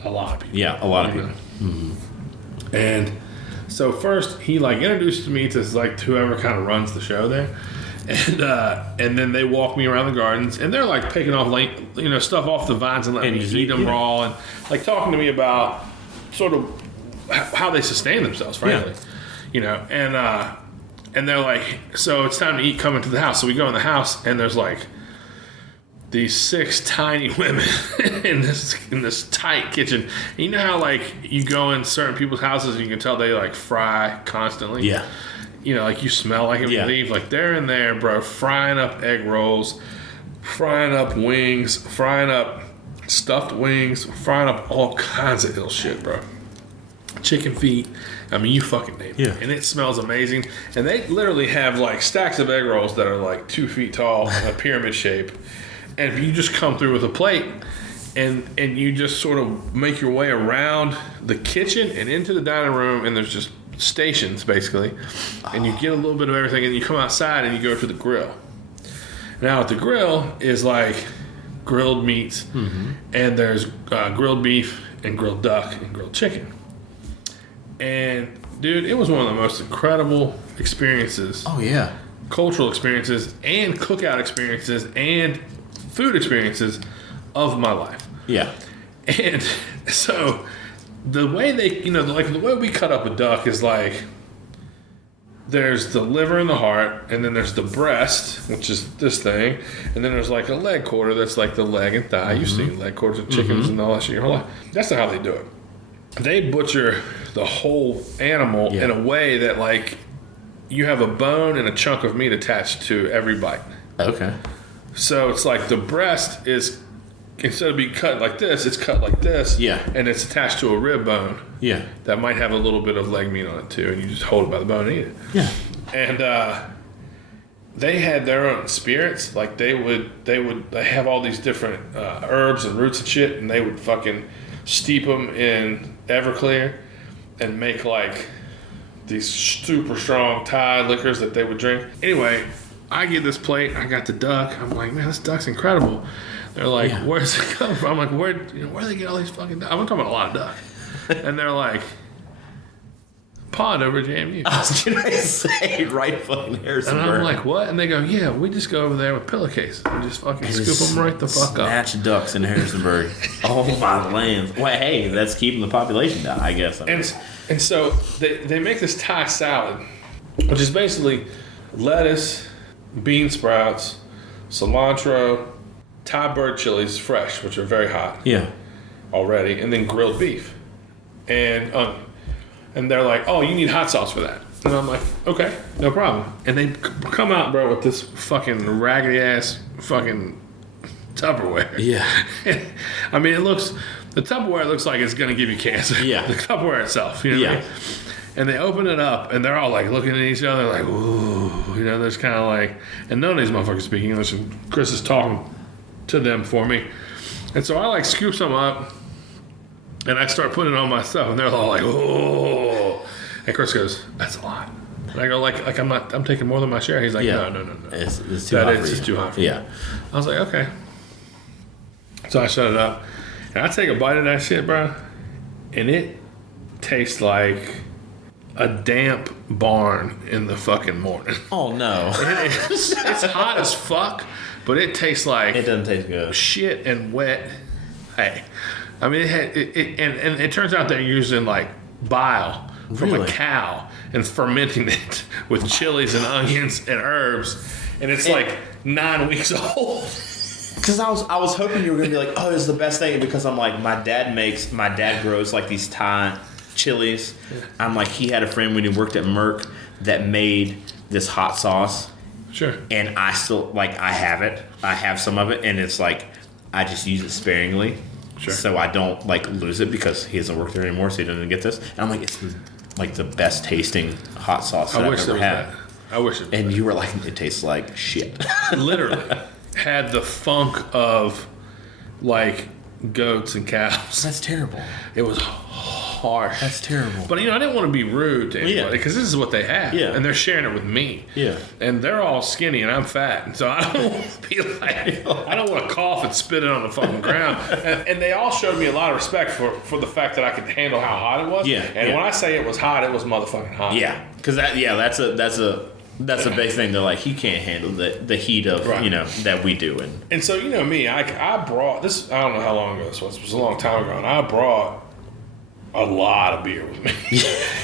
a lot of people. Yeah, a lot of people. Mm-hmm. And so first he introduced me to whoever kind of runs the show there. And then they walk me around the gardens, and they're picking off stuff off the vines and letting me eat them raw, and talking to me about sort of how they sustain themselves, frankly, and they're like, so it's time to eat. Come into the house. So we go in the house, and there's these 6 tiny women in this tight kitchen. And you know how like you go in certain people's houses and you can tell they like fry constantly. Yeah. You know, like you smell like it when you leave. Like they're in there, bro, frying up egg rolls, frying up wings, frying up stuffed wings, frying up all kinds of ill shit, bro. Chicken feet. I mean, you fucking name it. Yeah. And it smells amazing. And they literally have like stacks of egg rolls that are like 2 feet tall, a pyramid shape. And if you just come through with a plate and you just sort of make your way around the kitchen and into the dining room, and there's just stations basically, and you get a little bit of everything, and you come outside and you go to the grill. Now at the grill is like grilled meats, and there's grilled beef and grilled duck and grilled chicken. And dude, it was one of the most incredible experiences. Oh yeah. Cultural experiences and cookout experiences and food experiences of my life. Yeah. And so the way they, you know, like the way we cut up a duck is like there's the liver and the heart, and then there's the breast, which is this thing, and then there's like a leg quarter that's like the leg and thigh. You've seen leg quarters of chickens and all that shit your whole life. That's not how they do it. They butcher the whole animal in a way that like you have a bone and a chunk of meat attached to every bite. Okay. So it's like the breast is, instead of being cut like this, it's cut like this. Yeah. And it's attached to a rib bone. Yeah. That might have a little bit of leg meat on it too, and you just hold it by the bone and eat it. Yeah. And they had their own spirits. Like they have all these different herbs and roots and shit, and they would fucking steep them in Everclear and make like these super strong Thai liquors that they would drink. Anyway, I get this plate. I got the duck. I'm like, man, this duck's incredible. They're like, where's it come from? I'm like, where do they get all these fucking duck? I'm talking about a lot of duck. And they're like, pond over at JMU. I was gonna say right fucking Harrisonburg. And I'm like, what? And they go, yeah, we just go over there with pillowcases and just fucking scoop them right the fuck up. Snatch ducks in Harrisonburg. Oh my land. Well, hey, that's keeping the population down, I guess. And so they make this Thai salad, which is basically lettuce, bean sprouts, cilantro, Thai bird chilies, fresh, which are very hot. Yeah. Already, and then grilled beef. And they're like, oh, you need hot sauce for that. And I'm like, okay, no problem. And they come out, bro, with this fucking raggedy ass fucking Tupperware. Yeah. I mean, the Tupperware looks like it's going to give you cancer. Yeah. The Tupperware itself, you know what I mean? And they open it up, and they're all like looking at each other like, ooh, you know, there's kind of like, and none of these motherfuckers speak English, and Chris is talking to them for me. And so I like scoop some up, and I start putting it on my stuff, and they're all like, oh. And Chris goes, that's a lot. And I go, like I'm taking more than my share. He's like, no. It's too hot for you. It's too hot for you. Yeah. I was like, okay. So I shut it up, and I take a bite of that shit, bro, and it tastes like a damp barn in the fucking morning. Oh no. It's hot as fuck, but it tastes like It doesn't taste good. shit and wet. Hey, I mean, and it turns out they're using like bile from a Really? cow and fermenting it with chilies and onions and herbs, and it's like 9 weeks old. Because I was hoping you were gonna be like, oh, this is the best thing, because I'm like, my dad grows like these Thai chilies. I'm like, he had a friend when he worked at Merck that made this hot sauce. Sure. And I still I have some of it, and it's like I just use it sparingly. Sure. So I don't like lose it, because he doesn't work there anymore, so he doesn't get this. And I'm like, it's like the best tasting hot sauce that I've ever had. I wish it. And you were like, it tastes like shit. Literally had the funk of like goats and cows. That's terrible. It was harsh. That's terrible. But I didn't want to be rude to anybody, because this is what they have, Yeah. and they're sharing it with me. Yeah. And they're all skinny, and I'm fat, and so I don't want to be like, I don't want to cough and spit it on the fucking ground. And they all showed me a lot of respect for the fact that I could handle how hot it was. Yeah, And yeah. when I say it was hot, it was motherfucking hot. Yeah, because that's a big thing. They're like, he can't handle the heat of that we do. And so me, I brought this. I don't know how long ago this was. It was a long time ago, and I brought a lot of beer with me.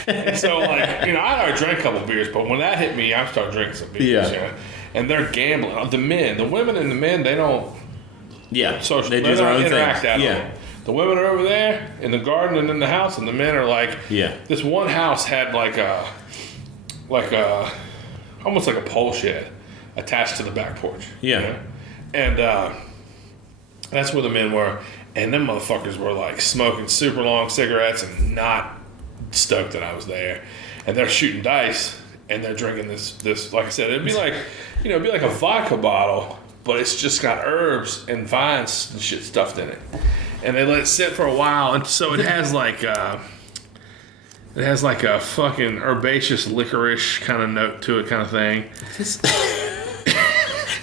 And so I already drank a couple beers, but when that hit me, I started drinking some beers. Yeah. And they're gambling. The women and the men, they don't Yeah. social. They do They're their not own interact thing. at Yeah. all. The women are over there in the garden and in the house, and the men are like, Yeah. This one house had like a almost like a pole shed attached to the back porch. Yeah. You know? And that's where the men were, and them motherfuckers were like smoking super long cigarettes and not stoked that I was there. And they're shooting dice, and they're drinking this. Like I said, it'd be like, it'd be like a vodka bottle, but it's just got herbs and vines and shit stuffed in it. And they let it sit for a while, and so it has like a fucking herbaceous licorice kind of note to it, kind of thing.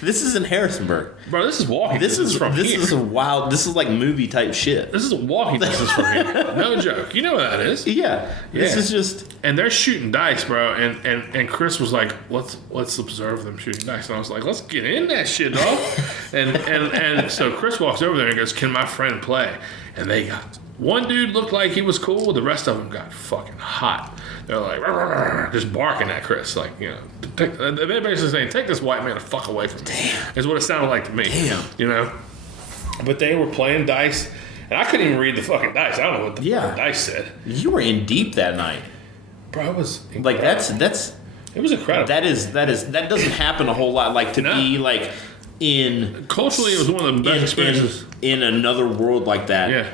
This is in Harrisonburg. Bro, this is walking. This is from this here. is a wild. This is like movie type shit. This is a walking distance from here. No joke. You know what that is? Yeah. This Yeah. is just. And they're shooting dice, bro. And Chris was like, let's observe them shooting dice. And I was like, let's get in that shit, dog. and so Chris walks over there and goes, can my friend play? And they got, one dude looked like he was cool. The rest of them got fucking hot. They're like, "Rrr," just barking at Chris. Like, they're basically saying, take this white man the fuck away from me. Is what it sounded like to me. Damn. But they were playing dice. And I couldn't even read the fucking dice. I don't know what the fucking dice said. You were in deep that night. Bro, it was incredible. Like that's. It was incredible. That doesn't happen a whole lot. Like to be like in culturally, it was one of the best experiences in another world like that. Yeah,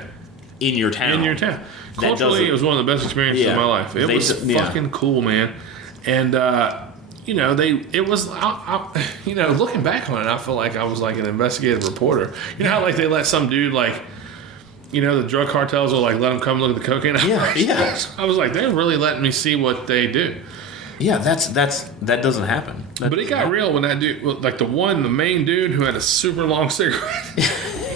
in your town. In your town. Culturally, it was one of the best experiences of my life. It was fucking cool, man. And it was. Looking back on it, I feel like I was like an investigative reporter. You know how like they let some dude like. The drug cartels will like let them come look at the cocaine. Yeah. I was like, they're really letting me see what they do. Yeah, that doesn't happen. But it got real when that dude, like the main dude who had a super long cigarette.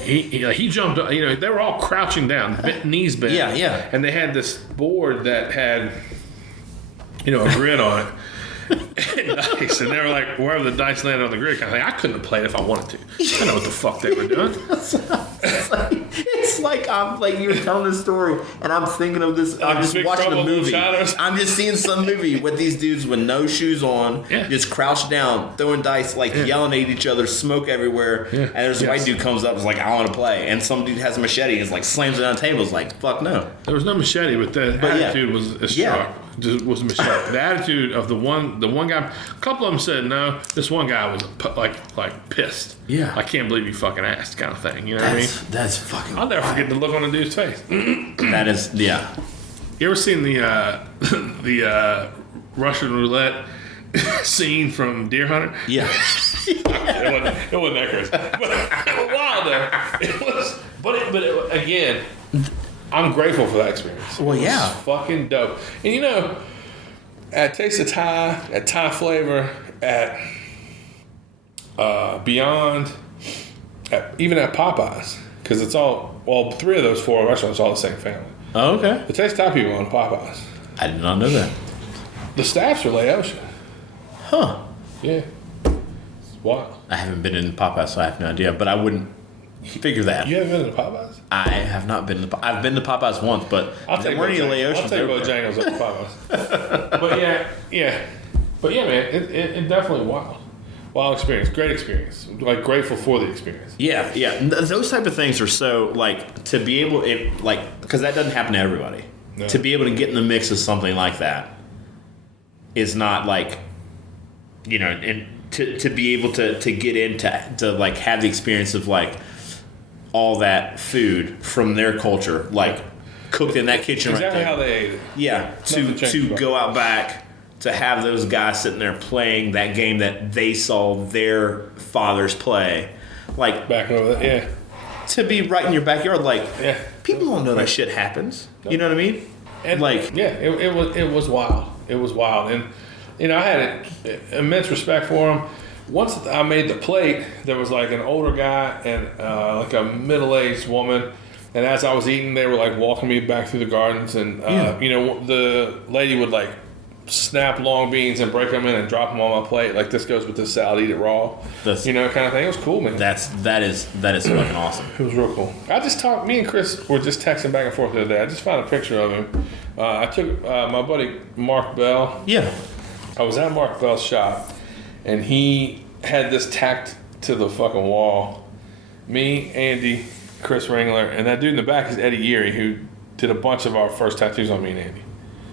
he jumped up. They were all crouching down, knees bent. Yeah. And they had this board that had, a grid on it. And dice, and they were like, wherever the dice landed on the grid, kind of thing. I couldn't have played if I wanted to. I know what the fuck they were doing. It's like I'm like you're telling this story, and I'm thinking of this. I'm just watching a movie. I'm just seeing some movie with these dudes with no shoes on, just crouched down, throwing dice, like yelling at each other, smoke everywhere. Yeah. And there's a white dude comes up, and is like, "I want to play," and some dude has a machete, and is like slams it on the table. It's like, "Fuck no." There was no machete, but the attitude was strong. Just was a machete. The attitude of the one guy. A couple of them said no. This one guy was like pissed. Yeah. I can't believe you fucking asked, kind of thing. You know what I mean? That's fucking. I'll never forget the look on the dude's face. That is, yeah. You ever seen the Russian roulette scene from Deer Hunter? Yeah. It wasn't that crazy, but it was wild though. It was, but again, I'm grateful for that experience. Well, yeah, it was fucking dope. And at Taste of Thai, at Thai Flavor, at Beyond, even at Popeyes, because it's all 3 of those 4 restaurants are all the same family. Oh, okay. The Taste of Thai people own Popeyes. I did not know that. The staffs are Laotian. Huh. Yeah. It's wild. I haven't been in Popeyes, so I have no idea. But I wouldn't figure that. You haven't been to Popeyes? I have not been to I've been to Popeyes once, but there weren't any Laotians. I'll take Bojangles over Popeyes. But yeah. But yeah, man, it definitely wild. Wild experience. Great experience. Like, grateful for the experience. Yeah. Those type of things are so, like, to be able, because that doesn't happen to everybody. No. To be able to get in the mix of something like that is not, like, and to be able to get into, like, have the experience of, like, all that food from their culture, like, cooked in that kitchen exactly right there. How they ate it. Yeah. To go out back, to have those guys sitting there playing that game that they saw their fathers play, like back over that, yeah. To be right in your backyard, like people don't know that shit happens. No. You know what I mean? And like it was wild. It was wild, and I had immense respect for them. Once I made the plate, there was like an older guy and like a middle-aged woman. And as I was eating, they were like walking me back through the gardens, and the lady would like snap long beans and break them in and drop them on my plate. Like, this goes with this salad, eat it raw. Kind of thing. It was cool, man. That is fucking awesome. It was real cool. Me and Chris were just texting back and forth the other day. I just found a picture of him. I took my buddy Mark Bell. Yeah. I was at Mark Bell's shop, and he had this tacked to the fucking wall. Me, Andy, Chris Ringler, and that dude in the back is Eddie Erie, who did a bunch of our first tattoos on me and Andy.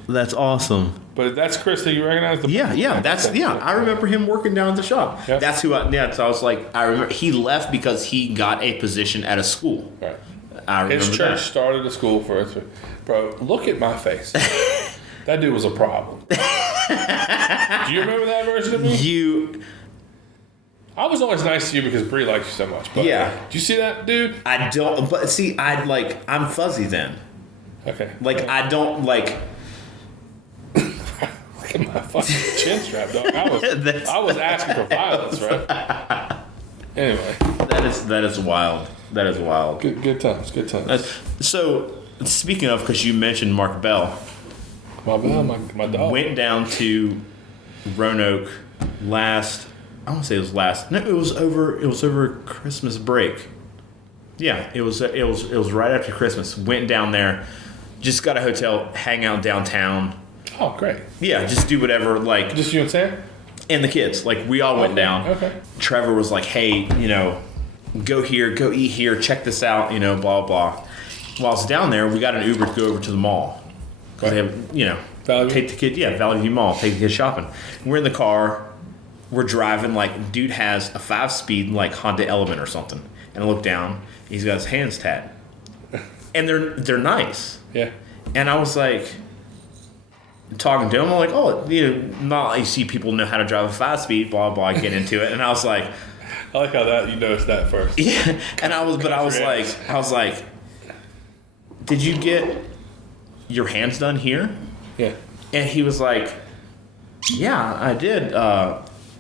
That's awesome. But that's Chris that you recognize? I remember him working down at the shop. Yep. That's who so I was like, I remember he left because he got a position at a school. Right. I remember His church started a school for us. Bro, look at my face. That dude was a problem. Do you remember that version of me? I was always nice to you because Bree likes you so much. But Yeah. Do you see that, dude? I don't, but see, I'm fuzzy then. Okay. Like, I don't, like... Look at my fucking chin strap, dog. I was asking for violence, right? Anyway. That is wild. That is wild. Good times. So, speaking of, because you mentioned Mark Bell. My dog. Went down to Roanoke last... I want to say it was last... No, it was over Christmas break. Yeah, it was right after Christmas. Went down there, just got a hotel, hang out downtown. Oh, great. Yeah, just do whatever, like... Just you and Sam? And the kids. Like, we all went down. Okay. Trevor was like, hey, go here, go eat here, check this out, blah, blah. While I was down there, we got an Uber to go over to the mall. Because they have, Valley take the kid, Valley View Mall, take the kid shopping. We're in the car, we're driving, like, dude has a 5-speed, like, Honda Element or something. And I look down, he's got his hands tattooed. And they're nice. Yeah. And I was like, talking to him, I'm like, oh, not like you see people know how to drive a 5-speed, blah, blah, get into it. And I was like... I like how you noticed that first. Yeah. And I was like, did you get your hands done here? Yeah. And he was like, yeah, I did.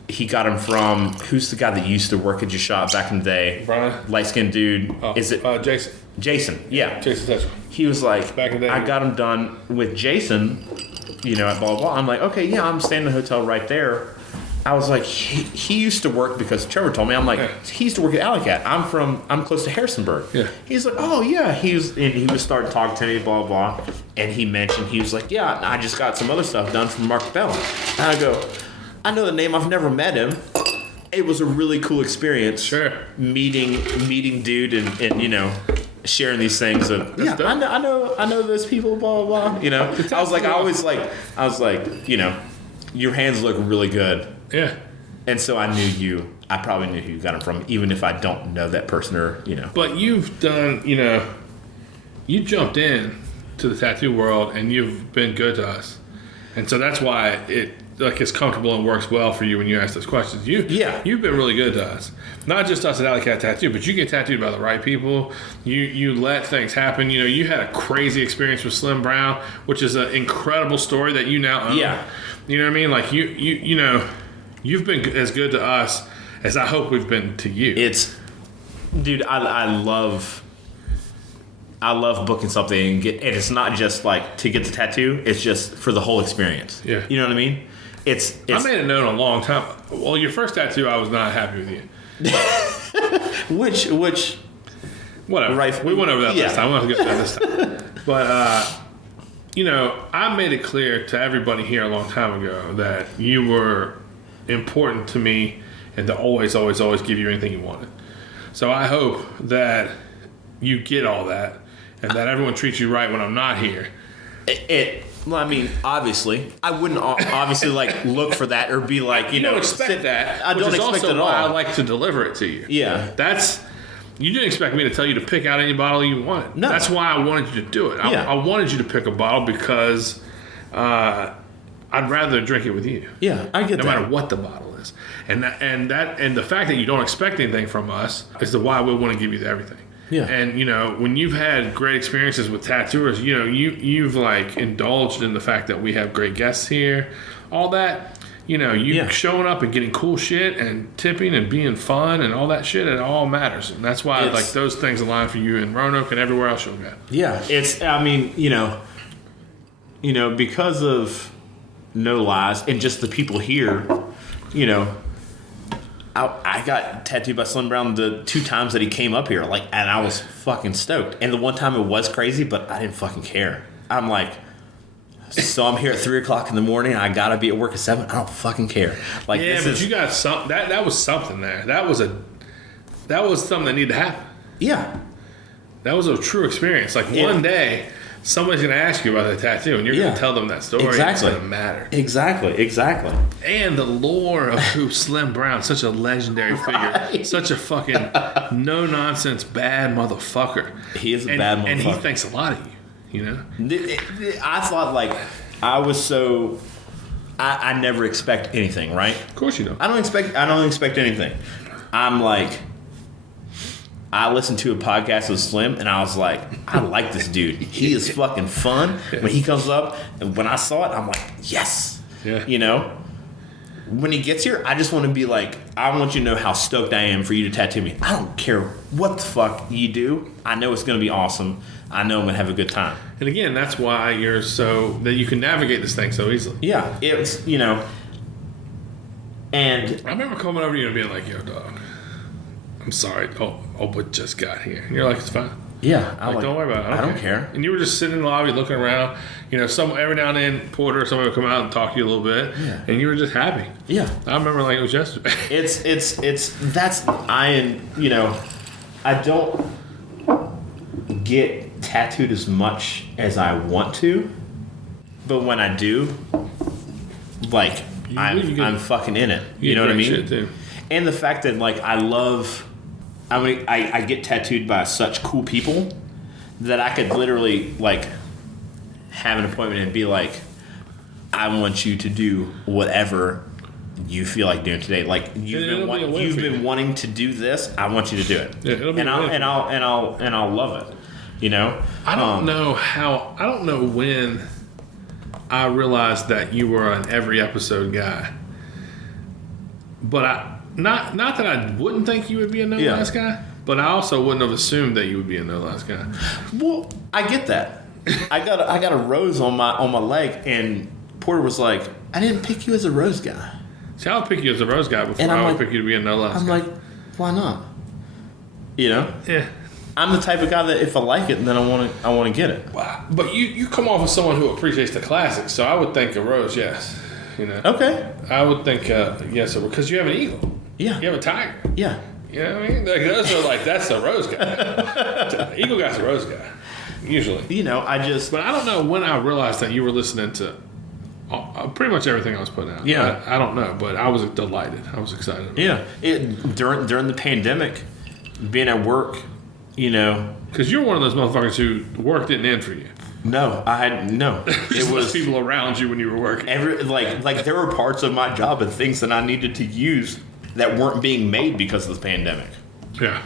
He got him from, who's the guy that used to work at your shop back in the day? Brian? Light-skinned dude. Is it? Jason. Jason, yeah. Jason Tetchell. He was like, Back in the day. I got him done with Jason, at blah, blah. I'm like, okay, yeah, I'm staying in the hotel right there. I was like, he used to work, because Trevor told me, I'm like, he used to work at Alley Cat. I'm close to Harrisonburg. Yeah. He's like, oh yeah. He was starting talking to me, blah, blah. And he was like, yeah, I just got some other stuff done from Mark Bell. And I go, I know the name, I've never met him. It was a really cool experience. Sure. Meeting dude and sharing these things of, I know those people, blah, blah, blah. I was like, your hands look really good. Yeah. And so I probably knew who you got them from, even if I don't know that person or. But you've done, you jumped in to the tattoo world and you've been good to us. And so that's why it's comfortable and works well for you when you ask those questions. You've been really good to us. Not just us at Alley Cat Tattoo, but you get tattooed by the right people. You let things happen. You had a crazy experience with Slim Brown, which is an incredible story that you now own. Yeah. You know what I mean? Like you've been as good to us as I hope we've been to you. Dude, I love booking something and it's not just like to get the tattoo. It's just for the whole experience. Yeah. You know what I mean? It's I made it known a long time. Well, your first tattoo, I was not happy with you. Which whatever. Right. We went over that last time. We don't have to get to that this time. But I made it clear to everybody here a long time ago that you were important to me and to always, always, always give you anything you wanted. So I hope that you get all that and that everyone treats you right when I'm not here. Well, I mean, obviously, I wouldn't obviously like look for that or be like, you don't expect that. I don't expect it at all. Why I like to deliver it to you. Yeah, you didn't expect me to tell you to pick out any bottle you wanted. No, that's why I wanted you to do it. I wanted you to pick a bottle because I'd rather drink it with you. Yeah, I get that. No matter what the bottle is, and the fact that you don't expect anything from us is why we want to give you everything. Yeah. And when you've had great experiences with tattooers, you've like indulged in the fact that we have great guests here, all that. Showing up and getting cool shit and tipping and being fun and all that shit, it all matters. And that's why like those things align for you in Roanoke and everywhere else you'll go. Yeah. Because of No Lies and just the people here, I got tattooed by Slim Brown the 2 times that he came up here, and I was fucking stoked. And the one time it was crazy, but I didn't fucking care. I'm like, so I'm here at 3 o'clock in the morning. I gotta be at work at 7. I don't fucking care. You got something. That was something there. That was that was something that needed to happen. Yeah. That was a true experience. Like one day, somebody's going to ask you about that tattoo, and you're going to tell them that story. Exactly. It's going to matter. Exactly. And the lore of who Slim Brown, such a legendary figure, such a fucking no nonsense bad motherfucker. He is a bad motherfucker, and he thinks a lot of you. You know. I thought like I was so. I never expect anything, right? Of course you don't. I don't expect anything. I'm like, I listened to a podcast with Slim, and I was like, I like this dude. He is fucking fun. When he comes up, and when I saw it, I'm like, yes. Yeah. You know? When he gets here, I just want to be like, I want you to know how stoked I am for you to tattoo me. I don't care what the fuck you do. I know it's going to be awesome. I know I'm going to have a good time. And again, that's why you're so, that you can navigate this thing so easily. Yeah. It's, you know, and I remember coming over to you and being like, yo, dog, I'm sorry. But just got here. And you're like, it's fine. yeah. Like, don't worry about it. I don't care. And you were just sitting in the lobby looking around. You know, every now and then, Porter or somebody would come out and talk to you a little bit. Yeah. And you were just happy. Yeah. I remember like it was yesterday. I don't get tattooed as much as I want to, but when I do, like, I'm fucking in it. You know what I mean? Shit too. And the fact that like I get tattooed by such cool people that I could literally like have an appointment and be like, I want you to do whatever you feel like doing today. Like you've been wanting to do this. I want you to do it. Yeah, it'll be I'll love it. You know. I don't know when I realized that you were an every episode guy, but not that I wouldn't think you would be a no last guy, but I also wouldn't have assumed that you would be a no last guy. Well, I get that. I got a rose on my leg, and Porter was like, I didn't pick you as a rose guy. See, I would pick you as a rose guy before I would pick you to be a no last guy. I'm like, why not? You know? Yeah. I'm the type of guy that if I like it, then I want to get it. Wow. But you come off as someone who appreciates the classics, so I would think a rose, yes. You know. Okay. I would think yes, because you have an eagle. Yeah. You have a tiger. Yeah. You know what I mean? Like, those are like, that's the rose guy. Eagle guy's a rose guy, usually. You know, But I don't know when I realized that you were listening to pretty much everything I was putting out. Yeah. I don't know, but I was delighted. I was excited. Yeah. During the pandemic, being at work, you know. Because you're one of those motherfuckers who work didn't end for you. No, I had no. It was people around you when you were working. Like there were parts of my job and things that I needed to use that weren't being made because of the pandemic. Yeah.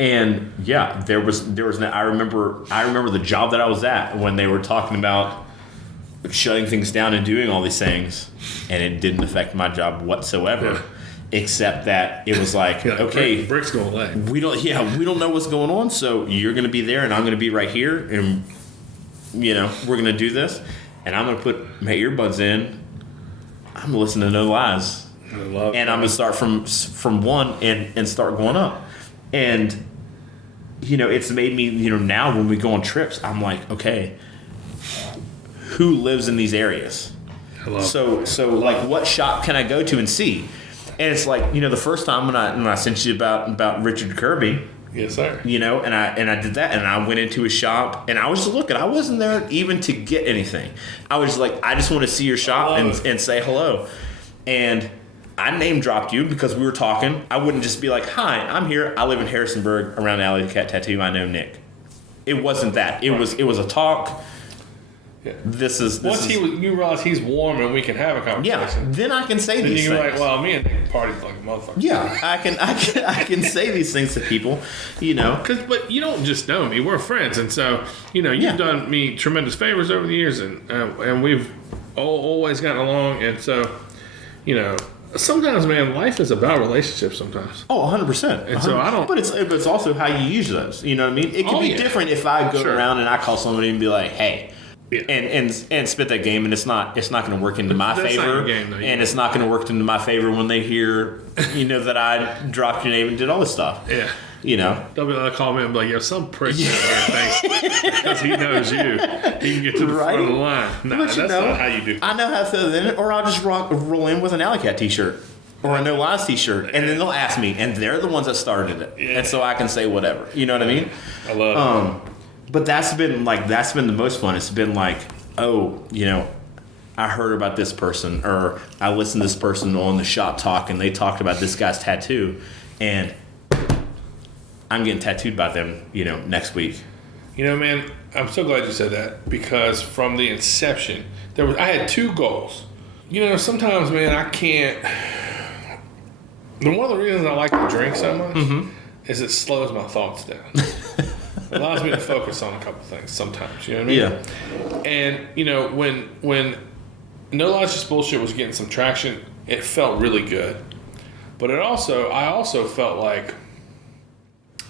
And yeah, there was. I remember the job that I was at when they were talking about shutting things down and doing all these things, and it didn't affect my job whatsoever. Yeah. Except that it was like, okay, bricks go away. We don't know what's going on, so you're going to be there, and I'm going to be right here, and you know we're going to do this, and I'm going to put my earbuds in. I'm going to listen to No Lies, and I'm going to start from one and start going up, and you know it's made me now when we go on trips, I'm like, okay, who lives in these areas? So like, what shop can I go to and see? And it's like, the first time when I sent you about Richard Kirby. Yes, sir. And I did that, and I went into his shop, and I was just looking. I wasn't there even to get anything. I was like, I just want to see your shop and say hello. And I name dropped you because we were talking. I wouldn't just be like, hi, I'm here. I live in Harrisonburg around Alley Cat Tattoo. I know Nick. It wasn't that. It was a talk. Yeah. You realize he's warm and we can have a conversation. Yeah, then I can say these things. Then you're like, well, me and Nick partied like a motherfucker. Yeah, I can say these things to people, But you don't just know me. We're friends, and so you've done me tremendous favors over the years, and we've always gotten along, and so sometimes, man, life is about relationships. Sometimes. Oh, 100%. And so I don't. But it's also how you use those. You know what I mean? It can be different if I go around and I call somebody and be like, hey. Yeah. And spit that game, and it's not going to work into my favor, and it's not going to work into my favor when they hear that I dropped your name and did all this stuff. Yeah, they'll be like, call me and be like, yo, some prick thinks because he knows you, he can get to the front of the line. No, that's not how you do. I know how to fill it in, or I'll just roll in with an Alley Cat t-shirt. or a No Lies t-shirt, and then they'll ask me, and they're the ones that started it, and so I can say whatever. You know what I mean? I love it. But that's been the most fun. It's been like, oh, I heard about this person, or I listened to this person on the Shop Talk, and they talked about this guy's tattoo, and I'm getting tattooed by them, next week. Man, I'm so glad you said that, because from the inception, I had two goals. Sometimes, man, I can't. One of the reasons I like to drink so much is it slows my thoughts down. It allows me to focus on a couple things sometimes. You know what I mean? Yeah. And when No Lies Just Bullshit was getting some traction, it felt really good. But I also felt like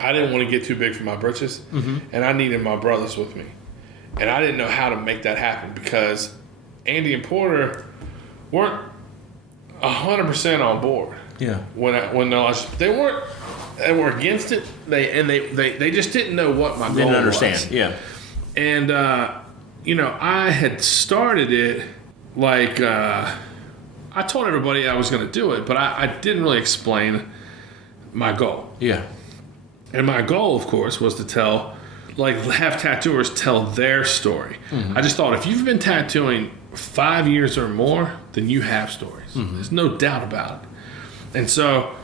I didn't want to get too big for my britches, and I needed my brothers with me, and I didn't know how to make that happen because Andy and Porter weren't 100% on board. Yeah. When No Lies, they were against it. They just didn't know what my goal Didn't understand. was. Yeah. And I had started it like I told everybody I was going to do it, but I didn't really explain my goal. Yeah. And my goal, of course, was to have tattooers tell their story. I just thought, if you've been tattooing 5 years or more, then you have stories. There's no doubt about it. And so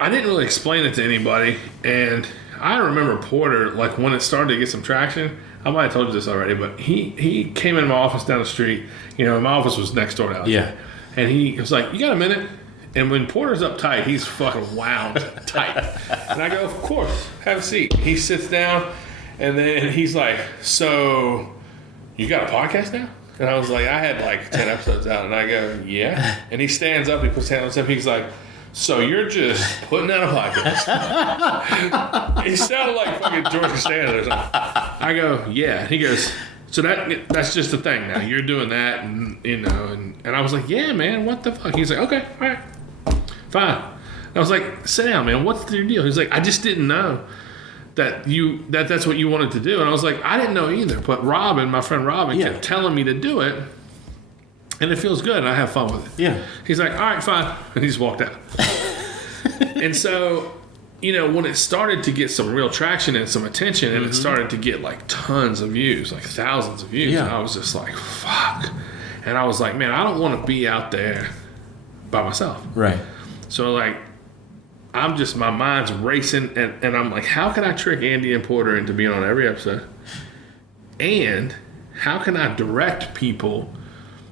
I didn't really explain it to anybody. And I remember Porter, like when it started to get some traction, I might have told you this already, but he came into my office down the street. My office was next door to ours. Yeah. And he was like, "You got a minute?" And when Porter's uptight, he's fucking wound tight. And I go, "Of course, have a seat." He sits down, and then he's like, "So, you got a podcast now?" And I was like, "I had like 10 episodes out." And I go, "Yeah." And he stands up, he puts his hand on his hip, he's like, "So you're just putting out a podcast?" He sounded like fucking George Costanza or something. I go, "Yeah." And he goes, "So that's just the thing now. You're doing that, and and I was like, "Yeah, man, what the fuck?" He's like, "Okay, all right, fine." And I was like, "Sit down, man. What's your deal?" He's like, "I just didn't know that's what you wanted to do." And I was like, "I didn't know either." But my friend Robin, kept telling me to do it, and it feels good, and I have fun with it. Yeah. He's like, "All right, fine," and he just walked out. And so, when it started to get some real traction and some attention, and it started to get like tons of views, like thousands of views, and I was just like, fuck. And I was like, man, I don't want to be out there by myself. Right. So like, my mind's racing, and I'm like, how can I trick Andy and Porter into being on every episode? And how can I direct people?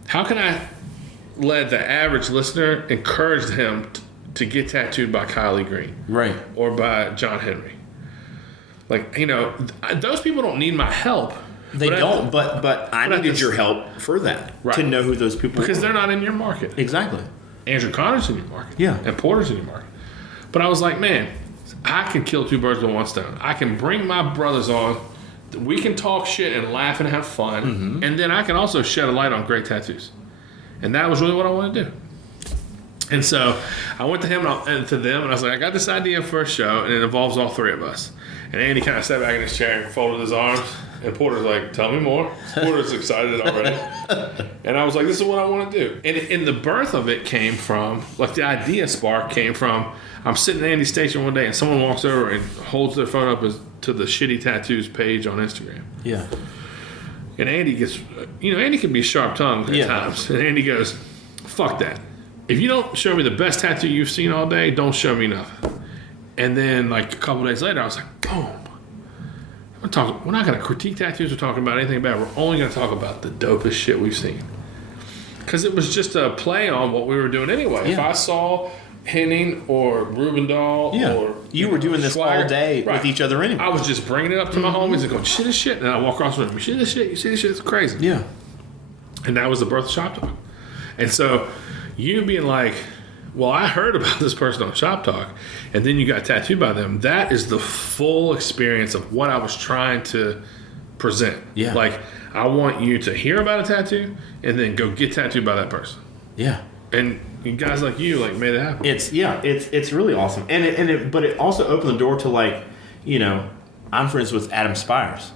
How can I let the average listener encourage him to get tattooed by Kylie Green? Right. Or by John Henry? Like, those people don't need my help. They don't, but I needed your help for that. Right. To know who those people Because were. they're not in your market. Exactly. Andrew Connor's in your market. Yeah. And Porter's in your market. But I was like, man, I can kill two birds with one stone. I can bring my brothers on. We can talk shit and laugh and have fun. And then I can also shed a light on great tattoos. And that was really what I wanted to do. And so I went to him and to them, and I was like, I got this idea for a show, and it involves all three of us. And Andy kind of sat back in his chair and folded his arms. And Porter's like, tell me more. Porter's excited already. And I was like, this is what I want to do. And the birth of it came from, like the idea spark came from, I'm sitting at Andy's station one day and someone walks over and holds their phone up to the Shitty Tattoos page on Instagram. Yeah. And Andy gets, Andy can be sharp-tongued at times. And Andy goes, fuck that. If you don't show me the best tattoo you've seen all day, don't show me nothing. And then like a couple days later, I was like, boom. We're not going to critique tattoos or talk about anything bad. We're only going to talk about the dopest shit we've seen. Because it was just a play on what we were doing anyway. Yeah. If I saw Henning or Rubendahl or... You were doing this Swagger, all day with each other anyway. I was just bringing it up to my homies and going, shit is shit. And I walk across the room, shit is shit. You see this shit? It's crazy. Yeah. And that was the birth of Shop Talk. And so you being like, well, I heard about this person on Shop Talk, and then you got tattooed by them. That is the full experience of what I was trying to present. Yeah. Like, I want you to hear about a tattoo and then go get tattooed by that person. Yeah. And guys like you, like, made it happen. It's really awesome. But it also opened the door to, like, I'm friends with Adam Spires.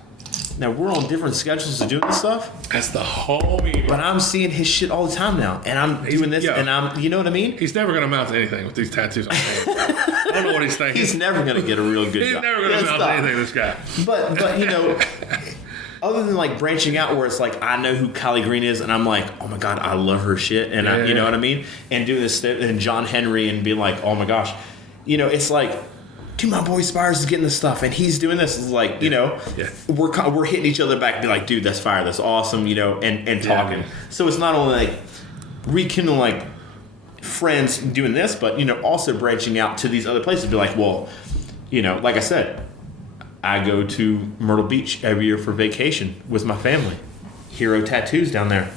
Now we're on different schedules of doing this stuff, That's the homie. but I'm seeing his shit all the time now, and I'm doing this, yo. and I'm, you know what I mean? He's never going to amount to anything with these tattoos on his hand. I don't know what he's thinking. He's never gonna get a real good He's job. never going to Yeah, amount to stop. anything, this guy. But you know, other than like branching out where it's like I know who Kylie Green is, and I'm like, oh my god, I love her shit, and I, you know what I mean, and doing this and John Henry and being like, oh my gosh, you know, it's like. Dude, my boy Spires is getting this stuff, and he's doing this. It's like, you know, we're hitting each other back, and be like, dude, that's fire, that's awesome, you know, and talking. man. So it's not only like rekindling like friends doing this, but you know, also branching out to these other places. Be like, well, you know, like I said, I go to Myrtle Beach every year for vacation with my family. Hero Tattoos down there.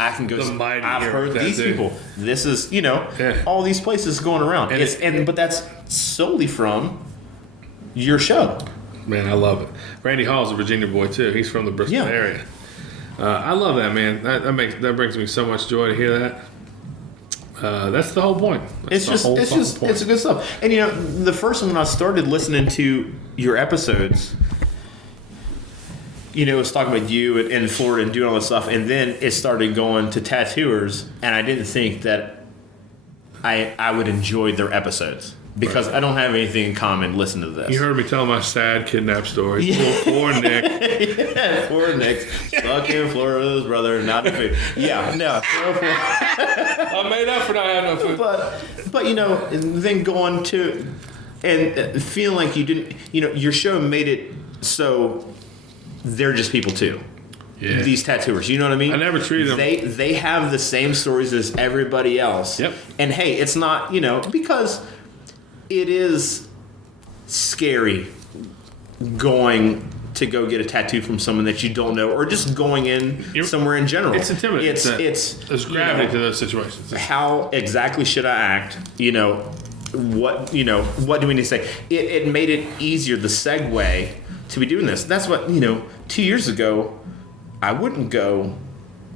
I can go. The mighty I've Hero heard these Tattoo. people. This is, you know, all these places going around, but that's solely from your show. Man, I love it. Randy Hall's a Virginia boy too. He's from the Bristol area. I love that, man. That brings me so much joy to hear that. That's the whole point. That's It's a good stuff. And you know, the first one when I started listening to your episodes, you know, it was talking about you in Florida and doing all this stuff, and then it started going to tattooers, and I didn't think that I would enjoy their episodes because I don't have anything in common. Listen to this. You heard me tell my sad kidnap story. Yeah. Poor Nick. Yeah, poor Nick, stuck in Florida with his brother, not the food. Yeah, no. I made up for not having no food. But you know, and then going to and feeling like you didn't, you know, your show made it so they're just people too. Yeah. These tattooers, you know what I mean? I never treated them. They have the same stories as everybody else. Yep. And hey, it's not, you know, because it is scary going to go get a tattoo from someone that you don't know, or just going in somewhere in general. It's intimidating. There's gravity you know, to those situations. how exactly should I act? You know, what do we need to say? It made it easier, the segue to be doing this. That's what, you know, 2 years ago, I wouldn't go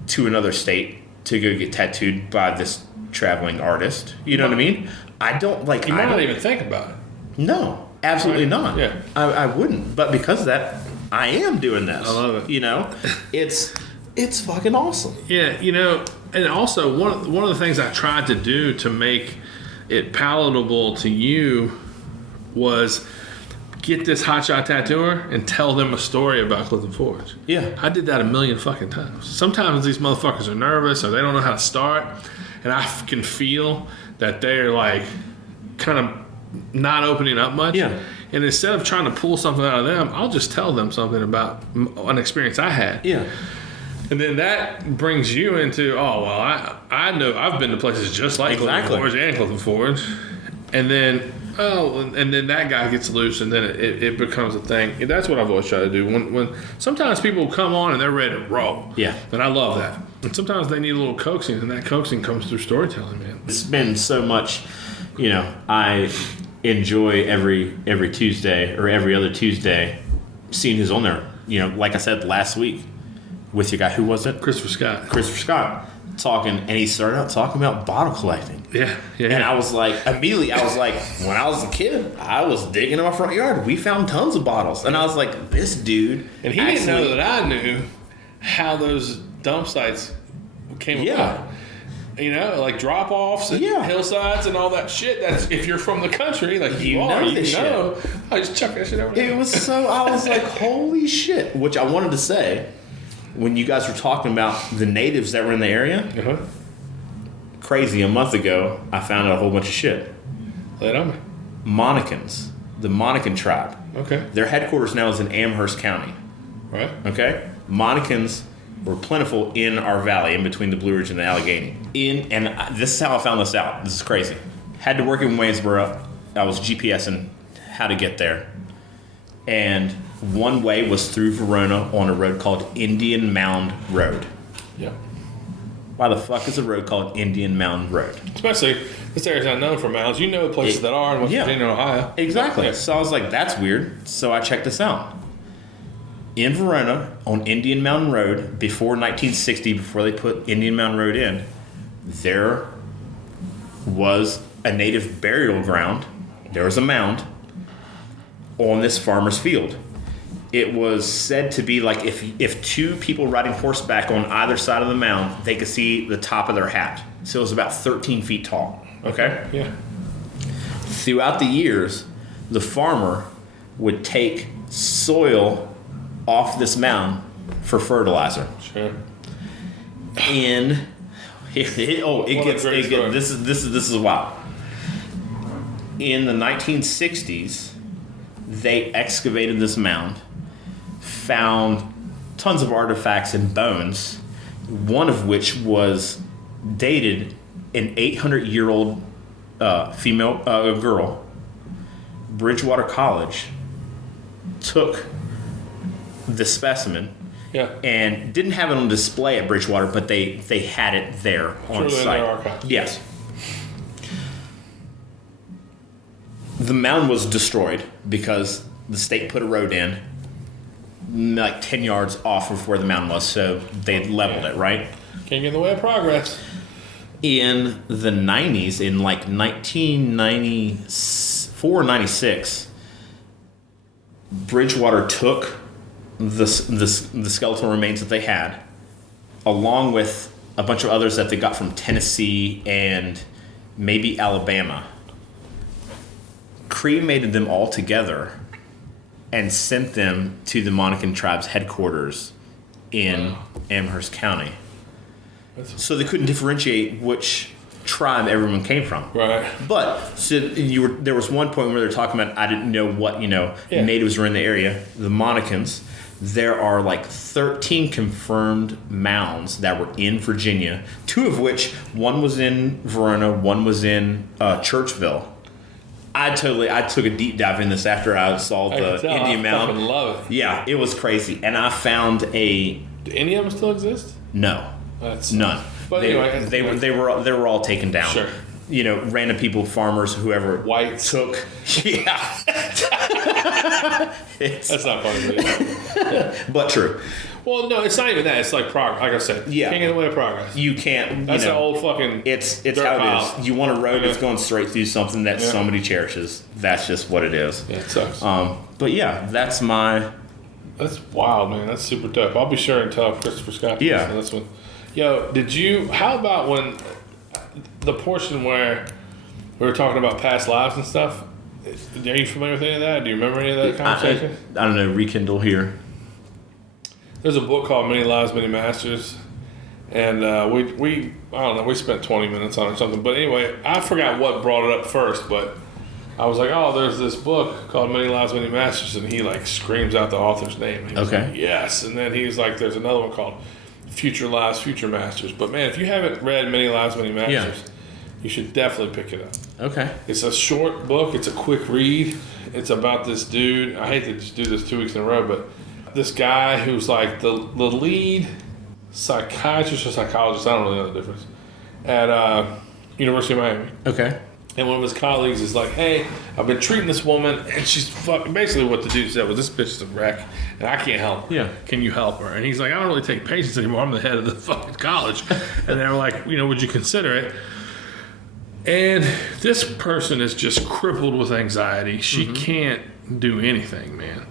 to another state to go get tattooed by this traveling artist. You know what I mean? I don't like. You might I not don't even think about it. No, absolutely not. Yeah. I wouldn't. But because of that, I am doing this. I love it. You know, it's fucking awesome. Yeah, you know, and also one of the things I tried to do to make it palatable to you was get this hotshot tattooer and tell them a story about Clifton Forge. Yeah. I did that a million fucking times. Sometimes these motherfuckers are nervous or they don't know how to start, and I can feel that they're like kind of not opening up much. Yeah. And instead of trying to pull something out of them, I'll just tell them something about an experience I had. Yeah. And then that brings you into, oh, well, I know I've been to places just like Exactly. Clifton Forge and Clifton Forge. And then, and then that guy gets loose, and then it becomes a thing. And that's what I've always tried to do. When sometimes people come on and they're ready to roll. Yeah. And I love that. And sometimes they need a little coaxing, and that coaxing comes through storytelling, man. It's been so much, you know, I enjoy every Tuesday or every other Tuesday seeing who's on there. You know, like I said last week with your guy, who was it? Christopher Scott. Talking, and he started out talking about bottle collecting. Yeah. And I was like, immediately, I was like, when I was a kid, I was digging in my front yard. We found tons of bottles. And I was like, this dude. And he didn't know that I knew how those dump sites came about. You know, like drop offs and hillsides and all that shit. That's if you're from the country, like you are, you know. I just chuck that shit over there. It was so, I was like, holy shit. Which I wanted to say, when you guys were talking about the natives that were in the area, crazy, a month ago, I found out a whole bunch of shit. Lay it on me. Monicans, the Monacan tribe. Okay. Their headquarters now is in Amherst County. Right. Okay. Monicans were plentiful in our valley, in between the Blue Ridge and the Allegheny. This is how I found this out. This is crazy. Had to work in Waynesboro. I was GPSing how to get there. And one way was through Verona on a road called Indian Mound Road. Yeah. Why the fuck is a road called Indian Mound Road? Especially, this area's not known for mounds. You know places that are in West Virginia and Ohio. Exactly. Yeah. So I was like, that's weird. So I checked this out. In Verona, on Indian Mountain Road, before 1960, before they put Indian Mountain Road in, there was a native burial ground. There was a mound on this farmer's field. it was said to be like if two people riding horseback on either side of the mound, they could see the top of their hat. So it was about 13 feet tall. Okay? Yeah. Throughout the years, the farmer would take soil off this mound for fertilizer. Sure. And this is wild. In the 1960s, they excavated this mound, found tons of artifacts and bones, one of which was dated an 800-year-old female girl. Bridgewater College took the specimen and didn't have it on display at Bridgewater, but they had it there on site. Yes. The mound was destroyed because the state put a road in like 10 yards off of where the mound was, so they leveled it, right? Can't get in the way of progress. In the 90s, in like 1994, 96, Bridgewater took the skeletal remains that they had, along with a bunch of others that they got from Tennessee and maybe Alabama, cremated them all together, and sent them to the Monacan tribe's headquarters in Amherst County. So they couldn't differentiate which tribe everyone came from. Right. But so there was one point where they're talking about, I didn't know what natives were in the area. The Monacans. There are like 13 confirmed mounds that were in Virginia. 2 of which, one was in Verona, one was in Churchville. I took a deep dive in this after I saw the Indian mound. I love it. Yeah, it was crazy, and I found Do any of them still exist? No. None. But anyway, they were all taken down. Sure. You know, random people, farmers, whoever. Whites. Took. Yeah. That's not funny. But true. Well, no, it's not even that. It's like progress. Like I said, yeah. Can't get in the way of progress. You can't. That's an old fucking. It's how pile. it is. You want a road that's going straight through something that somebody cherishes. That's just what it is. Yeah, it sucks. But yeah, that's wild, man. That's super dope. I'll be sure and tell Christopher Scott. Yeah. So that's when. Yo, how about when the portion where we were talking about past lives and stuff? Are you familiar with any of that? Do you remember any of that conversation? I don't know. Rekindle here. There's a book called Many Lives, Many Masters, and we I don't know, we spent 20 minutes on it or something. But anyway, I forgot what brought it up first, but I was like, oh, there's this book called Many Lives, Many Masters, and he like screams out the author's name. He was like, yes, and then he's like, there's another one called Future Lives, Future Masters. But man, if you haven't read Many Lives, Many Masters, you should definitely pick it up. Okay. It's a short book. It's a quick read. It's about this dude. I hate to just do this 2 weeks in a row, but this guy who's like the lead psychiatrist or psychologist, I don't really know the difference, at University of Miami. Okay. And one of his colleagues is like, hey, I've been treating this woman, and she's fucking... Basically what the dude said was, this bitch is a wreck, and I can't help her. Yeah. Can you help her? And he's like, I don't really take patients anymore. I'm the head of the fucking college. And they were like, would you consider it? And this person is just crippled with anxiety. She can't do anything, man.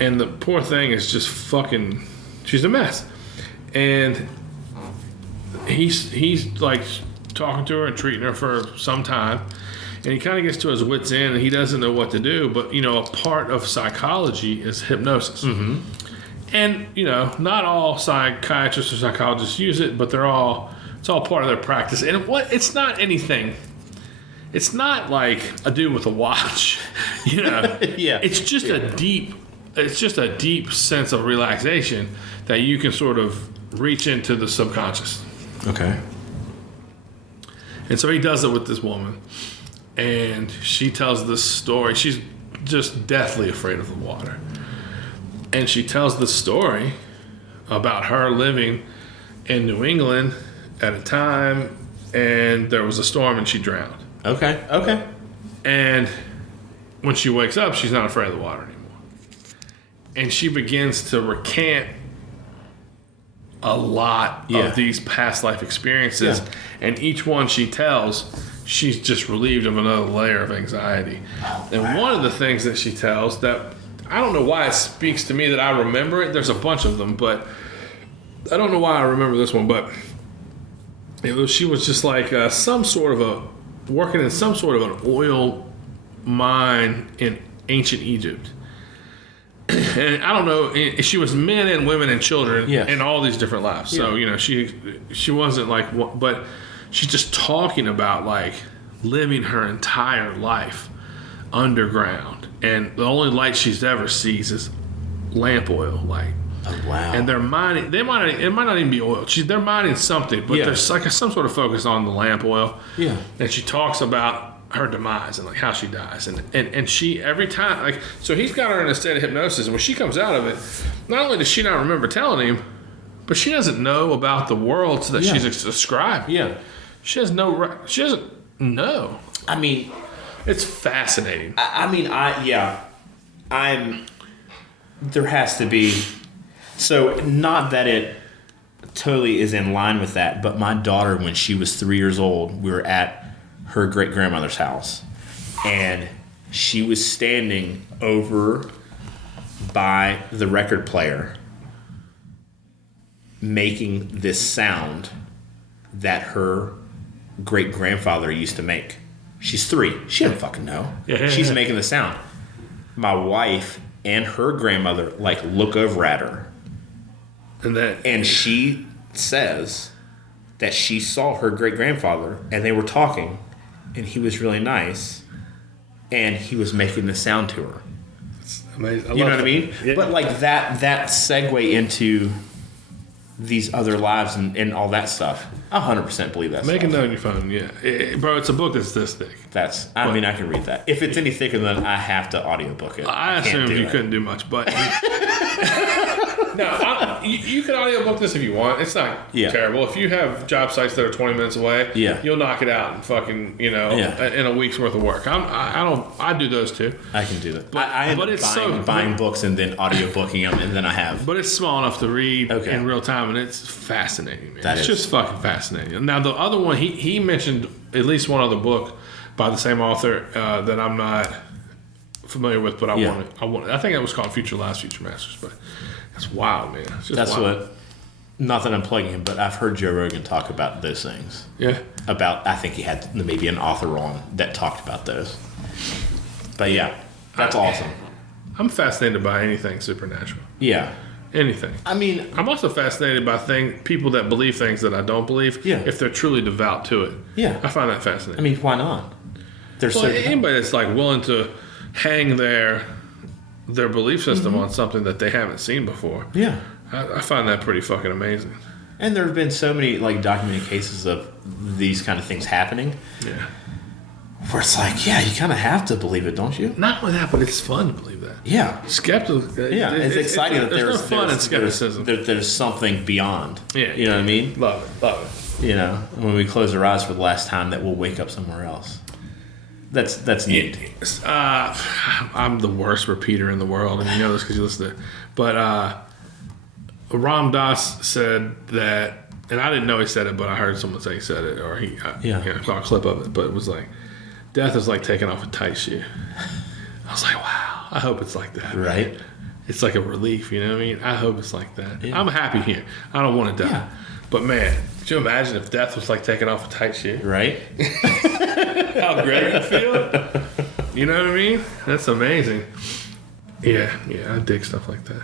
And the poor thing is just fucking... She's a mess. And he's like talking to her and treating her for some time. And he kind of gets to his wit's end and he doesn't know what to do. But, a part of psychology is hypnosis. And, not all psychiatrists or psychologists use it, but it's all part of their practice. And it's not anything. It's not like a dude with a watch, Yeah. It's just a deep sense of relaxation that you can sort of reach into the subconscious. Okay. And so he does it with this woman. And she tells this story. She's just deathly afraid of the water. And she tells the story about her living in New England at a time, and there was a storm and she drowned. Okay. And when she wakes up, she's not afraid of the water anymore. And she begins to recant a lot of these past life experiences. Yeah. And each one she tells, she's just relieved of another layer of anxiety. And one of the things that she tells that I don't know why it speaks to me that I remember it. There's a bunch of them, but I don't know why I remember this one. But she was just like working in some sort of an oil mine in ancient Egypt. And I don't know, she was men and women and children in all these different lives. So, she wasn't like, but she's just talking about like living her entire life underground. And the only light she's ever sees is lamp oil light. Oh, wow. And they're mining, it might not even be oil. They're mining something, but there's like some sort of focus on the lamp oil. Yeah. And she talks about her demise and like how she dies, and she every time like, so he's got her in a state of hypnosis, and when she comes out of it, not only does she not remember telling him, but she doesn't know about the worlds that she's described. She doesn't know. I mean, it's fascinating. There has to be, so not that it totally is in line with that, but my daughter, when she was 3 years old, we were at her great-grandmother's house, and she was standing over by the record player making this sound that her great-grandfather used to make. She's 3. She doesn't fucking know. She's making the sound. My wife and her grandmother like look over at her, and she says that she saw her great-grandfather and they were talking, and he was really nice, and he was making the sound to her. It's amazing. You know what I mean? Yeah. But like that segue into these other lives and all that stuff, 100% believe that. Make a note on your phone, bro. It's a book that's this thick. I mean, I can read that. If it's any thicker than I have to audiobook it. I assumed you couldn't do much, but no, you can audiobook this if you want. It's not terrible. If you have job sites that are 20 minutes away, you'll knock it out in fucking in a week's worth of work. I do those too. I can do that. But I end up buying books and then audiobooking them, and then I have. But it's small enough to read in real time, and it's fascinating, man. It's just fucking fascinating. Now the other one, he mentioned at least one other book by the same author that I'm not familiar with, but I want. I think it was called Future Lives, Future Masters, but it's wild, man. It's just that's wild. what. Not that I'm plugging him, but I've heard Joe Rogan talk about those things. Yeah. I think he had maybe an author on that talked about those. But yeah, that's awesome. I'm fascinated by anything supernatural. Yeah. Anything. I mean, I'm also fascinated by people that believe things that I don't believe. Yeah. If they're truly devout to it. Yeah. I find that fascinating. I mean, why not? Anybody that's like willing to hang their belief system on something that they haven't seen before. Yeah. I find that pretty fucking amazing. And there have been so many like documented cases of these kind of things happening. Yeah. Where it's like, yeah, you kind of have to believe it, don't you? Not only that, but it's fun to believe that. Yeah. Skeptical. Yeah, it's exciting that there's no fun in skepticism. There's something beyond. Yeah. You know what I mean? Love it. You know, when we close our eyes for the last time, that we'll wake up somewhere else. That's neat. I'm the worst repeater in the world, and you know this because you listen to it. But Ram Dass said that, and I didn't know he said it, but I heard someone say he said it, or I saw a clip of it, but it was like, death is like taking off a tight shoe. I was like, wow, I hope it's like that. Right. It's like a relief, you know what I mean? I hope it's like that. Yeah. I'm happy here. I don't want to die. Yeah. But man, could you imagine if death was like taking off a tight shoe? Right. How great it would feel? You know what I mean? That's amazing. Yeah, I dig stuff like that.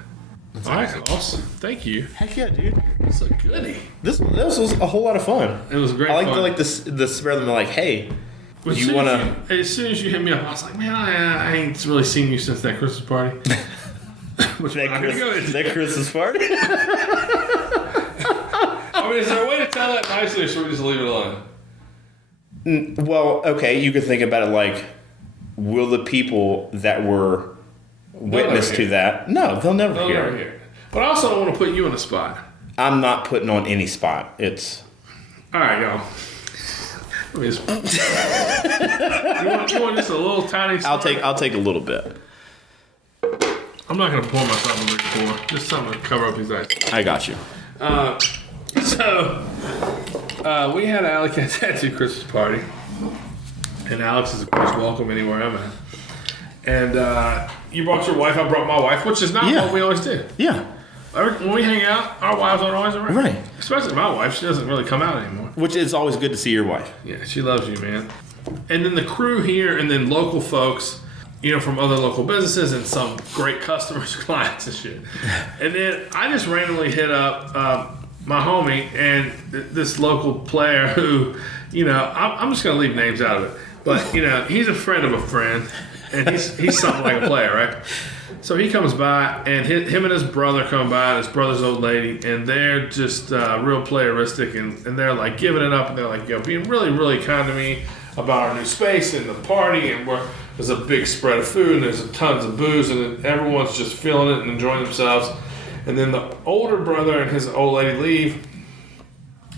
All right, awesome. Thank you. Heck yeah, dude. That's a goodie. This was a whole lot of fun. It was great. I fun. like the spare them like, hey, you want to? As soon as you hit me up, I was like, man, I ain't really seen you since that Christmas party. That Christmas party. I mean, is there a way to tell that nicely, or should we just leave it alone? Well, okay, you could think about it like, will the people that were witness to that? No, they'll never hear it. But I also don't want to put you in a spot. I'm not putting on any spot. It's all right, y'all. Let me just, you want just a little tiny spot? I'll take a little bit. I'm not gonna pour myself a big pour. Just something to cover up these eyes. I got you. We had Alex at Tattoo Christmas party, and Alex is of course welcome anywhere I'm at. And you brought your wife. I brought my wife, which is not what we always do. Yeah. When we hang out, our wives aren't always around. Right. Especially my wife. She doesn't really come out anymore. Which is always good to see your wife. Yeah, she loves you, man. And then the crew here, and then local folks, from other local businesses and some great customers, clients and shit. And then I just randomly hit up my homie and this local player who, I'm just going to leave names out of it. But, he's a friend of a friend, and he's something like a player, right? So he comes by, and him and his brother come by, and his brother's old lady, and they're just real playeristic, and they're like giving it up, and they're like, being really, really kind to me about our new space and the party, and there's a big spread of food, and there's tons of booze, and everyone's just feeling it and enjoying themselves. And then the older brother and his old lady leave,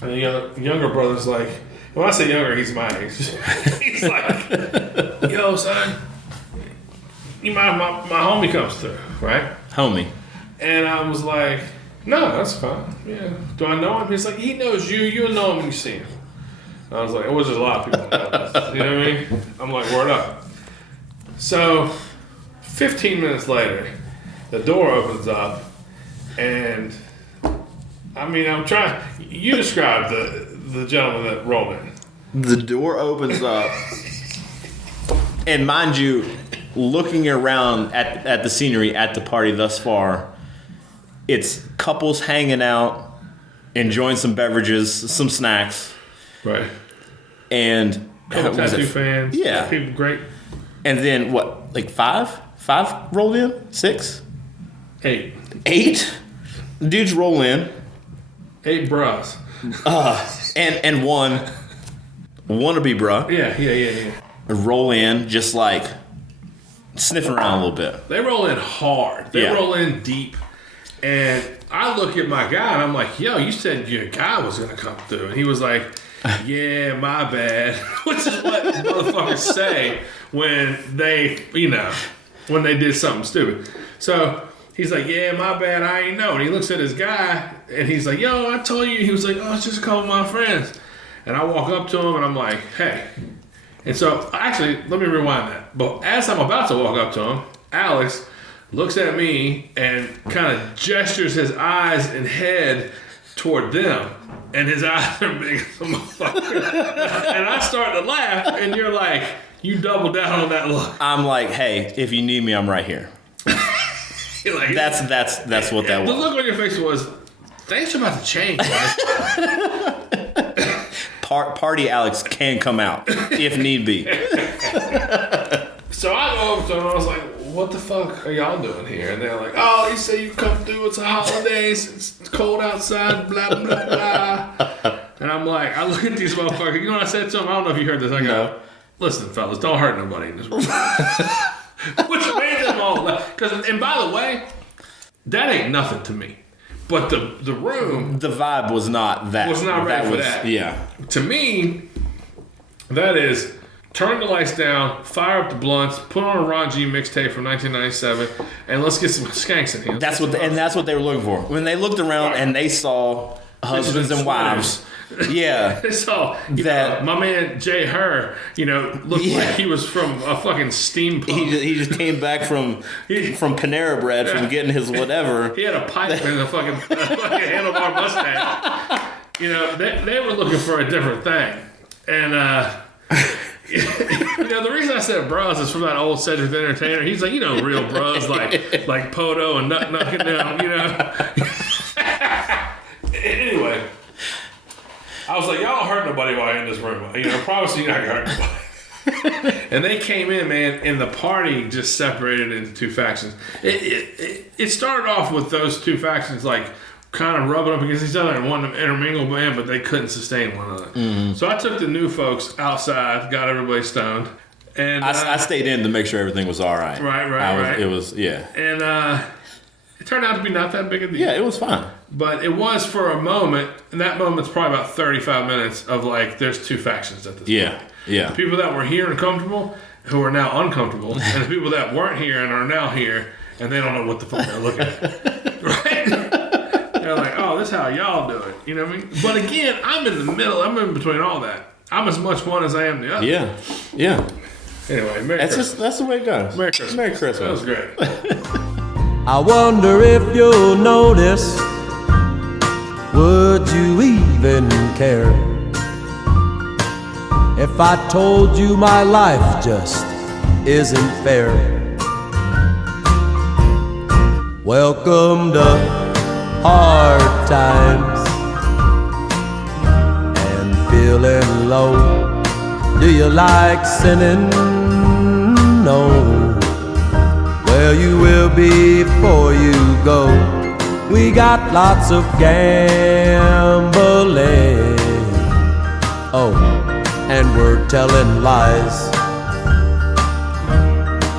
and the younger brother's like, when I say younger, he's my age. He's like, yo, son, you mind my homie comes through, right? Homie. And I was like, no, that's fine. Yeah. Do I know him? He's like, he knows you. You'll know him when you see him. I was like, there's a lot of people that know this. You know what I mean? I'm like, word up. So, 15 minutes later, the door opens up, and I'm trying. You described the gentleman that rolled in. The door opens up, and mind you, looking around at the scenery at the party thus far, it's couples hanging out, enjoying some beverages, some snacks. Right. And tattoo fans. Yeah. People great. And then what, like five? Five rolled in? 6? 8. 8? Dudes roll in. 8 bras. And one wannabe bruh. Yeah. Roll in just like sniffing around a little bit. They roll in hard. They roll in deep. And I look at my guy and I'm like, yo, you said your guy was going to come through. And he was like, yeah, my bad. Which is what motherfuckers say when they, when they did something stupid. So he's like, yeah, my bad, I ain't know. And he looks at his guy and he's like, yo, I told you. He was like, oh, it's just a couple of my friends. And I walk up to him and I'm like, hey. And so, actually, let me rewind that. But as I'm about to walk up to him, Alex looks at me and kind of gestures his eyes and head toward them. And his eyes are big as a motherfucker. And I start to laugh, and you're like, you double down on that look. I'm like, hey, if you need me, I'm right here. Like, that's what that was. The look on your face was, things are about to change. Party Alex can come out if need be. So I go over to them and I was like, what the fuck are y'all doing here? And they're like, oh, you say you come through, it's a holidays, it's cold outside, blah, blah, blah. And I'm like, I look at these motherfuckers. You know what I said to them? I don't know if you heard this. I go, listen, fellas, don't hurt nobody in this room. Which made them all laugh. And by the way, that ain't nothing to me. But the room... The vibe was not that. Was not ready for that. Yeah. To me, that is... Turn the lights down, fire up the blunts, put on a Ron G mixtape from 1997, and let's get some skanks in here. That's what they were looking for. When they looked around and they saw husbands and wives, they saw that my man Jay Herr, looked like he was from a fucking steampunk. He just came back from Panera Bread from getting his whatever. He had a pipe and a fucking handlebar mustache. They were looking for a different thing, and. The reason I said bros is from that old Cedric the Entertainer. He's like, real bros like Poto and Nut Knocking Down, Anyway, I was like, y'all don't hurt nobody while you're in this room. I promise you not gonna hurt nobody. And they came in, man, and the party just separated into two factions. It started off with those two factions, like, kind of rubbing up against each other and wanting to intermingle, man, but they couldn't sustain one another. Mm-hmm. So I took the new folks outside, got everybody stoned, and I stayed in to make sure everything was all right. Right. It was, yeah. And it turned out to be not that big a deal. Yeah, it was fine. But it was for a moment, and that moment's probably about 35 minutes of like, there's two factions at this point. Yeah. The people that were here and comfortable, who are now uncomfortable, and the people that weren't here and are now here, and they don't know what the fuck they're looking at. Right? They're like, oh, this is how y'all do it. You know what I mean? But again, I'm in the middle. I'm in between all that. I'm as much one as I am the other. Yeah. Anyway, Merry Christmas. That's the way it goes. Merry Christmas. Merry Christmas. That was great. I wonder if you'll notice, would you even care if I told you my life just isn't fair? Welcome to hard times and feeling low. Do you like sinning? No. Well, you will be before you go. We got lots of gambling. Oh, and we're telling lies.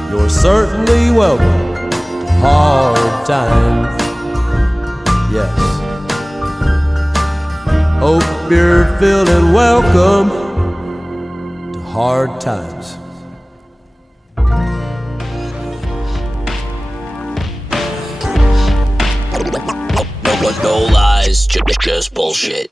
You're certainly welcome to hard times. Yes. Hope you're feeling welcome to hard times. No lies, just bullshit.